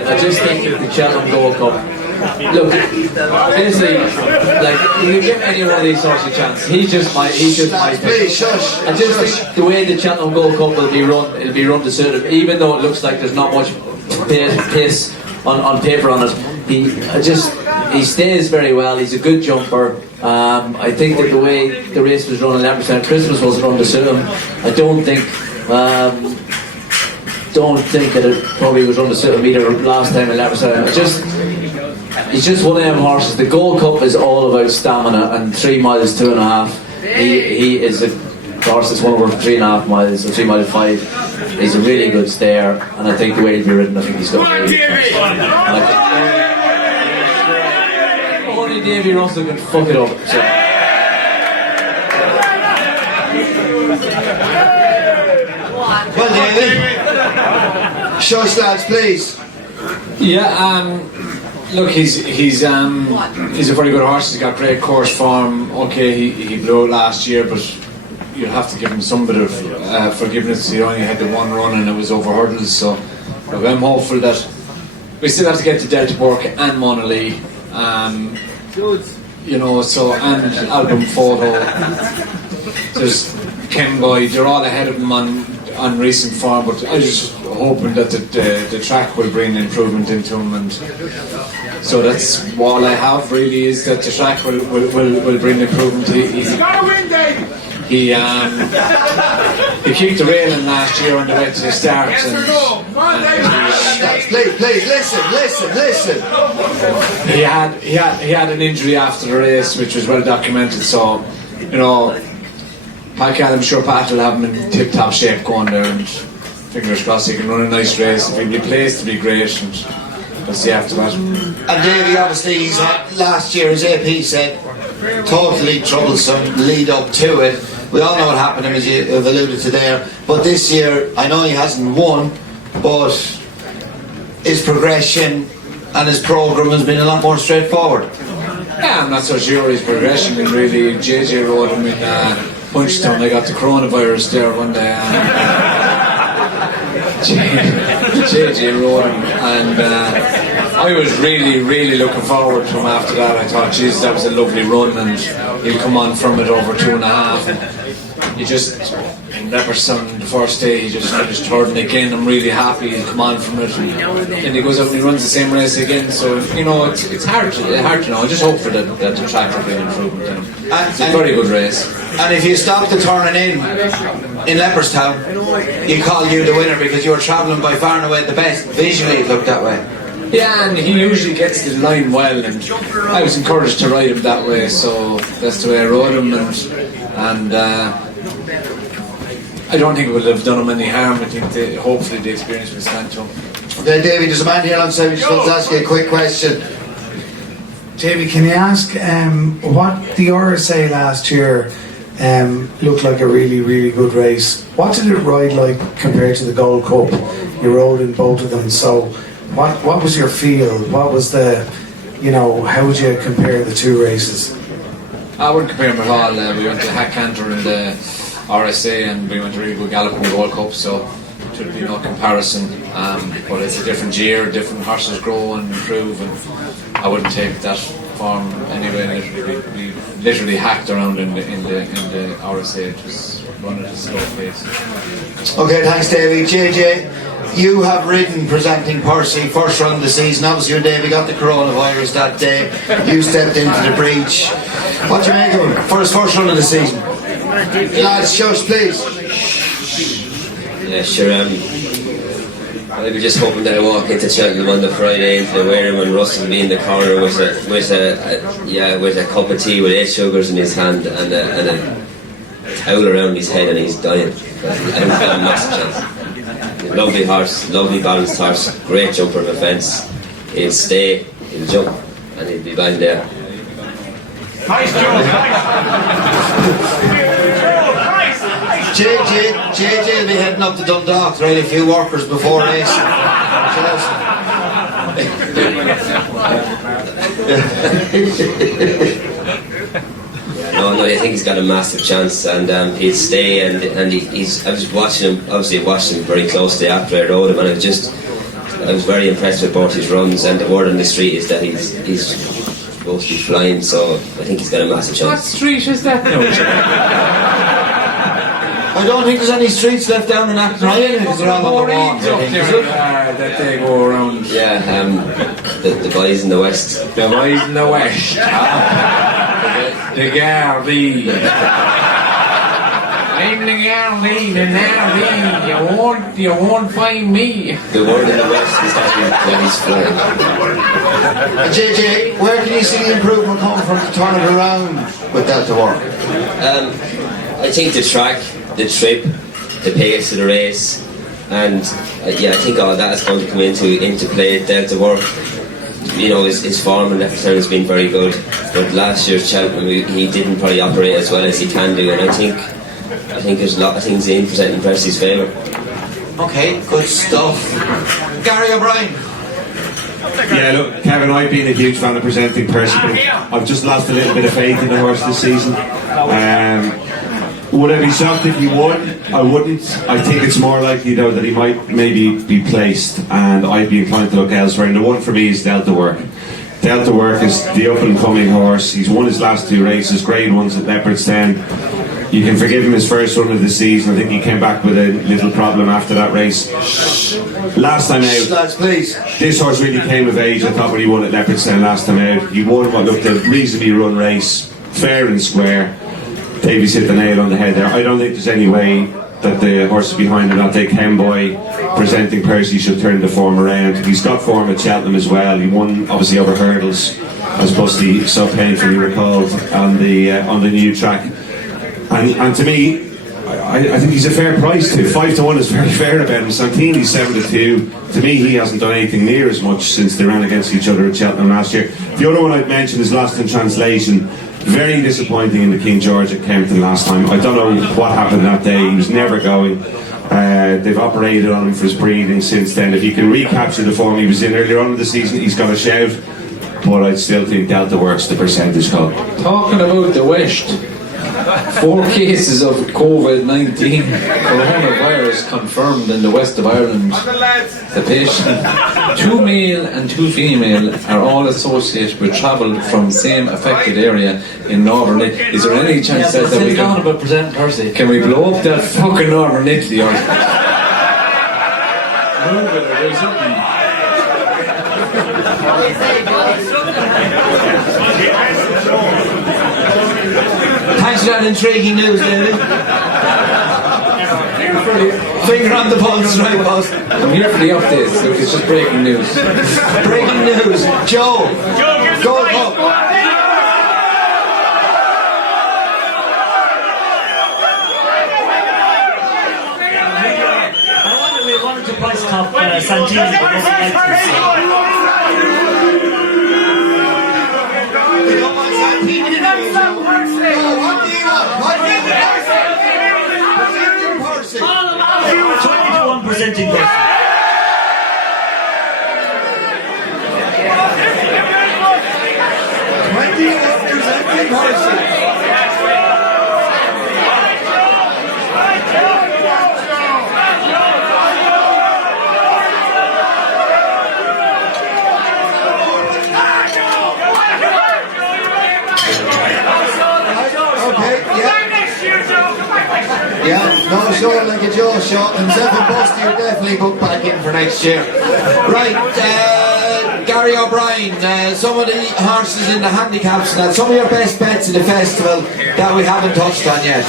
I just think that the Cheltenham Gold Cup, look, basically, like, you can give any one of these sorts a chance. He's just my pick. I just think the way the Cheltenham Gold Cup will be run, it'll be run to suit him, even though it looks like there's not much pace on paper on it. He stays very well. He's a good jumper. I think that the way the race was run in Leopardstown, Christmas wasn't run to suit him. I don't think that it probably was run to suit him either last time in Leopardstown. He's just one of them horses. The Gold Cup is all about stamina, and 3 miles, 2.5. He is a horse that's won over 3.5 miles, or 3 miles 5. He's a really good stayer, and I think the way he'll be ridden, I think he's got only Davy Russell can fuck it up. So. Well, Davy, show us lads, please. Yeah, look, he's a very good horse. He's got great course form. Okay, he blew out last year, but you'll have to give him some bit of forgiveness. He only had the one run and it was over hurdles. So look, I'm hopeful that we still have to get to Delta Work and Mona Lee. You know, so, and Album Photo. There's Ken Boy. They're all ahead of him on recent form, but I'm just hoping that the track will bring improvement into him, and so that's all I have really, is that the track will bring improvement. He kicked the railing last year on the way to the start, please listen. He had an injury after the race, which was well documented. So, you know, I'm sure Pat will have him in tip-top shape going there, and fingers crossed he can run a nice race. If he'll be placed, to be great, and we'll see after that. And Davy, obviously, he's had last year, as AP said, totally troublesome lead up to it. We all know what happened to him, as you have alluded to there. But this year, I know he hasn't won, but his progression and his programme has been a lot more straightforward. Yeah, I'm not so sure his progression. Really, JJ rode him in Punchtown. I got the coronavirus there one day. JJ rode him, and I was really looking forward to him after that. I thought, geez, that was a lovely run, and he'll come on from it over 2.5. And he just, in Leopardstown, the first day, he just turned again. I'm really happy he'll come on from it. And he goes out and he runs the same race again. So, you know, it's hard to know. I just hope for that the track will be an improvement. It's a very good race. And if you stop the turning in Leopardstown, you call you the winner because you were travelling by far and away the best. Visually it looked that way. Yeah, and he usually gets the line well, and I was encouraged to ride him that way, so that's the way I rode him, and I don't think it would have done him any harm. I think hopefully the experience will stand to him. Davy, there's a man here on side who just wants to ask you a quick question. Davy, can you ask what the RSA last year looked like a really good race? What did it ride like compared to the Gold Cup? You rode in both of them, so what was your feel? What was the, you know, how would you compare the two races? I wouldn't compare them at all. We went to Hack Canter in the RSA, and we went to really good gallop in the World Cup, so there would be no comparison. But it's a different year, different horses grow and improve, and I wouldn't take that form anyway. We literally hacked around in the RSA, just running at a slow pace. Okay, thanks Davy. JJ, you have ridden presenting Percy first run of the season. Obviously your Davy got the coronavirus that day. You stepped into the breach. What do you make of him for his first run of the season? Lads, show us please. Yeah, sure. I was just hoping that I walk into Cheltenham on the Friday into the wearing when Russell will be in the corner with a cup of tea with 8 sugars in his hand and a towel around his head, and he's dying. I think he's got a massive chance. Lovely horse, lovely balanced horse, great jumper of a fence. He'll stay, he'll jump, and he'll be bang there. Nice, Joe. JJ will be heading up to Dundalk to ride a few workers before race. No, I think he's got a massive chance, and he'll stay. And he's. I was watching him, obviously watching him very closely after I rode him, and I was very impressed with both his runs. And the word on the street is that he's supposed to be flying, so I think he's got a massive chance. What street is that now? I don't think there's any streets left down in Athenry because they're all on the lawns, I think. That they go around. Yeah, the boys in the west. The boys in the west. The Garvey. I'm the Garvey, the Garvey. You won't find me. The word in the west is that he's flying. JJ, where can you see the improvement come from to turn it around with Delta work? I think the track, the trip, the pace of the race, and I think all that is going to come into play. Delta work, his form in Leopardstown has been very good, but last year's Cheltenham he didn't probably operate as well as he can do, and I think there's a lot of things in presenting Percy's favour. Okay, good stuff. Gary O'Brien. Yeah, look, Kevin, I've been a huge fan of presenting Percy, but I've just lost a little bit of faith in the horse this season. Would I be shocked if he won? I wouldn't. I think it's more likely though that he might maybe be placed, and I'd be inclined to look elsewhere. And the one for me is Delta Work. Delta Work is the up and coming horse. He's won his last 2 races, grade ones at Leopardstown. You can forgive him his first run of the season. I think he came back with a little problem after that race. Last time out, Lads, please. This horse really came of age. I thought when he won at Leopardstown last time out, he won what looked a reasonably run race, fair and square. Davy's hit the nail on the head there. I don't think there's any way that the horses behind him, not take Hemboy, presenting Percy, should turn the form around. He's got form at Cheltenham as well. He won obviously over hurdles, as Busty so painfully recalled on the new track. And to me, I think he's a fair price too. 5-1 is very fair about him. Santini's 7-2. To me, he hasn't done anything near as much since they ran against each other at Cheltenham last year. The other one I'd mention is Lost in Translation. Very disappointing in the King George at Kempton last time. I don't know what happened that day. He was never going. They've operated on him for his breathing since then. If he can recapture the form he was in earlier on in the season, he's got a shout. But I'd still think Delta Works the percentage call. Talking about the West, 4 cases of COVID-19 coronavirus confirmed in the west of Ireland. The patient, 2 male and 2 female, are all associated with travel from same affected area in Northern Italy. Is there any chance that we can... about presenting Percy. Can we blow up that fucking Northern Italy or... move it or do something? Thanks for that intriguing news, David. Finger on the pulse, right, boss? I'm here for the updates, so it's just breaking news. Breaking news. Joe, go up. We wanted to price top Santini, but wasn't like this. Presenting Percy. Yeah, no, sure, like a Joe shot. Himself and Busty are definitely booked back in for next year. Right, Gary O'Brien, some of the horses in the handicaps and that, some of your best bets in the festival that we haven't touched on yet.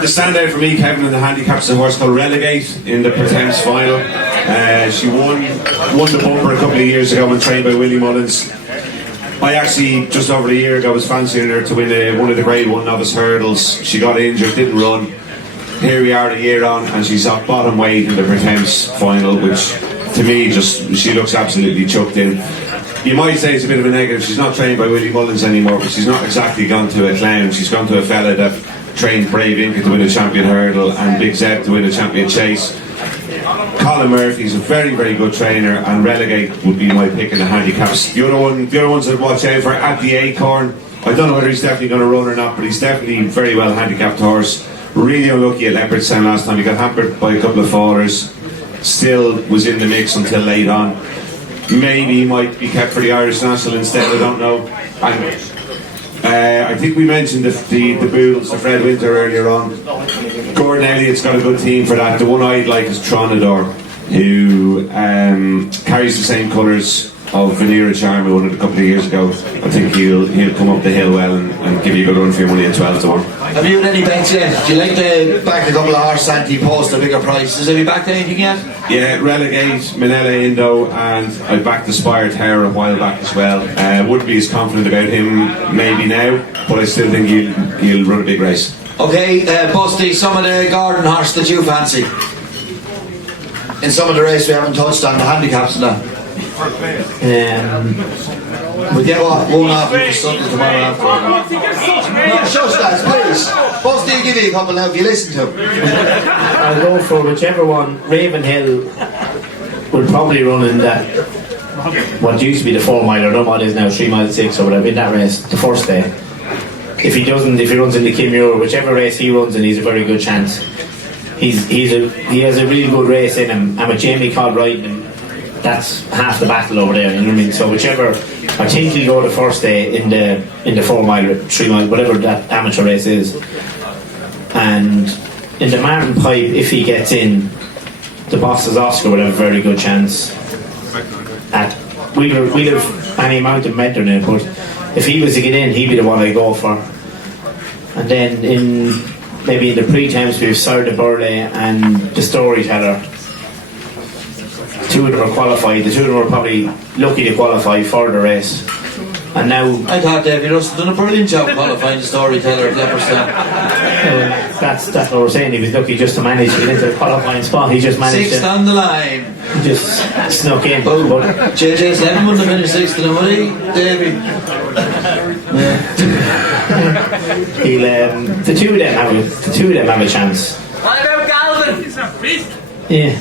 The standout for me, Kevin, in the handicaps is a horse called Relegate in the Pertemps final. She won the bumper a couple of years ago when trained by Willie Mullins. I actually, just over a year ago, was fancying her to win one of the grade 1 novice hurdles. She got injured, didn't run. here we are a year on, and she's up bottom weight in the Pretemps final, which to me she looks absolutely chucked in. You might say it's a bit of a negative. She's not trained by Willie Mullins anymore, but she's not exactly gone to a clown. She's gone to a fella that trained Brave Inca to win a champion hurdle and Big Zeb to win a champion chase. Colin Murphy's a very, very good trainer, and Relegate would be my pick in the handicaps. The other ones I'd watch out for at the Acorn. I don't know whether he's definitely going to run or not, but he's definitely very well handicapped horse. Really unlucky at Leopardstown last time. He got hampered by a couple of fallers. Still was in the mix until late on. Maybe he might be kept for the Irish National instead, I don't know. And I think we mentioned the Boodles, the Fred Winter earlier on. Gordon Elliott's got a good team for that. The one I'd like is Tronador, who carries the same colours of Vanera Charm, who won it a couple of years ago. I think he'll come up the hill well and give you a good run for your money at 12 to 1. Have you had any bets yet? Do you like to back a couple of horse Santi post a bigger prices? Have you backed anything yet? Yeah, Relegate, Manila Indo, and I backed the Spire Tower a while back as well. Wouldn't be as confident about him maybe now, but I still think he'll run a big race. Okay, Busty, some of the garden horse that you fancy? In some of the race we haven't touched on, the handicaps and that. We'll get one after the Sunday tomorrow after. No, shush lads, please. Busty will give you a couple now if you listen to him. I'll go for whichever one. Ravenhill will probably run in that, what used to be the 4 mile, I don't know what it is now, 3 mile 6 or whatever, in that race, the first day. If he runs in the Kimura, whichever race he runs in, he's a very good chance. He has a really good race in him, and with Jamie Codd riding him, that's half the battle over there, you know what I mean? So whichever, I think he'll go the first day in the 4 mile, 3 mile, whatever that amateur race is. And in the Martin Pipe, if he gets in, the Boss's Oscar will have a very good chance. We'd have any amount of mentor in it, but if he was to get in, he'd be the one I'd go for. And then maybe in the pre-temps we have Sir de Burley and the Storyteller. 2 of them are qualified. The 2 of them are probably lucky to qualify for the race. And now I thought Davy Russell done a brilliant job qualifying the Storyteller at Leopardstown. That's what we're saying. He was lucky just to manage to get into the qualifying spot. He just managed 6th on the line. He just snuck in. But JJ7 wouldn't have finished 6th in the money, Davy. The two of them have a chance. What about Galvin? Yeah.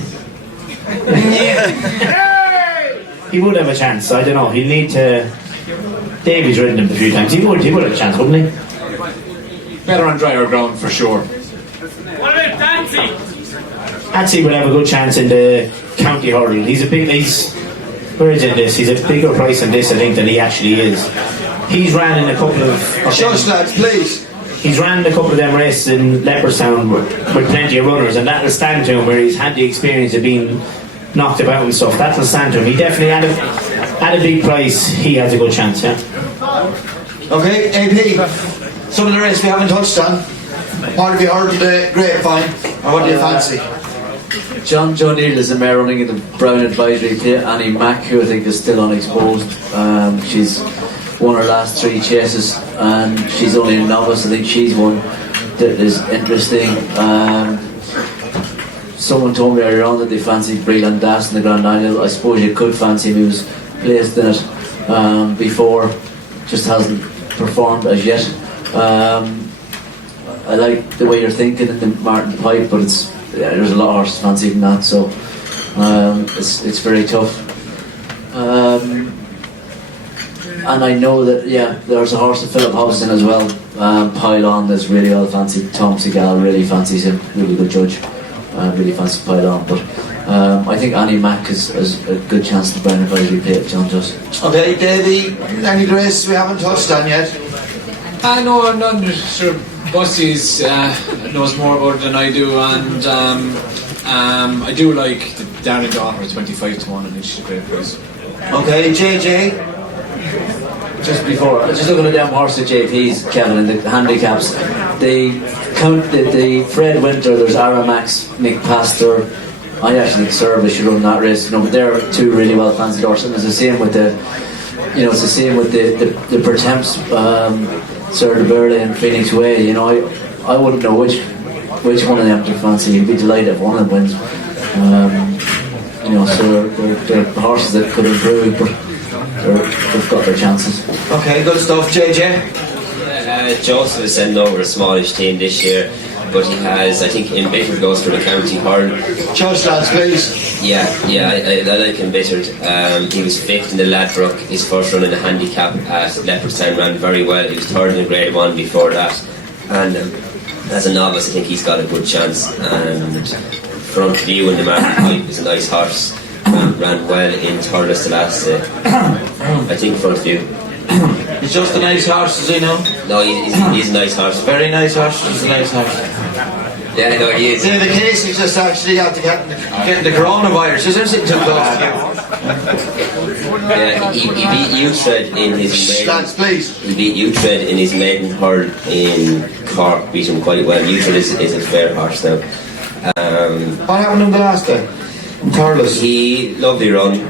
He would have a chance. I don't know. He'll need to. Davy's ridden him a few times. He would have a chance, wouldn't he? Better on drier ground for sure. What about Dancy? Dancy would have a good chance in the county hurdle. He's where is it in this? He's a bigger price in this, I think, than he actually is. He's ran in a couple of. Shush lads, please. He's ran a couple of them races in Leopardstown with plenty of runners, and that'll stand to him where he's had the experience of being knocked about and stuff. That'll stand to him. He definitely at a big price, he has a good chance, yeah. Okay, AP, some of the race we haven't touched on. What have you heard of the grapevine, or what do you fancy? John Neal is a mare running in the Brown Advisory Plate. Annie Mack, who I think is still unexposed. She's won her last 3 chases, and she's only a novice. I think she's one that is interesting. Someone told me earlier on that they fancied Breland Das in the Grand Isle. I suppose you could fancy him. He was placed in it before, just hasn't performed as yet. I like the way you're thinking in the Martin Pipe, but there's a lot of horses fancied in that, so it's very tough. And I know that there's a horse that Philip Hobson as well, Pylon, that's really well fancied. Tom Seagal really fancies him, really good judge, really fancies Pylon, but I think Annie Mack has a good chance to Brown Advisory Plate, John does. Okay, Davy, any races we haven't touched on yet? No, I'm not sure. Busty's knows more about it than I do, and I do like the Darren Daughter 25 to 1. I think she's a great price. Okay, JJ. Just looking at them horses at JP's, Kevin, and the handicaps. They count the Fred Winter. There's Aramax, Nick Pastor. I actually think Service should run that race. But they're 2 really well fancied horses. And it's the same with the Pretemps, Sir de Burley and Phoenix Way. I wouldn't know which which one of them do you fancy? You'd be delighted if one of them wins. So they're horses that could improve, but they've got their chances. Okay, good stuff, JJ. Joseph is sending over a smallish team this year, but he has, I think, Embittered goes for the county hurl. Judge lads, please. Yeah, I like Embittered. He was 5th in the Ladbroke. His first run in the handicap at Leopardstown ran very well. He was 3rd in Grade 1 before that. And as a novice, I think he's got a good chance. And Front View in the Market Pipe is a nice horse. Ran well in Thurles the last day. I think Front View. He's just a nice horse, does he know? No, he's a nice horse. Very nice horse, he's a nice horse. Yeah, no, he is. The case is just actually after getting the coronavirus, isn't it? Too close to you. Yeah, he beat Utrecht in his maiden. Lads, please. He beat Utrecht in his maiden hurl in Cork. Beat him quite well. Utrecht is a fair horse now. What happened to him the last day? In Thurles? He lovely run.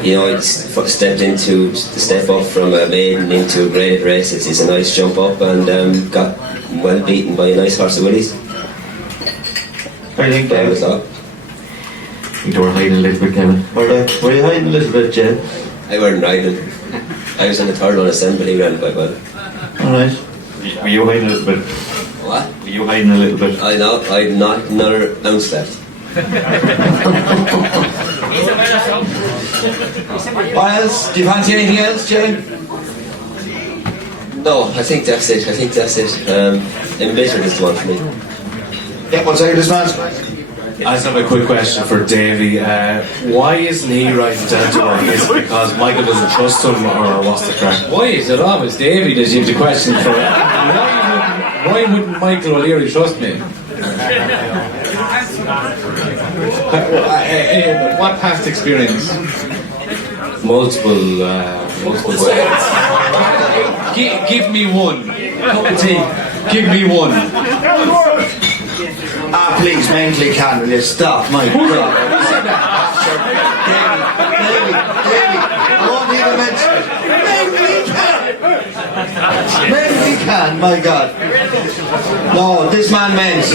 It's stepped into the step up from a maiden into a graded race. It's a nice jump up and got well beaten by a nice horse of Willie's. I think that was all. I think they were hiding a little bit, Kevin. Were you hiding a little bit, Jen? I wasn't riding. I was in the 3rd on assembly, he ran quite well. Alright. Were you hiding a little bit? What? Were you hiding a little bit? I know, I had not another ounce left. What else? Do you fancy anything else, Jay? No, I think that's it. Embittered is the one for me. Yeah, what's that, this man? I just have a quick question for Davy. Why isn't he riding down to work? Is it because Michael doesn't trust him, or what's the crack? Why is it always Davy that you have the question for? Why wouldn't Michael O'Leary trust me? What past experience? Multiple ways. Give me one. Cup of tea. Give me one. Please, mentally can will you stop, my God. Davy, I won't even mention it. Mentally can, my God. No, this man meant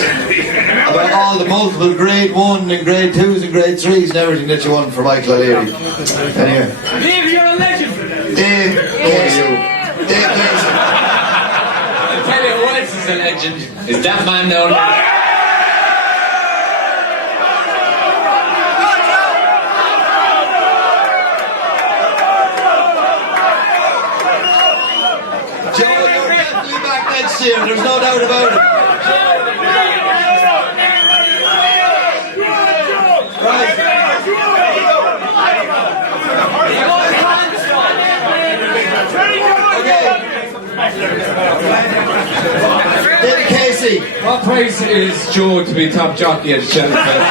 about all the multiple grade 1 and grade 2s and grade 3s and everything that you won for Michael O'Leary. Anyway. Dave, you're a legend! Dave, yes. Dave, yes. I'll tell you who else is a legend. Is that man down there. Next year, there's no doubt about it. Right. Okay. David Casey. What price is Joe to be top jockey at the Cheltenham Festival?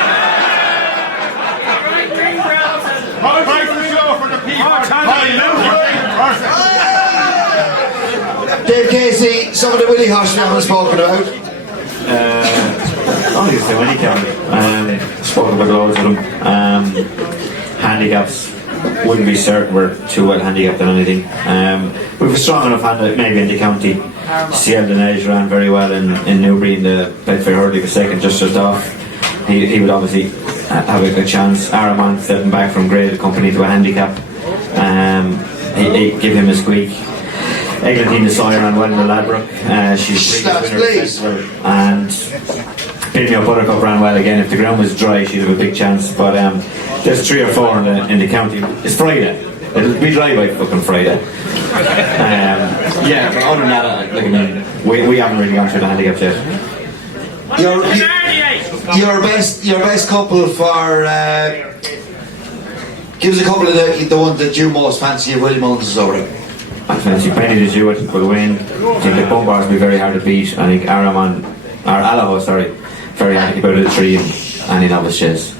What price is Joe for the Dave Casey, some of the Willie horses we haven't spoken about. Obviously, when he can. Spoken about loads of them. Handicaps wouldn't be certain we're too well handicapped on anything. We have a strong enough hand, maybe in the county. Ciel de Neige ran very well in Newbury in the Betsafe Hurley was second, just off. He would obviously have a good chance. Araman stepping back from graded company to a handicap. He give him a squeak. Eglantine Sawyer ran well in the Ladbroke. She's the winner of the festival. And Pick Me Up Buttercup ran well again. If the ground was dry, she'd have a big chance. But there's 3 or 4 in the county. It's Friday. It'll be dry by fucking Friday. Yeah, but other than that, we haven't really gone through the handicaps yet. Your best couple for give us a couple of the ones that you most fancy. Willie Mullins is over it. I fancy Penny to do it will win. I think the Bumbars will be very hard to beat. I think Alaho, very hard to keep out of the tree and any novice chase.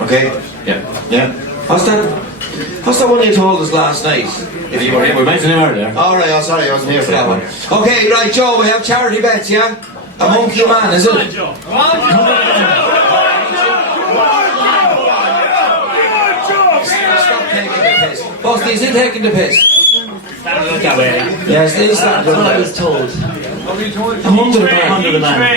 Okay. Yeah. What's that one you told us last night? If you were here. We mentioned him earlier. Alright, oh sorry, I wasn't here for that one. Okay, right, Joe, we have charity bets, yeah? A monkey man, is it? Stop taking the piss. Busty, is he taking the piss? Look that way. Yes, these That's what I was told. 100 a man. 100 a man.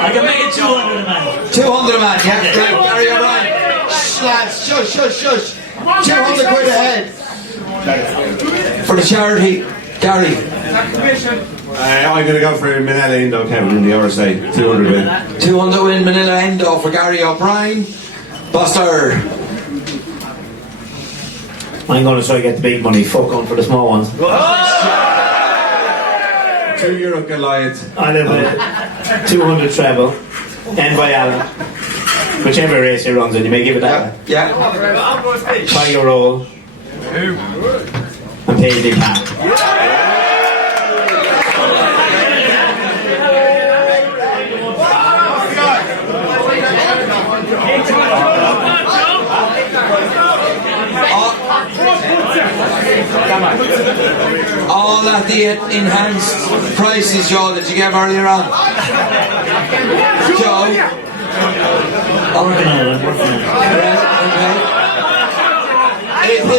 I can make it 200 a man. 200 a man, yeah. Gary O'Brien. Shh, lads, shush. 200 quid ahead. For the charity, Gary. I'm going to go for Manila Indo, Kevin, in the RSA. 200 win. 200 win Manila Endo for Gary O'Brien. Buster. I'm going to try to get the big money. Fuck on for the small ones. €2 Goliath. I live with 200 treble. End by Allen. Whichever race he runs in, you may give it that. Yeah. Tiger roll. And Paisley Pack. All at the enhanced prices, Joe, that you gave earlier on. Joe? I'm working on it. Okay. AP,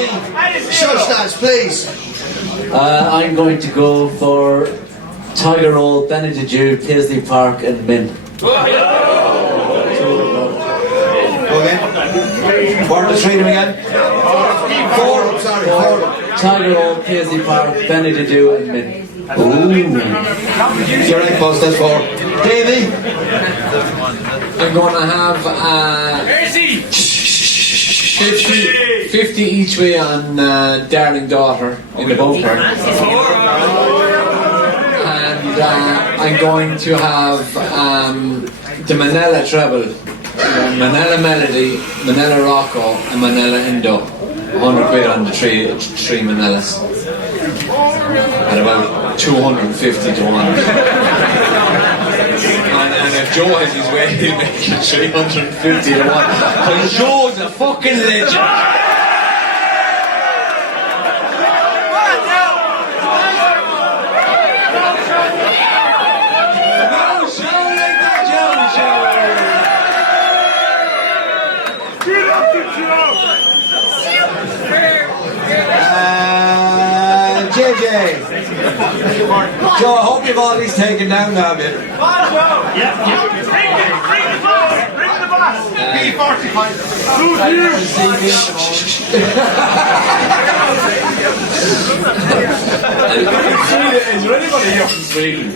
shush lads, please. I'm going to go for Tiger Roll, Benedict, Paisley Park, and Mint. Go again. What are the three of them again? Four. Tiger Roll, Paisley Park, Benedict, and Mint. Ooh. You're right, boss, that's four. Davy? I'm going to have 50 each way on Darling Daughter in the bunker. And I'm going to have the Manila Treble, Manila Melody, Manila Rocco, and Manila Indo. 100 quid on the three Manilas. At about 250 to 1. And if Joe has his way, he'll make it 350 to 1. Because Joe's a fucking legend. JJ. Joe, I hope you've all these taken down now, man. Yeah. Bring the boss. B45. Is there anybody here from Sweden?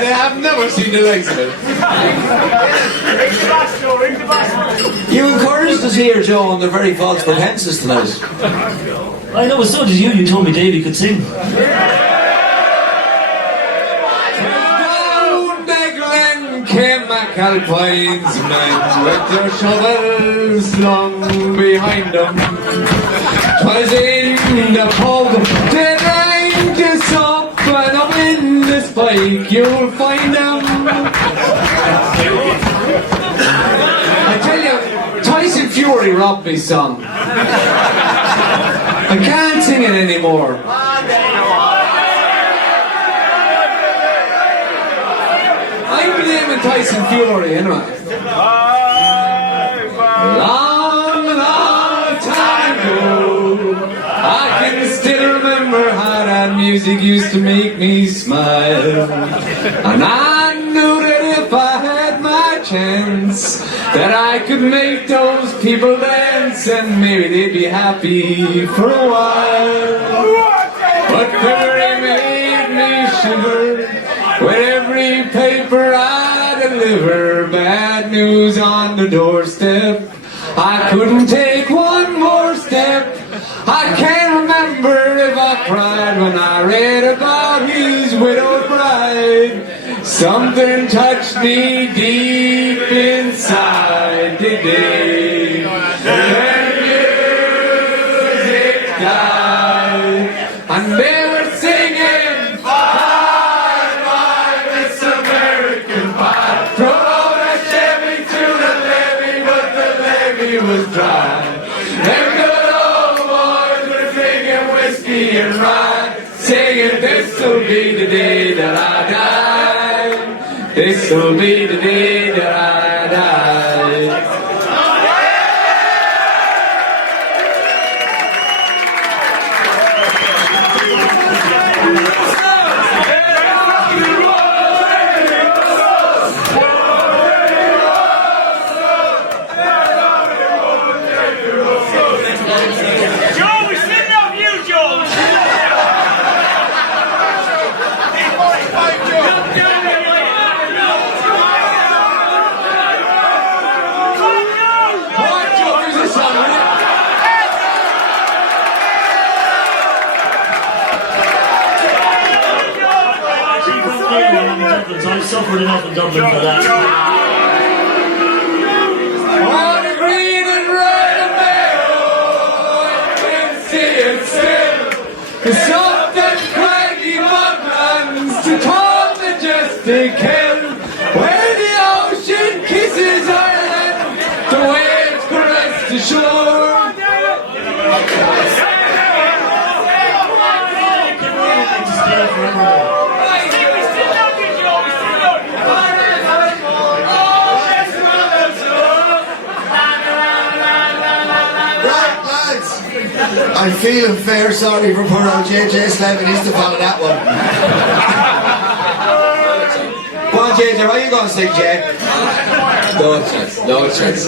They have never seen the likes of it. Ring the boss. You encouraged us here, Joe, under very false pretenses tonight. I know, so did you. You told me Davy could sing. Down the glen came McAlpine's men with their shovels slung behind them. 'Twas in the pub they drank us up, and up in the spike you'll find them. I tell you, Tyson Fury robbed me song. I can't sing it anymore. I'm blaming Tyson Fury anyway. Long time ago, I can still remember how that music used to make me smile. And I knew that if I had my chance, that I could make those people dance, and maybe they'd be happy for a while. But Fury made me shiver with every paper I deliver. Bad news on the doorstep, I couldn't take one more step. I can't remember if I cried when I read about his widowed bride. Something touched me deep inside the day when music died, and they were singing "Bye, bye, Miss American Pie." Drove a Chevy to the levee, but the levee was dry. Them good old boys were drinking whiskey and rye, singing, "This'll be the day that I die. This'll be the day that I die." suffered enough in Dublin for that. On the green and red and narrow, I can see it still. The soft and craggy bottomlands to tall majestic hill, where the ocean kisses Ireland, the waves caress the shore. I'm feeling fair sorry for poor old JJ Slevin. He needs to follow that one. Go on, JJ, how are you going to sing, Jay? No chance.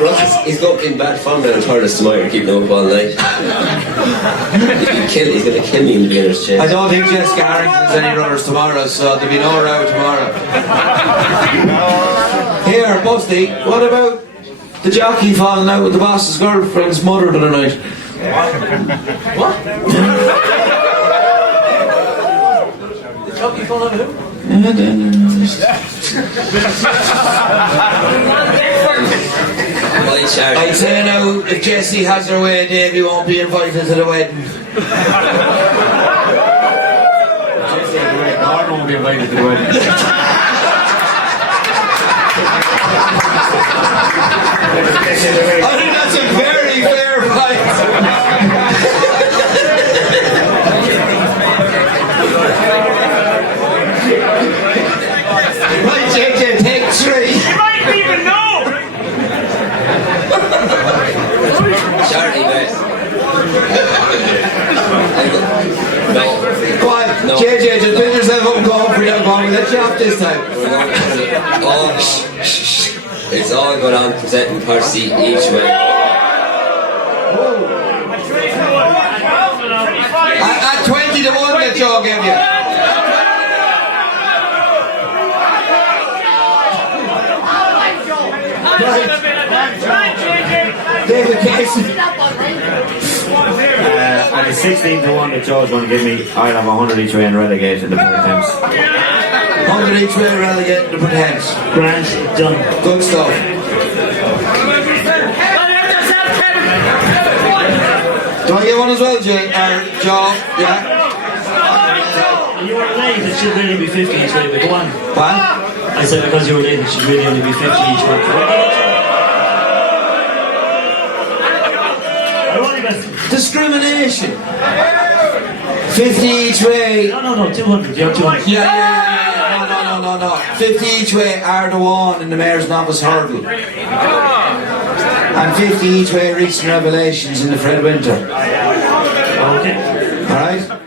Russ, he's got in bad form now and Torres tomorrow, keeping him up all night. He's going to kill me in the beginner's chair. I don't think Jess Garrington's any runners tomorrow, so there'll be no row tomorrow. Here, Busty, what about the jockey falling out with the boss's girlfriend's mother the other night? What? The jockey falling out with who? I'd say now, if Jessie has her way, Davy won't be invited to the wedding. Gordon won't be invited to the wedding. I think that's a very fair fight. Right, JJ, take 3. You might even know! Charity, guys. Go on, No. JJ, just pick yourself up and go home for your going with a job this time. It's all going on presenting Percy each way. At 20 to 1 that Joe gave you. David Casey. On the 16 to 1 that Joe's going to give me, I'll have 100 each way and relegate in the Thames. 100 each way relegated to Thames. Grant, done. Good stuff. Do I get one as well, Jay? Joe? Yeah? You were late, it should really be 50 each way, but go on. What? I said because you were late, it should really only be 50 each way. Discrimination. 50 each way. No, 200. You have 200. Yeah. No. 50 each way Ardawan in the Mayor's Novice Hurdle. And 50 each way Recent Revelations in the Fred Winter. Okay. Alright?